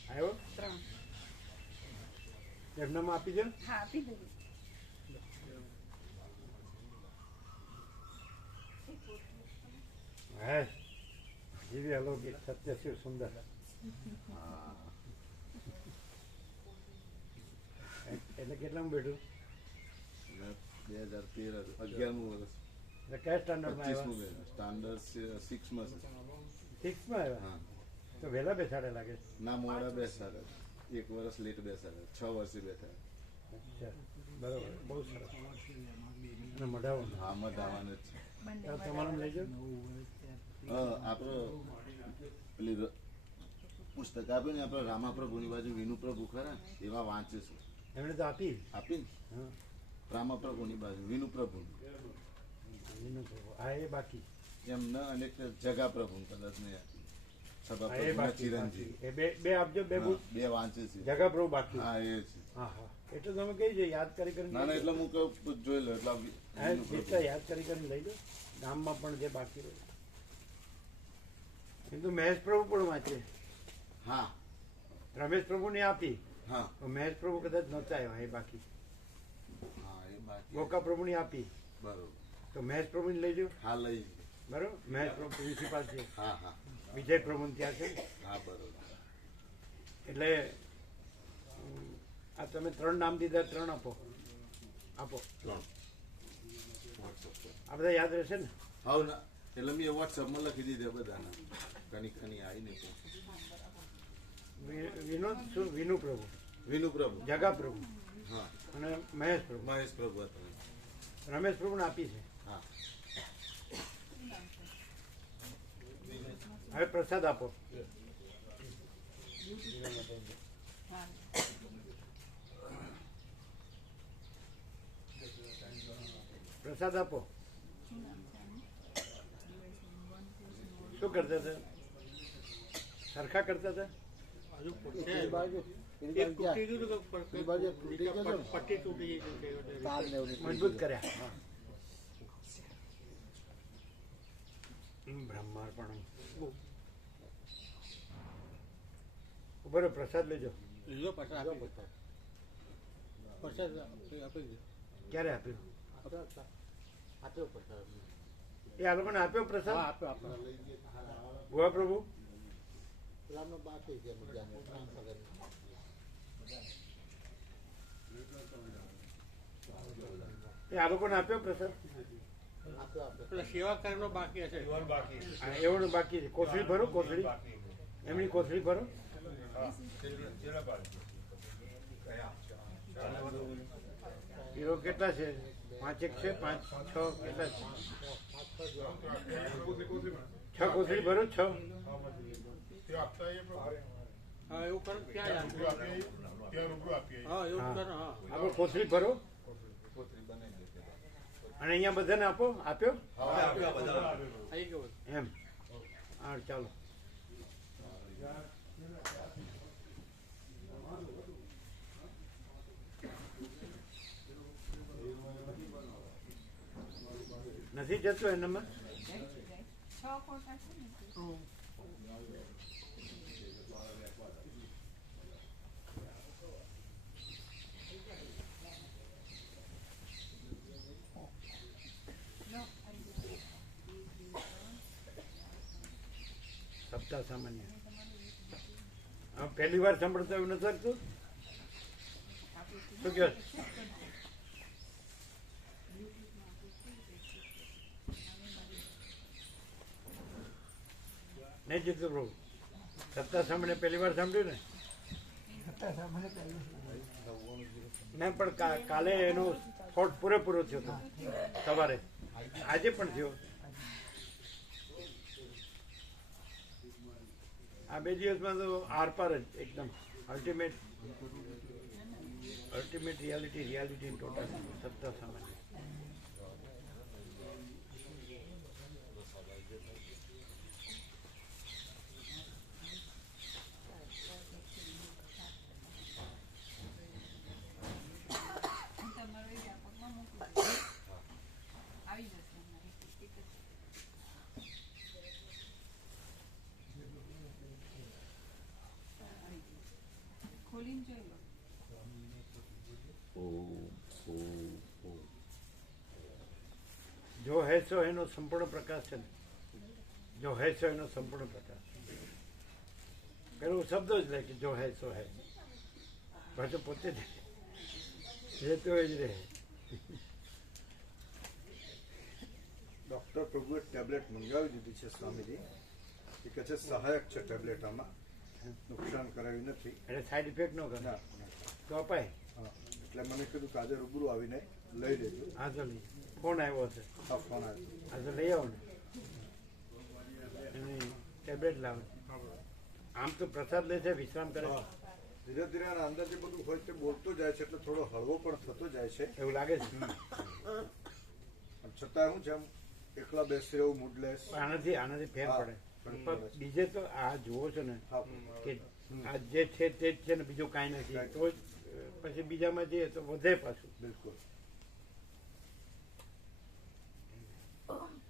આવ્યો 3 એમનામાં આપી દો હા આપી દઈ હે જીવી અલૌકિક સત્ય શિવ સુંદર એટલે કેટલામાં બેઠું 2013 11મું વર્ષ એટલે કયા સ્ટાન્ડર્ડમાં 25મું આવ્યા સ્ટાન્ડર્ડ 6માં છે સિક્સમાં આવ્યા હા તો વહેલા બેસાડે લાગે ના મોડા બેસાડે 1 વર્ષ લેટ બેસાડે 6 વર્ષે બેઠા અચ્છા બરોબર બહુ સરસ અને મઢાવાનું હા મધાવાને જ છે તમારું લઈ જાઓ આપણો પેલી પુસ્તક આપ્યું ને આપણે રામાપ્રભુની બાજુ વિનુપ્રભુ ખરા એવા વાંચીશું એમણે તો આપી આપીને હા રામાપ્રભુની બાજુ વિનુપ્રભુ એનું તો આ એ બાકી એમને અને એક જગાપ્રભુ કદાચ નહીં આપી આ એ સભાપ્રભુના બાકી ચિરંજીવ બાકી. એ બે આપજો બે બુક બે વાંચે છે જગા પ્રભુ બાકી હા એ છે હા હા એટલે તમે કહી છે યાદ કરી કરીને ના ના એટલે હું કહું જોઈ લો એટલે હા, જેટલા યાદ કરીને લઈ લો ગામમાં પણ જે બાકી રહે એ તો મહેશ પ્રભુ પણ વાંચે હા રમેશ પ્રભુને આપી હા તો મહેશ પ્રભુ કદાચ નહોતા આવ્યા એ બાકી હા એ બાકી ગોકા પ્રભુની આપી બરોબર તો મહેશ પ્રભુને લઈ જાઓ હા લઈ બરોબર મહેશ પ્રભુ પ્રિન્સિપાલ છે હા હા વિજય પ્રભુ ત્યાં છે હા બરોબર એટલે આ તમે 3 નામ દીધા 3 આપો આપો આ બધા યાદ રહેશે ને હા ના એટલે મેં વોટ્સઅપમાં લખી દીધા બધાના કની કની આવી નહીં વિનોદ શું વિનુ પ્રભુ વિનુપ્રભુ જગા પ્રભુ હા અને મહેશ પ્રભુ મહેશ પ્રભુ હતા રમેશ પ્રભુને આપી છે હા હવે પ્રસાદ આપો પ્રસાદ આપો શું કરતા હતા સરખા કરતા હતા મજબૂત કર્યા હા. બ્રહ્માર પણ ઉભો રહો, પ્રસાદ લેજો ક્યારે આપ્યો એ આ લોકોને આપ્યો પ્રસાદ ગોવા પ્રભુ એ આ લોકોને આપ્યો પ્રસાદ પેલા સેવા કાર્યનો બાકી હશે. હા, એવોનું બાકી છે. કોથળી ભરો, કોથળી એમની કોથળી ભરો. હીરો કેટલા છે? 5 એક છે, 5 6 કેટલા છે? 6 કોથળી ભરો, 6. હા એવું કરો ક્યાં હા એવું કરો હા. આપણે કોથળી ભરો અને અહીંયા બધાને આપો. આપ્યો આવી ગયો. એમ. હા, ચાલો. નથી જતો એનામાં? સપ્તાહ સામાન્ય. હા, પહેલી વાર સાંભળતો એવું નથી લાગતું? શું કહો? નહીં જીતુ પ્રભુ, સપ્તાહ સામાન્ય પહેલી વાર સાંભળ્યું ને? નહીં, પણ કાલે એનો થોટ પૂરેપૂરો થયો હતો સવારે, આજે પણ થયો. આ 2 દિવસમાં તો આરપાર જ એકદમ અલ્ટિમેટ રિયાલિટી ટોટલ સપ્તાહ સામાન્ય. ખોલીને જોઈ લો. જો હે સો એનો સંપૂર્ણ પ્રકાશ છે ને, જો હે સો એનો સંપૂર્ણ પ્રકાશ. પેલો શબ્દ જ લે કે જો હે સો હે, પાછો પોતે જ રહેતો જ રહે. ડૉક્ટર પ્રભુએ ટેબ્લેટ મંગાવી દીધી છે સ્વામીજી. એ કહે છે સહાયક છે ટેબ્લેટ, આમાં નુકસાન કરાયું નથી. એટલે સાઈડ ઇફેક્ટ ન કરે ના તો અપાય. હા, એટલે મને કીધું કે આજે રૂબરૂ આવીને લઈ લેજો. હા, તો લઈ. ફોન આવ્યો હશે. હા, ફોન આવ્યો. હા, તો લઈ આવો ને. એની ટેબ્લેટ લાવો. આમ તો પ્રસાદ લે છે, વિશ્રામ કરે છે. ધીરે ધીરે આના અંદર જે બધું હોય તે બોલતો જાય છે, એટલે થોડો હળવો પણ થતો જાય છે. એવું લાગે છે. પણ છતાં શું છે, આમ એકલા બેસી રહેવું મૂડલેસ. આનાથી ફેર પડે. પણ બીજે તો આ જુઓ છો ને હા, કે આ જે છે તે જ છે ને, બીજું કાંઈ નથી. તો જ પછી બીજામાં જઈએ તો વધે પાછું. બિલકુલ.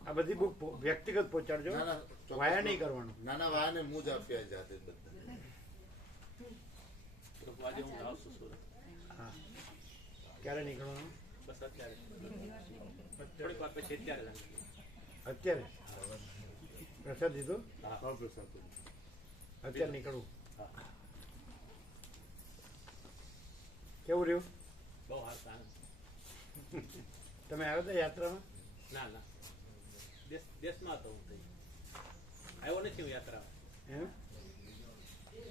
આ બધી બુક વ્યક્તિગત પહોંચાડજો, વાયા નહીં કરવાનું. નાના વાયાને હું જ આપ્યા જાતે જ બધા. આજે હું આવશું સુરત. હા, ક્યારે નીકળવાનું? બસ અત્યારે થોડીક વાર પછી અત્યારે અત્યારે પ્રસાદ દીધો? હા, પ્રસાદ. અત્યારે નીકળવું. કેવું રહ્યું? બહુ સારું. તમે આવ્યા હતા યાત્રામાં? ના ના, દેશમાં હતો હું થઈ આવ્યો નથી હું યાત્રા. એમ?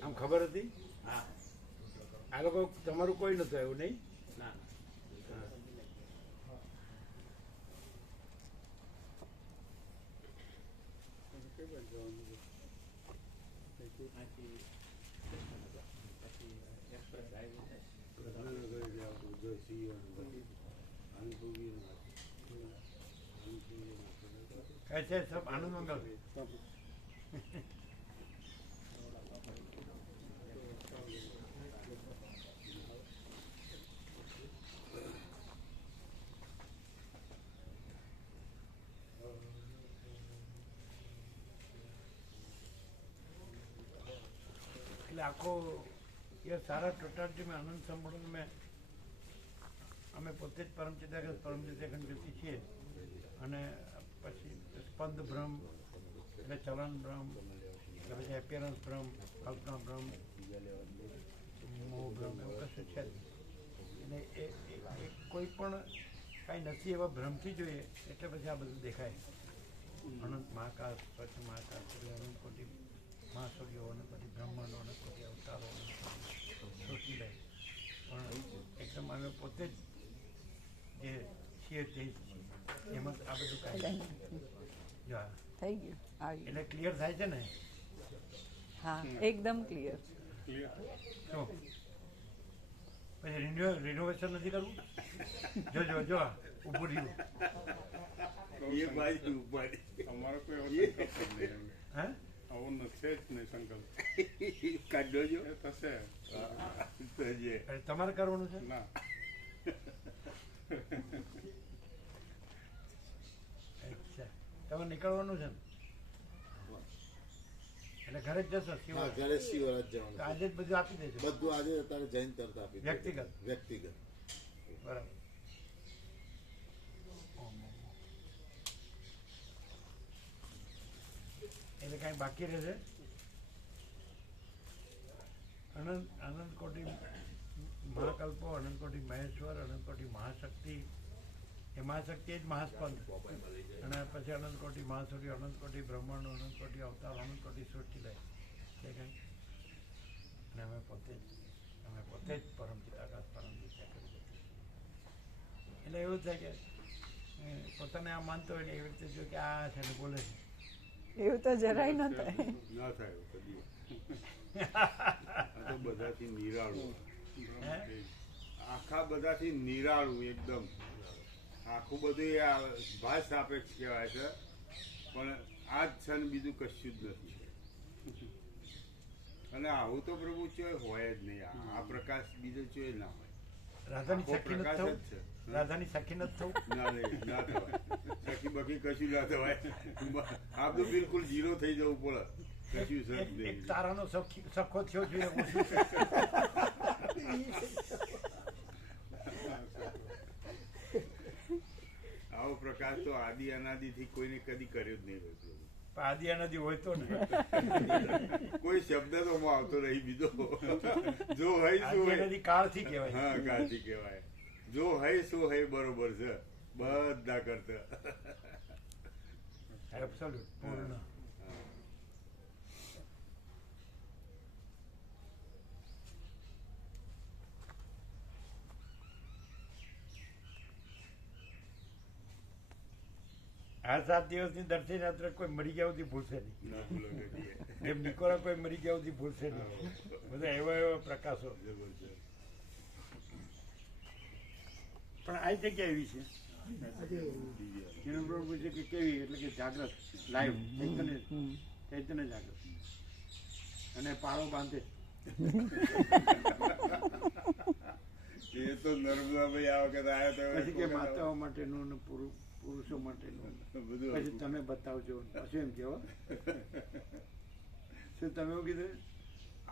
આમ ખબર હતી? હા. આ લોકો તમારું કોઈ નતું આવ્યું નહીં? ના એક્સપ્રેસ હાઈવે कैसे सब आनंद मंगल? એટલે આખો એ સારા ટોટાલિટી મેં આનંદ સંબંધ મેં અમે પોતે જ પરમચિદાખંડ વ્યક્તિ છીએ. અને પછી સ્પંદ ભ્રમ એટલે ચલન ભ્રમ, એટલે પછી એપિયરન્સ ભ્રમ, કલ્પના ભ્રમ, મોહ ભ્રમ, એવું કશું છે જ. એટલે એ કોઈ પણ કાંઈ નથી એવા ભ્રમથી જોઈએ એટલે પછી આ બધું દેખાય. અનંત મહાકાળ, પછી મહાકાળ, પછી અનંત કોટી મહાસૂર્યો, અને પછી બ્રહ્માંડો, અને કોટી અવતારો, સૃષ્ટિ લય. પણ એકદમ અમે પોતે જ જે છીએ તે જ છીએ. એમાં આ બધું કાંઈ જો આ થઈ ગયું આવી એટલે ક્લિયર થાય છે ને હા એકદમ ક્લિયર. શું પછી રિનોવેશન નથી કરવું? જો જો જો ઊભું રહ્યું. એ બાજુ ઉપાડી અમારો કોઈ એવો સંકલ્પ જ નહીં. હે આવો નથી જ નહીં સંકલ્પ. કાઢો જો એ થશે અરે તમારે કરવાનું છે? ના. અચ્છા તમારે નીકળવાનું છે ને? એટલે ઘરે જ જશો? હા શિવાય ઘરે શિવરાજ જવાનું તો આજે જ બધું આપી દેજો. બધું આજે અત્યારે જઈને તરત આપી દે. વ્યક્તિગત? વ્યક્તિગત બરાબર. એટલે કાંઈ બાકી રહેશે? અનંત કોટી મહાકલ્પો, અનંત કોટી મહેશ્વર, અનંત કોટી મહાશક્તિ. એ મહાશક્તિ જ મહાસ્પંદ. અને પછી અનંત કોટી મહાસૂર્ય, અનંત કોટી બ્રહ્માંડો, અનંત કોટી અવતાર, અનંત કોટી સૃષ્ટિ લય. છે કંઈ? અને અમે પોતે જ પરમ ચિતાકાશ પરમ દિશા કરી શકીએ. એટલે એવું થાય કે પોતાને આ માનતો હોય ને એવી રીતે જો કે આ છે ને બોલે છે. એવું તો જરાય ન થાય. ના થાય કદી. આ તો બધાથી નિરાળું. હે? આખા બધાથી નિરાળું એકદમ. આખું બધું એ ભાષ સાપેક્ષ કહેવાય છે, પણ આ જ છે ને બીજું કશું જ નથી. અને આવું તો પ્રભુ ચોય હોય જ નહીં. આ પ્રકાશ બીજો ચોય ના હોય. રાધાની આખો સખી નથી પ્રકાશ થવું? જ છે. રાધાની સખી નથી થવું? ના નહીં, ના થવાય. સખી બખી કશું ના થવાય. આ તો બિલકુલ ઝીરો થઈ જવું પડે. કશું છે જ એક નહીં. તારાનો સખો થયો જોઈએ એવું શું છે? આવો પ્રકાશ તો આદિ અનાદિથી કોઈને કદી કર્યો જ નહીં હોય પ્રભુ. પણ આદિ અનાદિ હોય તો ને. કોઈ શબ્દ તો માં આવતો નહીં બીજો. જો હૈ શું આદિ હૈ. અનાદિ કાળથી કહેવાય. હા કાળથી કહેવાય. જો હૈ શું હૈ બરોબર છે બધા કરતા. એબ્સોલ્યુટ પૂર્ણ. આ 7 દિવસની દર્શન યાત્રા કોઈ મરી ગયા સુધી ભૂલશે નહીં. ના ભૂલો કરીએ. એમ નિકોરા કોઈ મરી ગયા સુધી ભૂલશે નહીં. બધા એવા પ્રકાશો. જબરજસ્ત. પણ આ જગ્યા એવી છે એનો પ્રભુ છે કે કેવી એટલે કે જાગ્રત લાઈવ ચૈતન્ય જાગ્રત અને પાળો બાંધે. એ તો નર્મદાભાઈ આ વખત આવ્યા પછી કે માતાઓ માટેનું ને પુરુષો માટેનું બધું પછી તમે બતાવજો પછી એમ કેવો શું તમે એવું કીધું?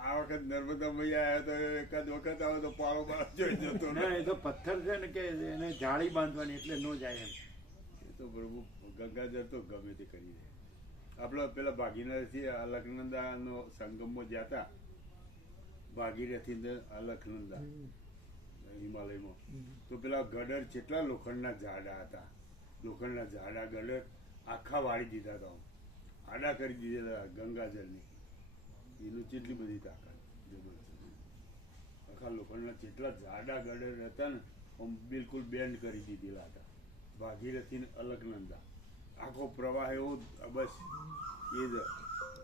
આ વખત નર્મદાભાઈ આવ્યા તો એકાદ વખત આવે તો પાળો બાળો જોઈ જતો. ના એ તો પથ્થર છે ને કે એને જાળી બાંધવાની એટલે ન જાય એમ. એ તો પ્રભુ ગંગાજળ તો ગમે તે કરી દે. આપણા પેલા ભાગીરથી અલખનંદાનો સંગમમાં ગયા હતા. ભાગીરથી અલખનંદા હિમાલયમાં તો પેલા ગડર કેટલા લોખંડના ઝાડા હતા. લોખંડના ઝાડા ગડર આખા વાળી દીધા હતા. આડા કરી દીધા હતા ગંગાજળની. એનું કેટલી બધી તાકાત જબરજસ્ત. આખા લોખંડના જેટલા ઝાડા ગડર હતા ને આમ બિલકુલ બેન્ડ કરી દીધેલા હતા. ભાગીરથી ને અલખનંદા આખો પ્રવાહ એવો બસ એ જ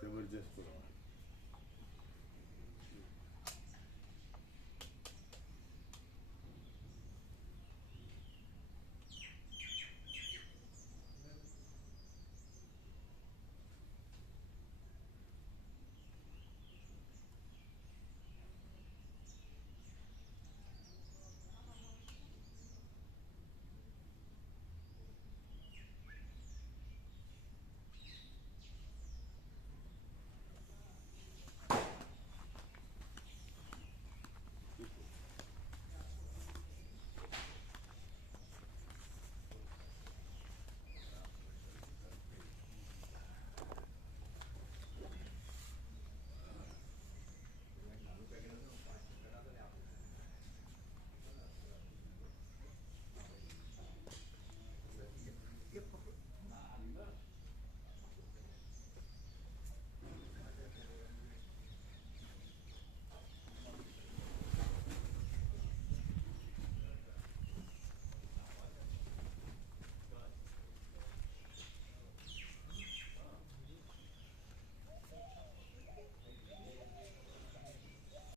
જબરજસ્ત પ્રવાહ.